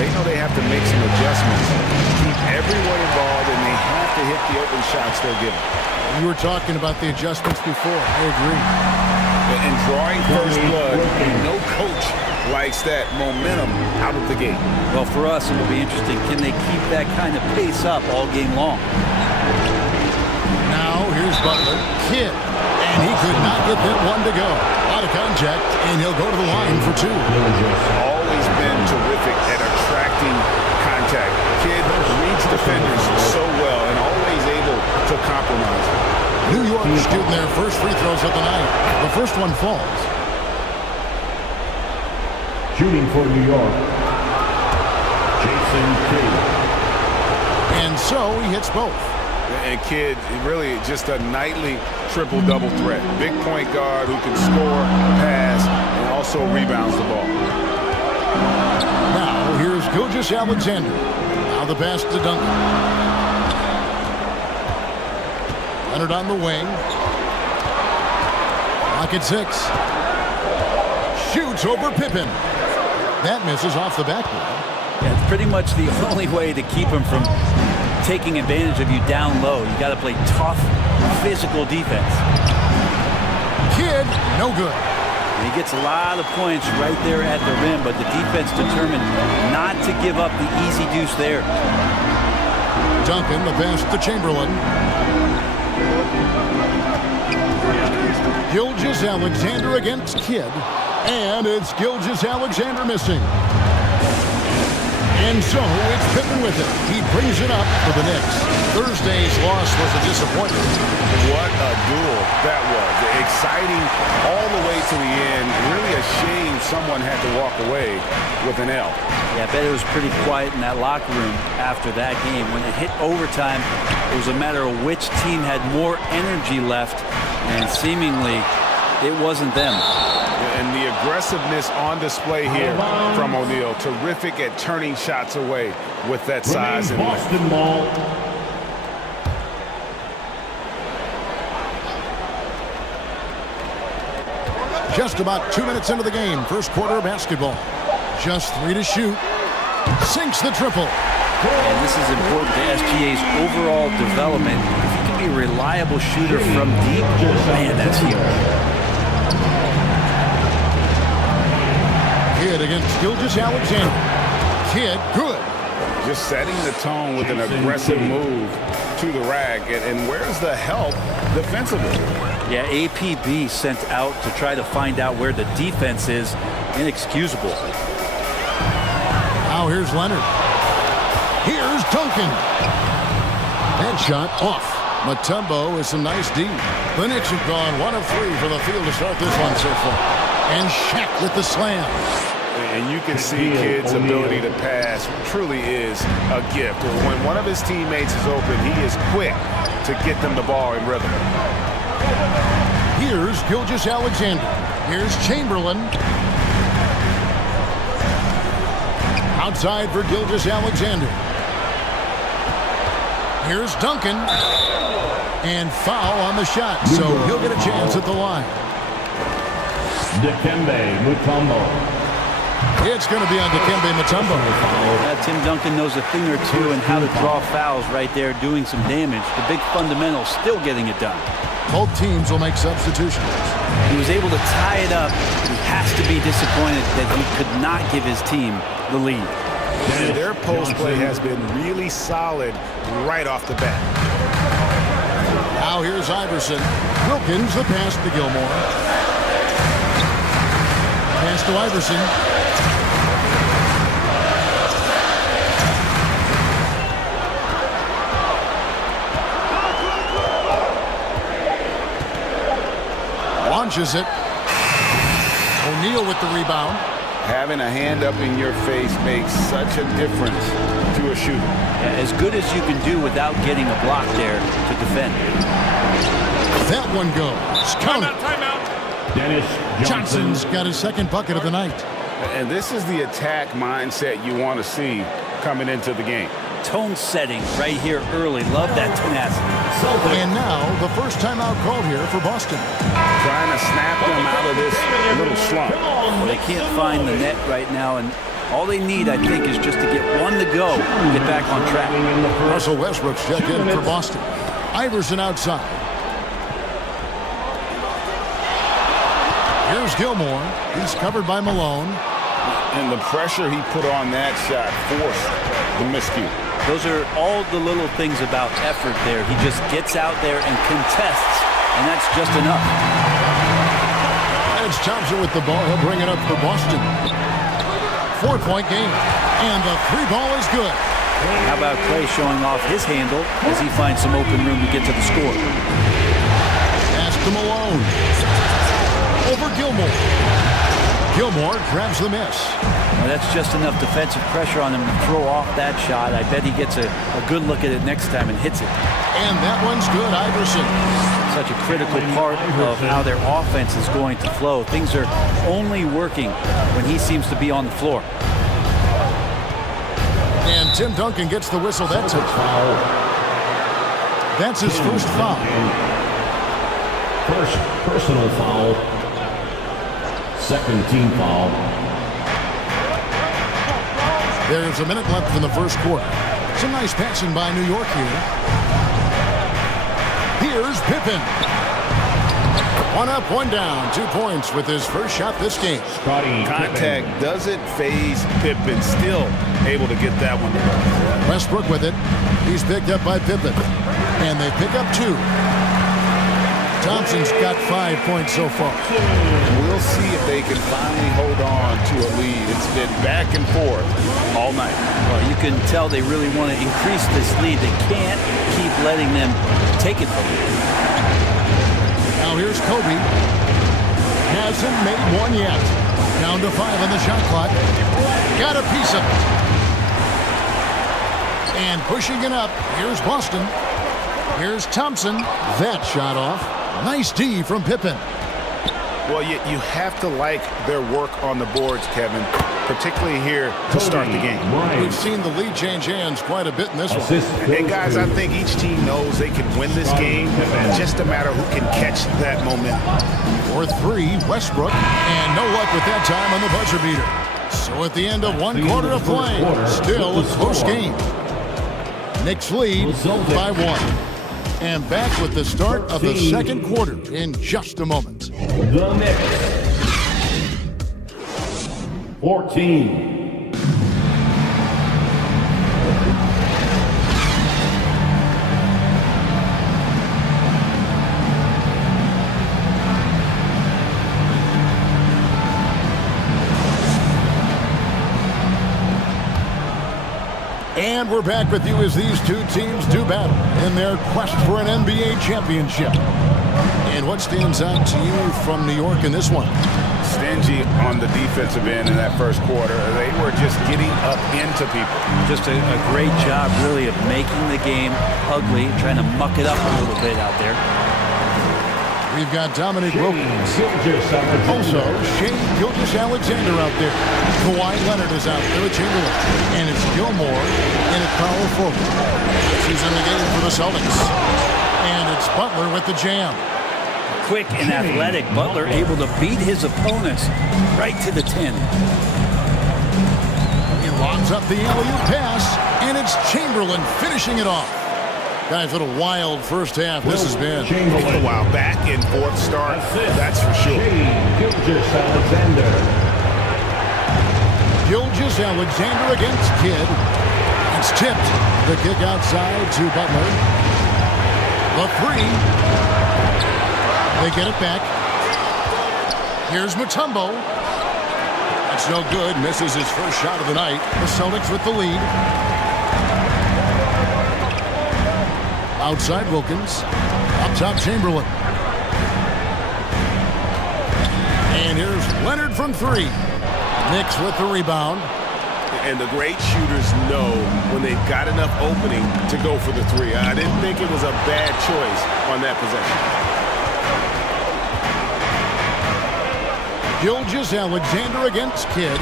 they know they have to make some adjustments. Keep everyone involved, and they have to hit the open shots they're given. You were talking about the adjustments before. I agree. And drawing first blood, no coach likes that momentum out of the gate. Well, for us, it'll be interesting. Can they keep that kind of pace up all game long? Now, here's Butler. Kidd. And he could not get that one to go. Out of contact, and he'll go to the line for 2. Always been terrific at attracting contact. Kidd reads defenders so well and always able to compromise. New York shooting their first free throws of the night. The first one falls. Shooting for New York, Jason Kidd. And so he hits both. And Kidd, really just a nightly triple-double threat. Big point guard who can score, pass, and also rebounds the ball. Now here's Gilgeous-Alexander. Now the pass to Duncan. Leonard on the wing. Pocket 6. Shoots over Pippen. That misses off the backboard. Yeah, it's pretty much the only way to keep him from taking advantage of you down low. You got to play tough, physical defense. Kidd, no good. And he gets a lot of points right there at the rim, but the defense determined not to give up the easy deuce there. Duncan, the pass to Chamberlain. Gilgeous-Alexander against Kidd. And it's Gilgeous-Alexander missing. And so it's Pippen with it. He brings it up for the Knicks. Thursday's loss was a disappointment. What a duel that was. Exciting all the way to the end. Really a shame someone had to walk away with an L. Yeah, I bet it was pretty quiet in that locker room after that game. When it hit overtime, it was a matter of which team had more energy left, and seemingly it wasn't them. And the aggressiveness on display here from O'Neal. Terrific at turning shots away with that size and Boston ball. Just about 2 minutes into the game, first quarter basketball. Just 3 to shoot. Sinks the triple. And this is important to SGA's overall development. If he can be a reliable shooter from deep, man, that's huge. Kidd against Gilgeous-Alexander. Kidd, good. Just setting the tone with an aggressive move to the rack. And where's the help defensively? Yeah, APB sent out to try to find out where the defense is. Inexcusable. Now here's Leonard. Here's Duncan. That shot off. Mutombo with some nice D. The Knicks have gone 1 of 3 for the field to start this one so far. And Shaq with the slam. And you can see Kidd's ability to pass truly is a gift. When one of his teammates is open, he is quick to get them the ball in rhythm. Here's Gilgeous-Alexander. Here's Chamberlain. Outside for Gilgeous-Alexander. Here's Duncan. And foul on the shot, so he'll get a chance at the line. Dikembe Mutombo. It's going to be on Dikembe Mutombo. Tim Duncan knows a thing or two and how to draw fouls right there, doing some damage. The big fundamentals still getting it done. Both teams will make substitutions. He was able to tie it up. He has to be disappointed that he could not give his team the lead. And their post play has been really solid right off the bat. Now here's Iverson. Wilkins, the pass to Gilmore. Pass to Iverson. Launches it. O'Neal with the rebound. Having a hand up in your face makes such a difference to a shooter. Yeah, as good as you can do without getting a block there to defend. That one goes. Count it. Timeout. Dennis Johnson's got his second bucket of the night. And this is the attack mindset you want to see coming into the game. Tone setting right here early. Love that tenacity. And now the first timeout called here for Boston. Trying to snap them out of this little slump. Well, they can't find the net right now, and all they need, I think, is just to get one to go and get back on track. Russell Westbrook's check in for Boston. Iverson outside. Here's Gilmore. He's covered by Malone. And the pressure he put on that shot forced the miscue. Those are all the little things about effort there. He just gets out there and contests, and that's just enough. It's Thompson with the ball. He'll bring it up for Boston. 4-point game. And the 3 ball is good. How about Clay showing off his handle as he finds some open room to get to the score? Pass to Malone. Over Gilmore. Gilmore grabs the miss. Well, that's just enough defensive pressure on him to throw off that shot. I bet he gets a good look at it next time and hits it. And that one's good, Iverson. Such a critical part of how their offense is going to flow. Things are only working when he seems to be on the floor. And Tim Duncan gets the whistle. That's a foul. That's his first foul. First personal foul. Second team foul. There's a minute left in the first quarter. Some nice passing by New York here. Here's Pippen. 1 up, 1 down. 2 points with his first shot this game. Contact doesn't phase Pippen. Still able to get that one. Westbrook with it. He's picked up by Pippen. And they pick up 2. Thompson's got 5 points so far. We'll see if they can finally hold on to a lead. It's been back and forth all night. Well, you can tell they really want to increase this lead. They can't keep letting them take it from them. Now here's Kobe. Hasn't made one yet. Down to 5 on the shot clock. Got a piece of it. And pushing it up, here's Boston. Here's Thompson. That shot off. Nice D from Pippen. Well, you have to like their work on the boards, Kevin, particularly here to start the game. We've seen the lead change hands quite a bit in this one. And guys, I think each team knows they can win this game. It's just a matter who can catch that momentum. For 3, Westbrook. And no luck with that time on the buzzer beater. So at the end of 1 quarter of play, still a close game. Knicks lead by 1. And back with the start of the second quarter in just a moment. The Knicks. 14. And we're back with you as these two teams do battle in their quest for an NBA championship. And what stands out to you from New York in this one? Stingy on the defensive end in that first quarter. They were just getting up into people. Just a great job, really, of making the game ugly, trying to muck it up a little bit out there. We've got Dominic Wilkins. Also, Shea Gilgeous-Alexander out there. Kawhi Leonard is out there with Chamberlain. And it's Gilmore in a power forward. He's in the game for the Celtics. And it's Butler with the jam. Quick and athletic, Butler able to beat his opponents right to the 10. He lobs up the alley-oop pass, and it's Chamberlain finishing it off. Guys, what a wild first half this has been. A while back in fourth start, that's for sure. Gilgeous-Alexander. Gilgeous-Alexander against Kidd. It's tipped. The kick outside to Butler. The 3. They get it back. Here's Mutombo. That's no good. Misses his first shot of the night. The Celtics with the lead. Outside Wilkins. Up top Chamberlain. And here's Leonard from 3. Knicks with the rebound. And the great shooters know when they've got enough opening to go for the 3. I didn't think it was a bad choice on that possession. Gilgeous-Alexander against Kidd.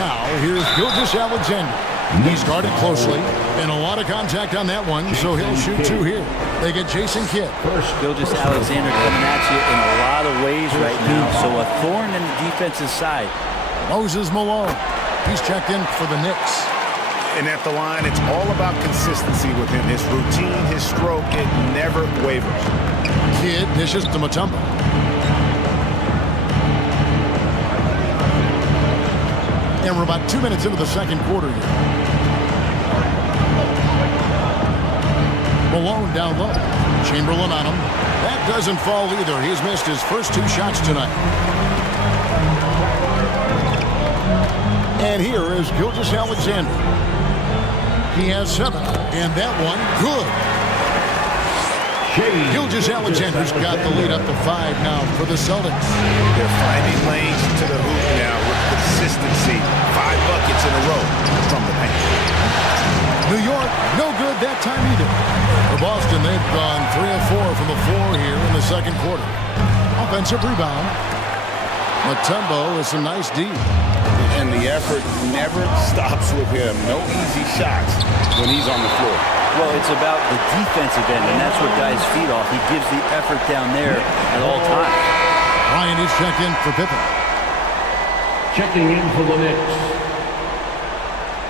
Now, here's Gilgeous-Alexander. He's guarded closely, and a lot of contact on that one, so he'll shoot 2 here. They get Jason Kidd. Gilgeous-Alexander coming at you in a lot of ways right now, so a thorn in the defensive side. Moses Malone. He's checked in for the Knicks. And at the line, it's all about consistency with him. His routine, his stroke, it never wavers. Kidd dishes to Mutombo. And we're about 2 minutes into the second quarter here. Malone down low. Chamberlain on him. That doesn't fall either. He's missed his first 2 shots tonight. And here is Gilgeous-Alexander. He has 7. And that one, good. Gilgeous-Alexander's got the lead up to 5 now for the Celtics. They're finding lanes to the hoop now with consistency. 5 buckets in a row from the paint. New York, no good that time either. For Boston, they've gone 3 of 4 from the floor here in the second quarter. Offensive rebound. Mutombo with some nice D. And the effort never stops with him. No easy shots when he's on the floor. Well, it's about the defensive end, and that's what guys feed off. He gives the effort down there at all times. Ryan is checked in for Pippen. Checking in for the Knicks,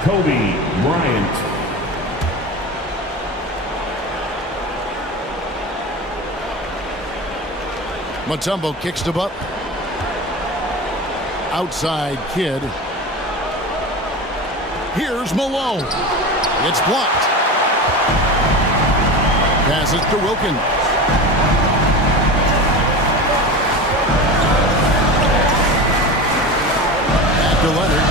Kobe Bryant. Mutombo kicks to Butler. Outside Kidd. Here's Malone. It's blocked. Passes to Wilkins. Back to Leonard.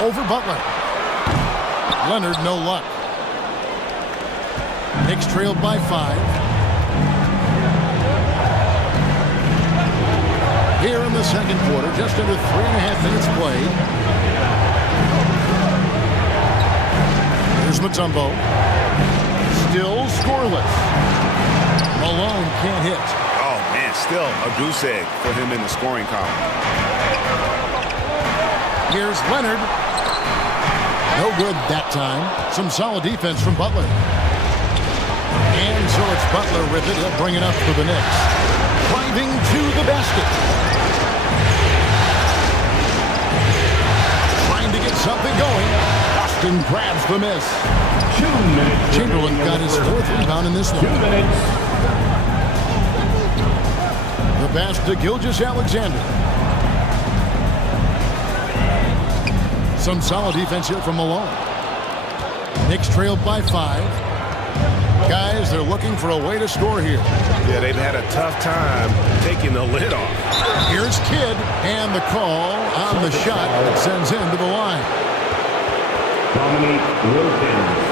Over Butler. Leonard, no luck. Knicks trailed by 5. Here in the second quarter, just under 3.5 minutes played. Here's Mutombo. Still scoreless. Malone can't hit. Oh, man, still a goose egg for him in the scoring column. Here's Leonard. No good that time. Some solid defense from Butler. And so it's Butler with it. He'll bring it up for the Knicks. Driving to the basket. Trying to get something going. Boston grabs the miss. 2 minutes. Chamberlain got his 4th rebound in this one. 2 minutes. The pass to Gilgeous-Alexander. Some solid defense here from Malone. Knicks trailed by 5. Guys, they're looking for a way to score here. Yeah, they've had a tough time taking the lid off. Here's Kidd, and the call on the shot that sends him to the line. Dominique Wilkins.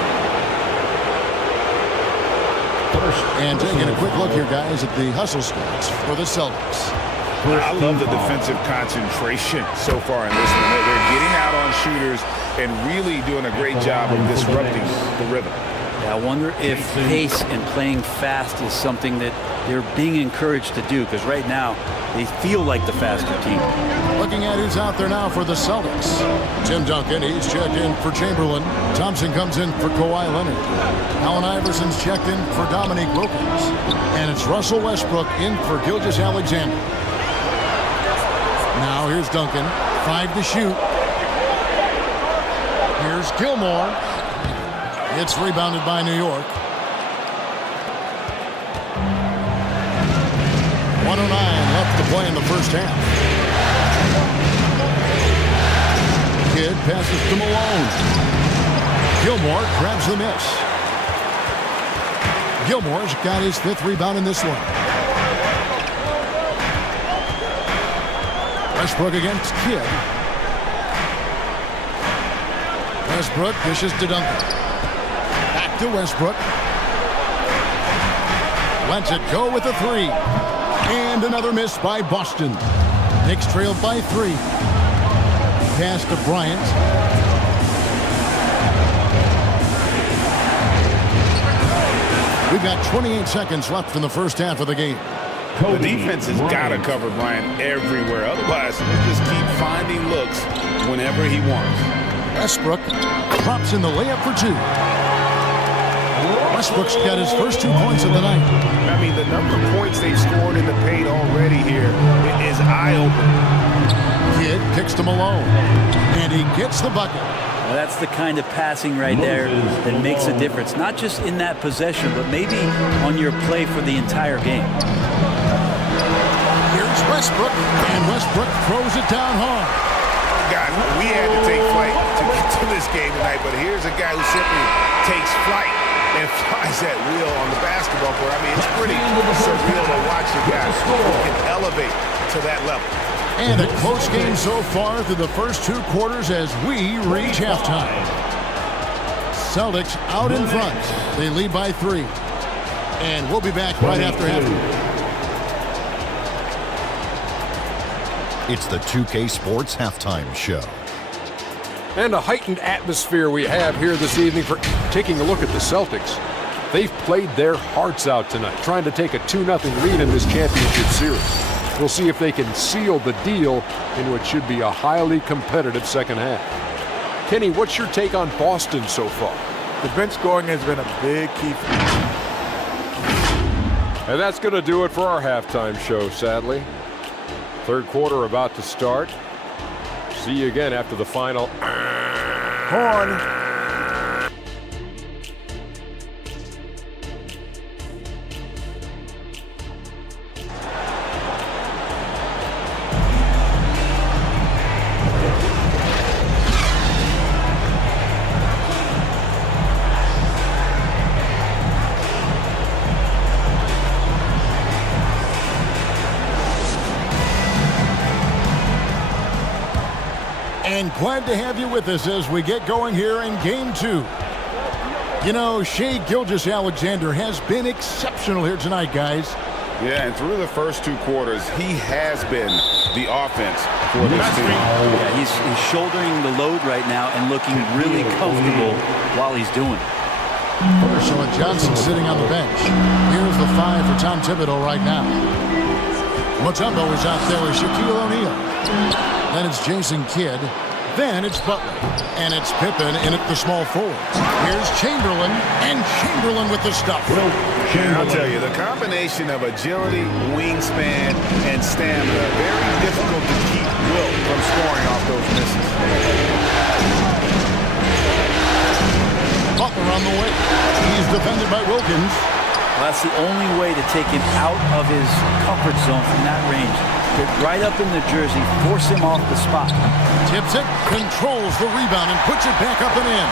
And taking a quick look here, guys, at the hustle stats for the Celtics. I love the defensive concentration so far in this one. They're getting out on shooters and really doing a great job of disrupting the rhythm. I wonder if pace and playing fast is something that they're being encouraged to do, because right now they feel like the faster team. Looking at who's out there now for the Celtics. Tim Duncan, he's checked in for Chamberlain. Thompson comes in for Kawhi Leonard. Allen Iverson's checked in for Dominique Wilkins. And it's Russell Westbrook in for Gilgeous-Alexander. Now here's Duncan. 5 to shoot. Here's Gilmore. It's rebounded by New York. 1:09 left to play in the first half. Kidd passes to Malone. Gilmore grabs the miss. Gilmore's got his 5th rebound in this one. Westbrook against Kidd. Westbrook dishes to Duncan. Back to Westbrook. Lets it go with a 3. And another miss by Boston. Knicks trailed by 3. Pass to Bryant. We've got 28 seconds left in the first half of the game. The defense has got to cover Bryant everywhere. Otherwise, he'll just keep finding looks whenever he wants. Westbrook drops in the layup for 2. Westbrook's got his first 2 points of the night. I mean, the number of points they've scored in the paint already here is eye-opening. Kidd kicks to Malone, and he gets the bucket. Well, that's the kind of passing right there that makes a difference, not just in that possession, but maybe on your play for the entire game. Here's Westbrook, and Westbrook throws it down hard. Guys, we had to take flight to get to this game tonight, but here's a guy who simply takes flight and flies that wheel on the basketball court. I mean, it's pretty surreal to watch a guy who can elevate to that level. And a close game so far through the first 2 quarters as we reach halftime. Celtics out in front. They lead by 3. And we'll be back right after halftime. It's the 2K Sports Halftime Show. And a heightened atmosphere we have here this evening for taking a look at the Celtics. They've played their hearts out tonight, trying to take a 2-0 lead in this championship series. We'll see if they can seal the deal in what should be a highly competitive second half. Kenny, what's your take on Boston so far? The bench scoring has been a big key for me. And that's going to do it for our halftime show, sadly. Third quarter about to start. See you again after the final. Horn. and glad to have you with us as we get going here in Game 2. You know, Shai Gilgeous-Alexander has been exceptional here tonight, guys. Yeah, and through the first 2 quarters, he has been the offense for this team. Yeah, he's shouldering the load right now and looking really comfortable while he's doing it. So Johnson sitting on the bench. Here's the 5 for Tom Thibodeau right now. Mutombo is out there with Shaquille O'Neal. Then it's Jason Kidd. Then it's Butler. And it's Pippen in at the small forward. Here's Chamberlain, and Chamberlain with the stuff. I'll tell you, the combination of agility, wingspan, and stamina, very difficult to keep Wilt from scoring off those misses. Butler on the way. He's defended by Wilkins. Well, that's the only way to take him out of his comfort zone from that range. Get right up in the jersey, force him off the spot. Tips it, controls the rebound, and puts it back up and in.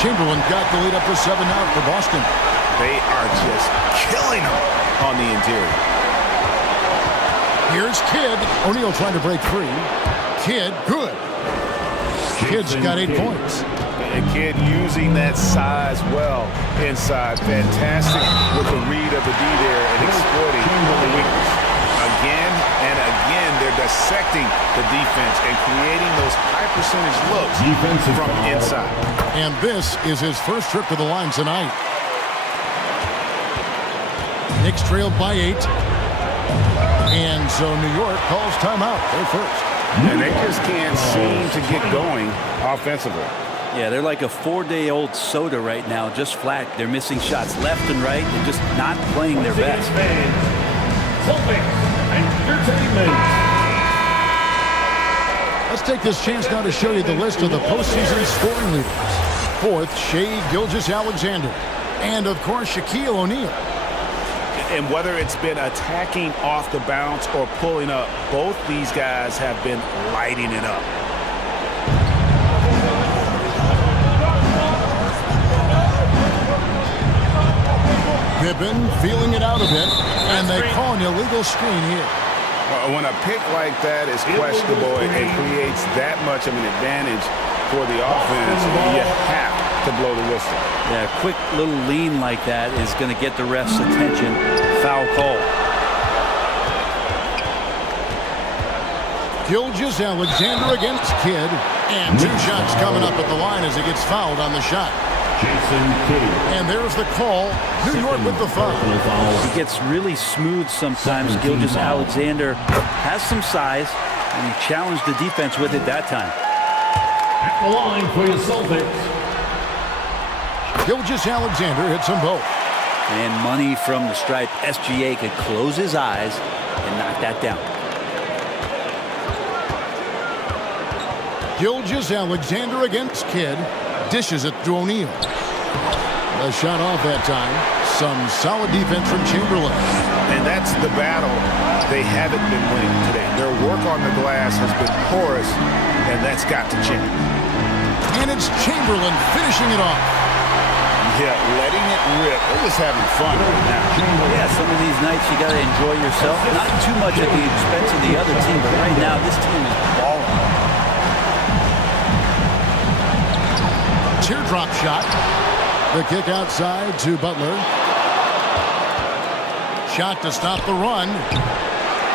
Chamberlain got the lead up to 7 now for Boston. They are just killing them on the interior. Here's Kidd. O'Neal trying to break free. Kidd, good. Kidd's got 8 points. And Kidd using that size well inside. Fantastic with the read of the D there and exploiting the weakness. Again and again, they're dissecting the defense and creating those high percentage looks from inside. And this is his first trip to the line tonight. Knicks trailed by 8. And so New York calls timeout. They're first. And they just can't seem to get going offensively. Yeah, they're like a 4-day-old soda right now, just flat. They're missing shots left and right. They're just not playing their best. Let's take this chance now to show you the list of the postseason scoring leaders. 4th, Shai Gilgeous-Alexander. And, of course, Shaquille O'Neal. And whether it's been attacking off the bounce or pulling up, both these guys have been lighting it up. Pippen feeling it out a bit, and they call an illegal screen here. When a pick like that is questionable and creates that much of an advantage for the offense, you have to blow the whistle. Yeah, a quick little lean like that is going to get the ref's attention. Foul call. Gilgeous-Alexander against Kidd. And 2 shots coming up at the line as he gets fouled on the shot. And there's the call. New York with the foul. He gets really smooth sometimes. Gilgeous-Alexander has some size, and he challenged the defense with it that time. At the line for your Celtics. Gilgeous-Alexander hits them both. And money from the stripe. SGA could close his eyes and knock that down. Gilgeous-Alexander against Kidd. Dishes it to O'Neal. A shot off that time. Some solid defense from Chamberlain. And that's the battle they haven't been winning today. Their work on the glass has been porous, and that's got to change. And it's Chamberlain finishing it off. Yeah, letting it rip. They're just having fun right now. Yeah, some of these nights you got to enjoy yourself. Not too much at the expense of the other team, but right now this team is balling. Teardrop shot. The kick outside to Butler. Shot to stop the run.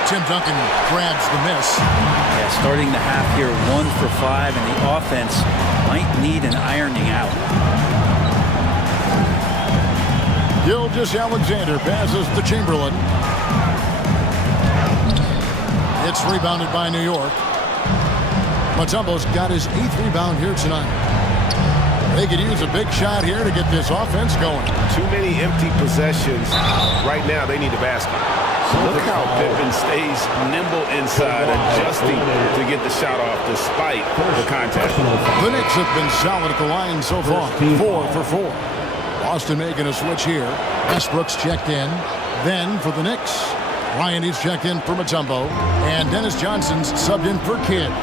Tim Duncan grabs the miss. Yeah, starting the half here 1 for 5, and the offense might need an ironing out. Gilgeous-Alexander passes to Chamberlain. It's rebounded by New York. Mutombo's got his 8th rebound here tonight. They could use a big shot here to get this offense going. Too many empty possessions. Right now, they need a basket. Look how Pippen stays nimble inside, adjusting to get the shot off despite the contact. The Knicks have been solid at the line so far. 4 for 4. Boston making a switch here. Westbrook's checked in. Then for the Knicks, Ryan is checked in for Mutombo. And Dennis Johnson's subbed in for Kidd.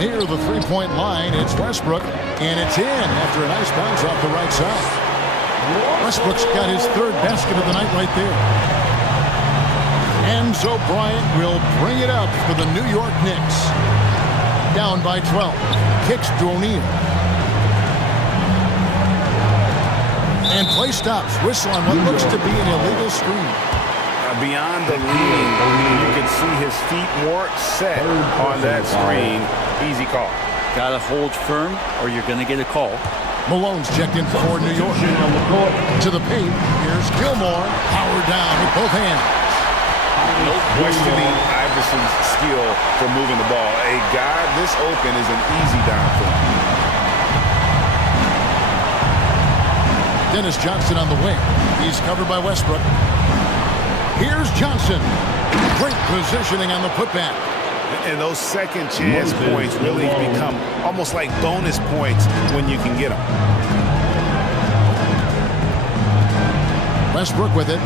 Near the 3-point line, it's Westbrook, and it's in after a nice bounce off the right side. Westbrook's got his 3rd basket of the night right there. And so Bryant will bring it up for the New York Knicks. Down by 12. Kicks to O'Neal. And play stops. Whistle on what looks to be an illegal screen. Beyond the leading, you can see his feet weren't set on that screen. Easy call. Got to hold firm or you're going to get a call. Malone's checked in for New York. To the paint. Here's Gilmore. Powered down with both hands. No questioning Iverson's skill for moving the ball. A guy this open is an easy down for him. Dennis Johnson on the wing. He's covered by Westbrook. Here's Johnson. Great positioning on the putback. And those second chance points really become almost like bonus points when you can get them. Westbrook with it.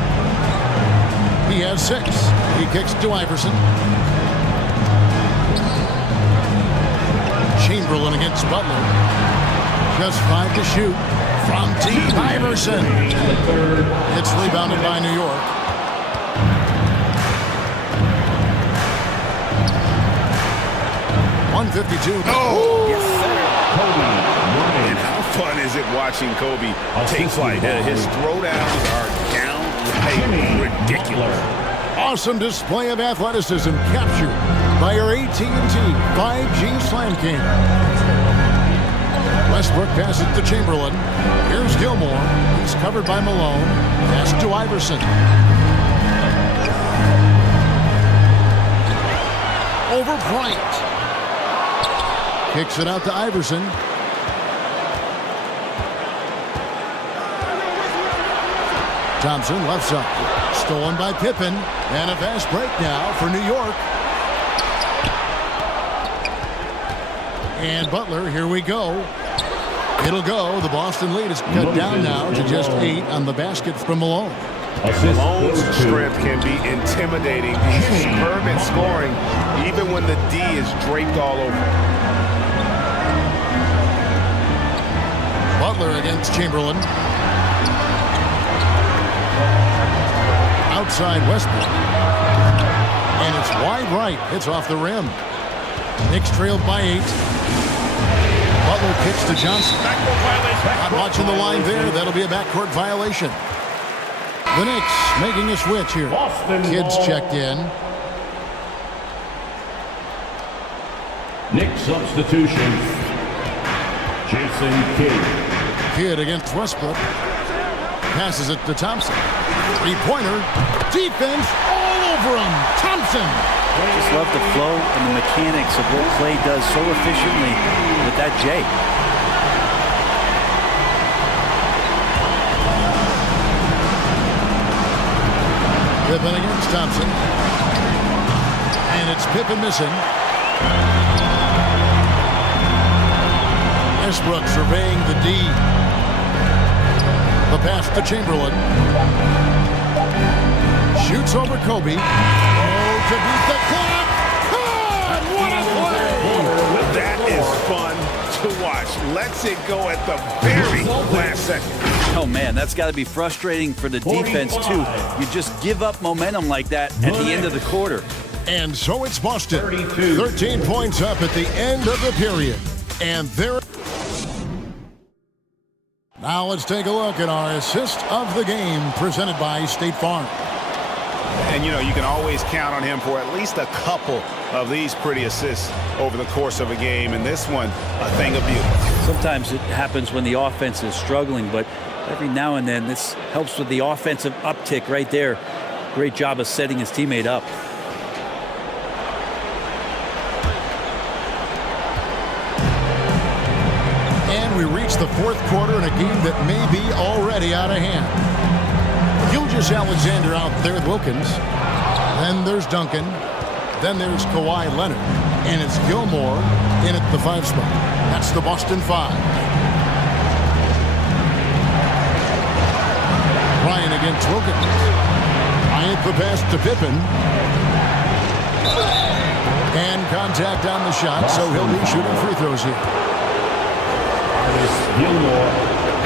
He has 6. He kicks to Iverson. Chamberlain against Butler. Just 5 to shoot. From deep, Iverson. It's rebounded by New York. .152. Oh! Yes, sir. Kobe. And how fun is it watching Kobe take flight? His throwdowns are down ridiculous. Awesome display of athleticism captured by our AT&T 5G Slam King. Westbrook passes to Chamberlain. Here's Gilmore. He's covered by Malone. Pass to Iverson. Over Bryant. Kicks it out to Iverson. Thompson left side. Stolen by Pippen. And a fast break now for New York. And Butler, here we go. It'll go. The Boston lead is cut down now to just 8 on the basket from Malone. Malone's strength can be intimidating. He's superb at scoring, even when the D is draped all over. Butler against Chamberlain. Outside Westbrook. And it's wide right. It's off the rim. Knicks trailed by 8. Butler kicks to Johnson. Not watching the line there. That'll be a backcourt violation. The Knicks making a switch here. Kids checked in. Knicks substitution. Jason Kidd. Kidd against Westbrook. Passes it to Thompson. Three-pointer. Defense all over him. Thompson. Just love the flow and the mechanics of what Clay does so efficiently with that J. Pippen against Thompson. And it's Pippen missing. Westbrook surveying the D. The pass to Chamberlain. Shoots over Kobe. Oh, to beat the clock. God, what a play! That is fun to watch. Lets it go at the very last second. Oh, man, that's got to be frustrating for the defense, too. You just give up momentum like that at the end of the quarter. And so it's Boston. 13 points up at the end of the period. And there. Now let's take a look at our assist of the game presented by State Farm. And, you know, you can always count on him for at least a couple of these pretty assists over the course of a game. And this one, a thing of beauty. Sometimes it happens when the offense is struggling, but every now and then this helps with the offensive uptick right there. Great job of setting his teammate up. And we reach the fourth quarter in a game that may be already out of hand. Gilgeous Alexander out there with Wilkins. Then there's Duncan. Then there's Kawhi Leonard. And it's Gilmore in at the 5 spot. That's the Boston 5. Bryant against Wilkins. Bryant the pass to Pippen. And contact on the shot, so he'll be shooting free throws here.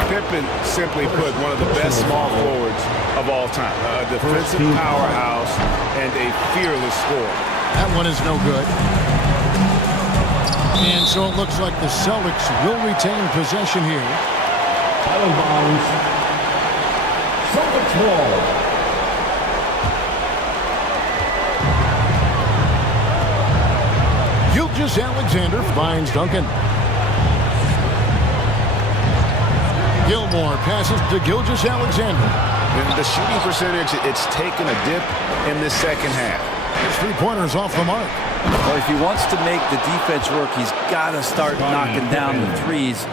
Pippen Pippen, simply put, one of the best small forwards of all time. A defensive powerhouse and a fearless scorer. That one is no good. And so it looks like the Celtics will retain possession here. Out of bounds. Celtics ball. Gilgeous-Alexander finds Duncan. Gilmore passes to Gilgeous-Alexander. The shooting percentage, it's taken a dip in this second half. His three-pointers off the mark. Well, if he wants to make the defense work, he's got to start knocking down the threes.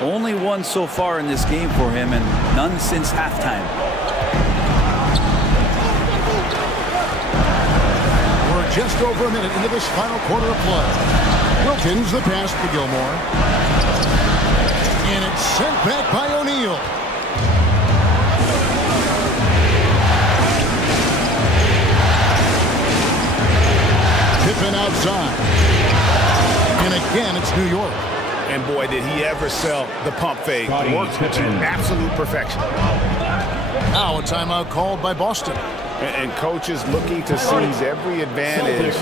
Only one so far in this game for him, and none since halftime. We're just over a minute into this final quarter of play. Wilkins the pass to Gilmore. And it's sent back by O'Neal. Pippen outside. And again, it's New York. And boy, did he ever sell the pump fake. Worked to absolute perfection. Now a timeout called by Boston. And coaches looking to seize every advantage,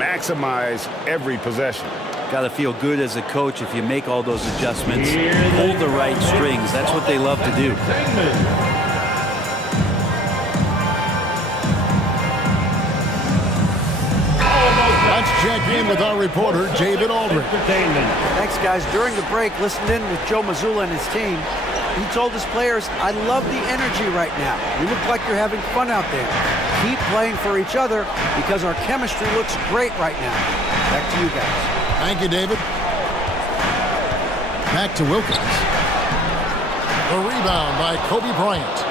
maximize every possession. Got to feel good as a coach if you make all those adjustments. Hold the right strings. That's what they love to do. Let's check in with our reporter, David Aldridge. Thanks, guys. During the break, listened in with Joe Mazzulla and his team. He told his players, I love the energy right now. You look like you're having fun out there. Keep playing for each other because our chemistry looks great right now. Back to you guys. Thank you, David. Back to Wilkins. The rebound by Kobe Bryant.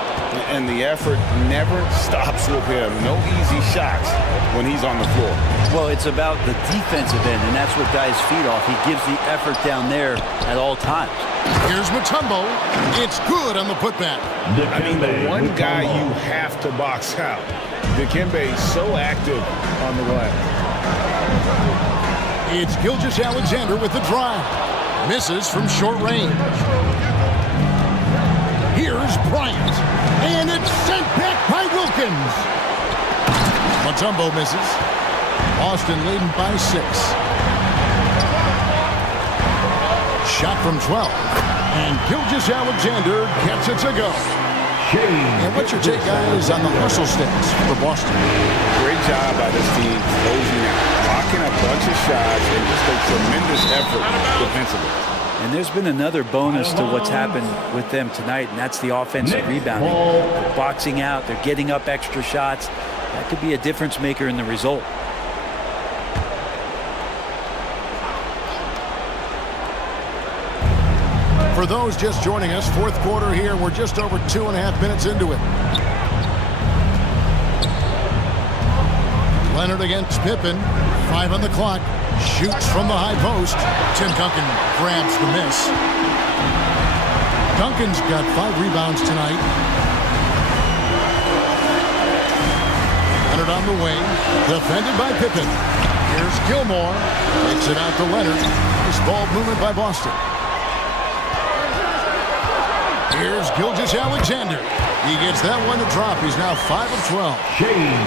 And the effort never stops with him. No easy shots when he's on the floor. Well, it's about the defensive end, and that's what guys feed off. He gives the effort down there at all times. Here's Mutombo. It's good on the putback. I mean, the one guy you have to box out. Dikembe so active on the glass. It's Gilgeous-Alexander with the drive. Misses from short range. Here's Bryant. And it's sent back by Wilkins. Mutombo misses. Boston leading by 6. Shot from 12. And Gilgeous-Alexander gets it to go. And what's your take, guys, on the hustle stats for Boston? Great job by this team closing out, blocking a bunch of shots, and just a tremendous effort defensively. And there's been another bonus to what's happened with them tonight, and that's the offensive rebounding. They're boxing out, they're getting up extra shots. That could be a difference maker in the result. For those just joining us, fourth quarter here. We're just over 2.5 minutes into it. Leonard against Pippen. 5 on the clock. Shoots from the high post. Tim Duncan grabs the miss. Duncan's got 5 rebounds tonight. Leonard on the wing. Defended by Pippen. Here's Gilmore. Takes it out to Leonard. This ball movement by Boston. Here's Gilgeous-Alexander. He gets that one to drop. He's now 5 of 12.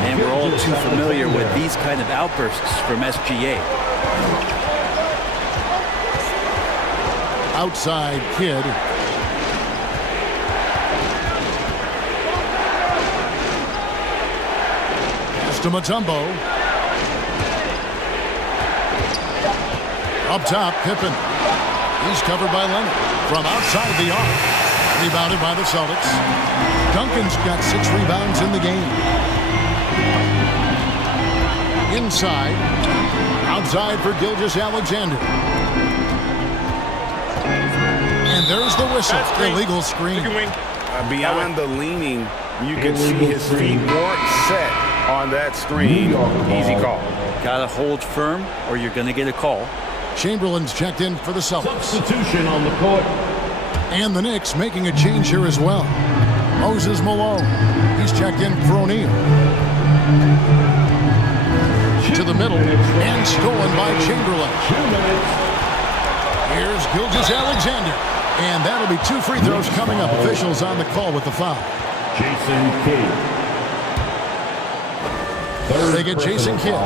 And we're all too familiar with these kind of outbursts from SGA. Outside Kid. Pass to Mutombo. Up top, Pippen. He's covered by Leonard. From outside the arc. Rebounded by the Celtics. Duncan's got 6 rebounds in the game. Inside. Outside for Gilgeous-Alexander. And there's the whistle. Illegal screen. Beyond the leaning, you can see his feet weren't set on that screen. Easy call. Got to hold firm or you're going to get a call. Chamberlain's checked in for the Celtics. Substitution on the court. And the Knicks making a change here as well. Moses Malone. He's checked in for O'Neal. To the middle. And stolen by Chamberlain. Here's Gilgeous-Alexander. And that'll be 2 free throws coming up. Officials on the call with the foul. Jason Kidd. They get Jason Kidd.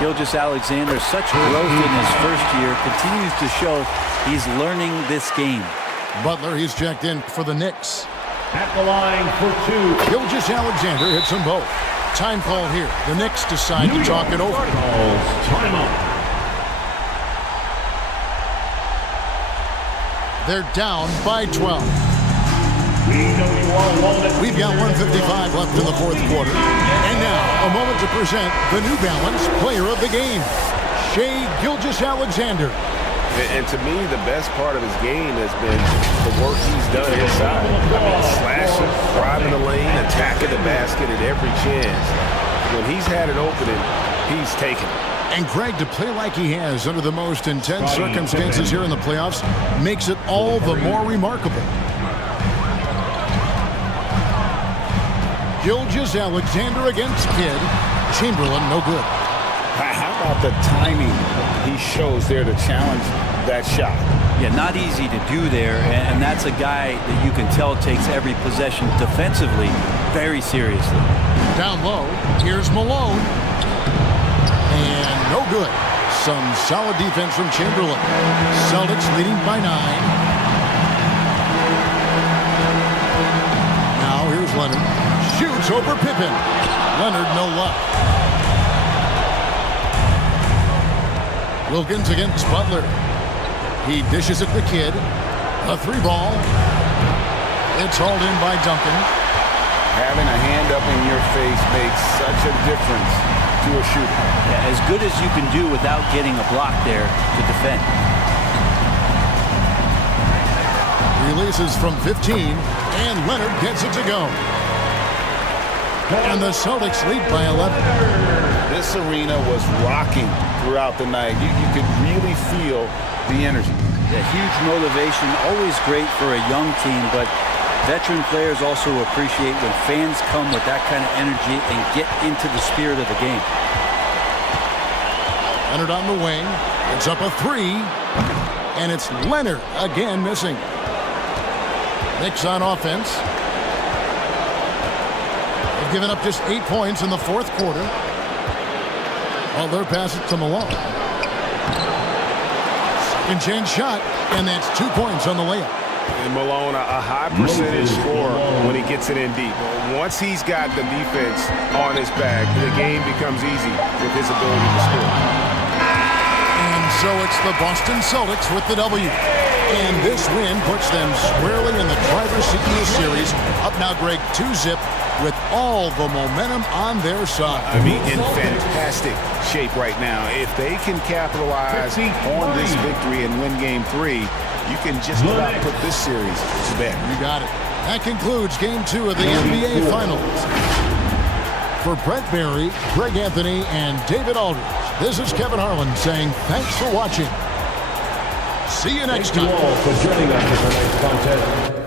Gilgeous-Alexander, such growth in his first year, continues to show he's learning this game. Butler, he's checked in for the Knicks. At the line for 2. Gilgeous-Alexander hits them both. Time call here. The Knicks decide to talk it over. Timeout. They're down by 12. We've got 1:55 left in the fourth quarter. And now, a moment to present the New Balance Player of the Game, Shai Gilgeous-Alexander. And to me, the best part of his game has been the work he's done inside. I mean, slashing, driving the lane, attacking the basket at every chance. When he's had an opening, he's taken it. And Greg, to play like he has under the most intense circumstances here in the playoffs makes it all the more remarkable. Gilgeous-Alexander against Kidd. Chamberlain, no good. How about the timing he shows there to challenge that shot? Yeah, not easy to do there, and that's a guy that you can tell takes every possession defensively very seriously. Down low, here's Malone. And no good. Some solid defense from Chamberlain. Celtics leading by 9. Now here's Leonard. Shoots over Pippen. Leonard, no luck. Wilkins against Butler. He dishes it to Kidd. A 3-ball. It's hauled in by Duncan. Having a hand up in your face makes such a difference to a shooter. Yeah, as good as you can do without getting a block there to defend. Releases from 15, and Leonard gets it to go. And the Celtics lead by 11. This arena was rocking throughout the night. You could really feel the energy. The huge motivation, always great for a young team, but veteran players also appreciate when fans come with that kind of energy and get into the spirit of the game. Leonard on the wing. It's up a 3. And it's Leonard again missing. Knicks on offense. They've given up just 8 points in the fourth quarter. Butler passes it to Malone. Second chance shot, and that's 2 points on the layup. And Malone, a high percentage scorer when he gets it in deep. Once he's got the defense on his back, the game becomes easy with his ability to score. And so it's the Boston Celtics with the W. And this win puts them squarely in the driver's seat in the series. Up now, Greg, 2-zip with all the momentum on their side. I mean, in fantastic shape right now. If they can capitalize on this victory and win Game 3, you can just about put this series to bed. You got it. That concludes Game 2 of the NBA Finals. For Brett Barry, Greg Anthony, and David Aldridge, this is Kevin Harlan saying thanks for watching. See you next time. Thank you all for joining us for tonight's contest.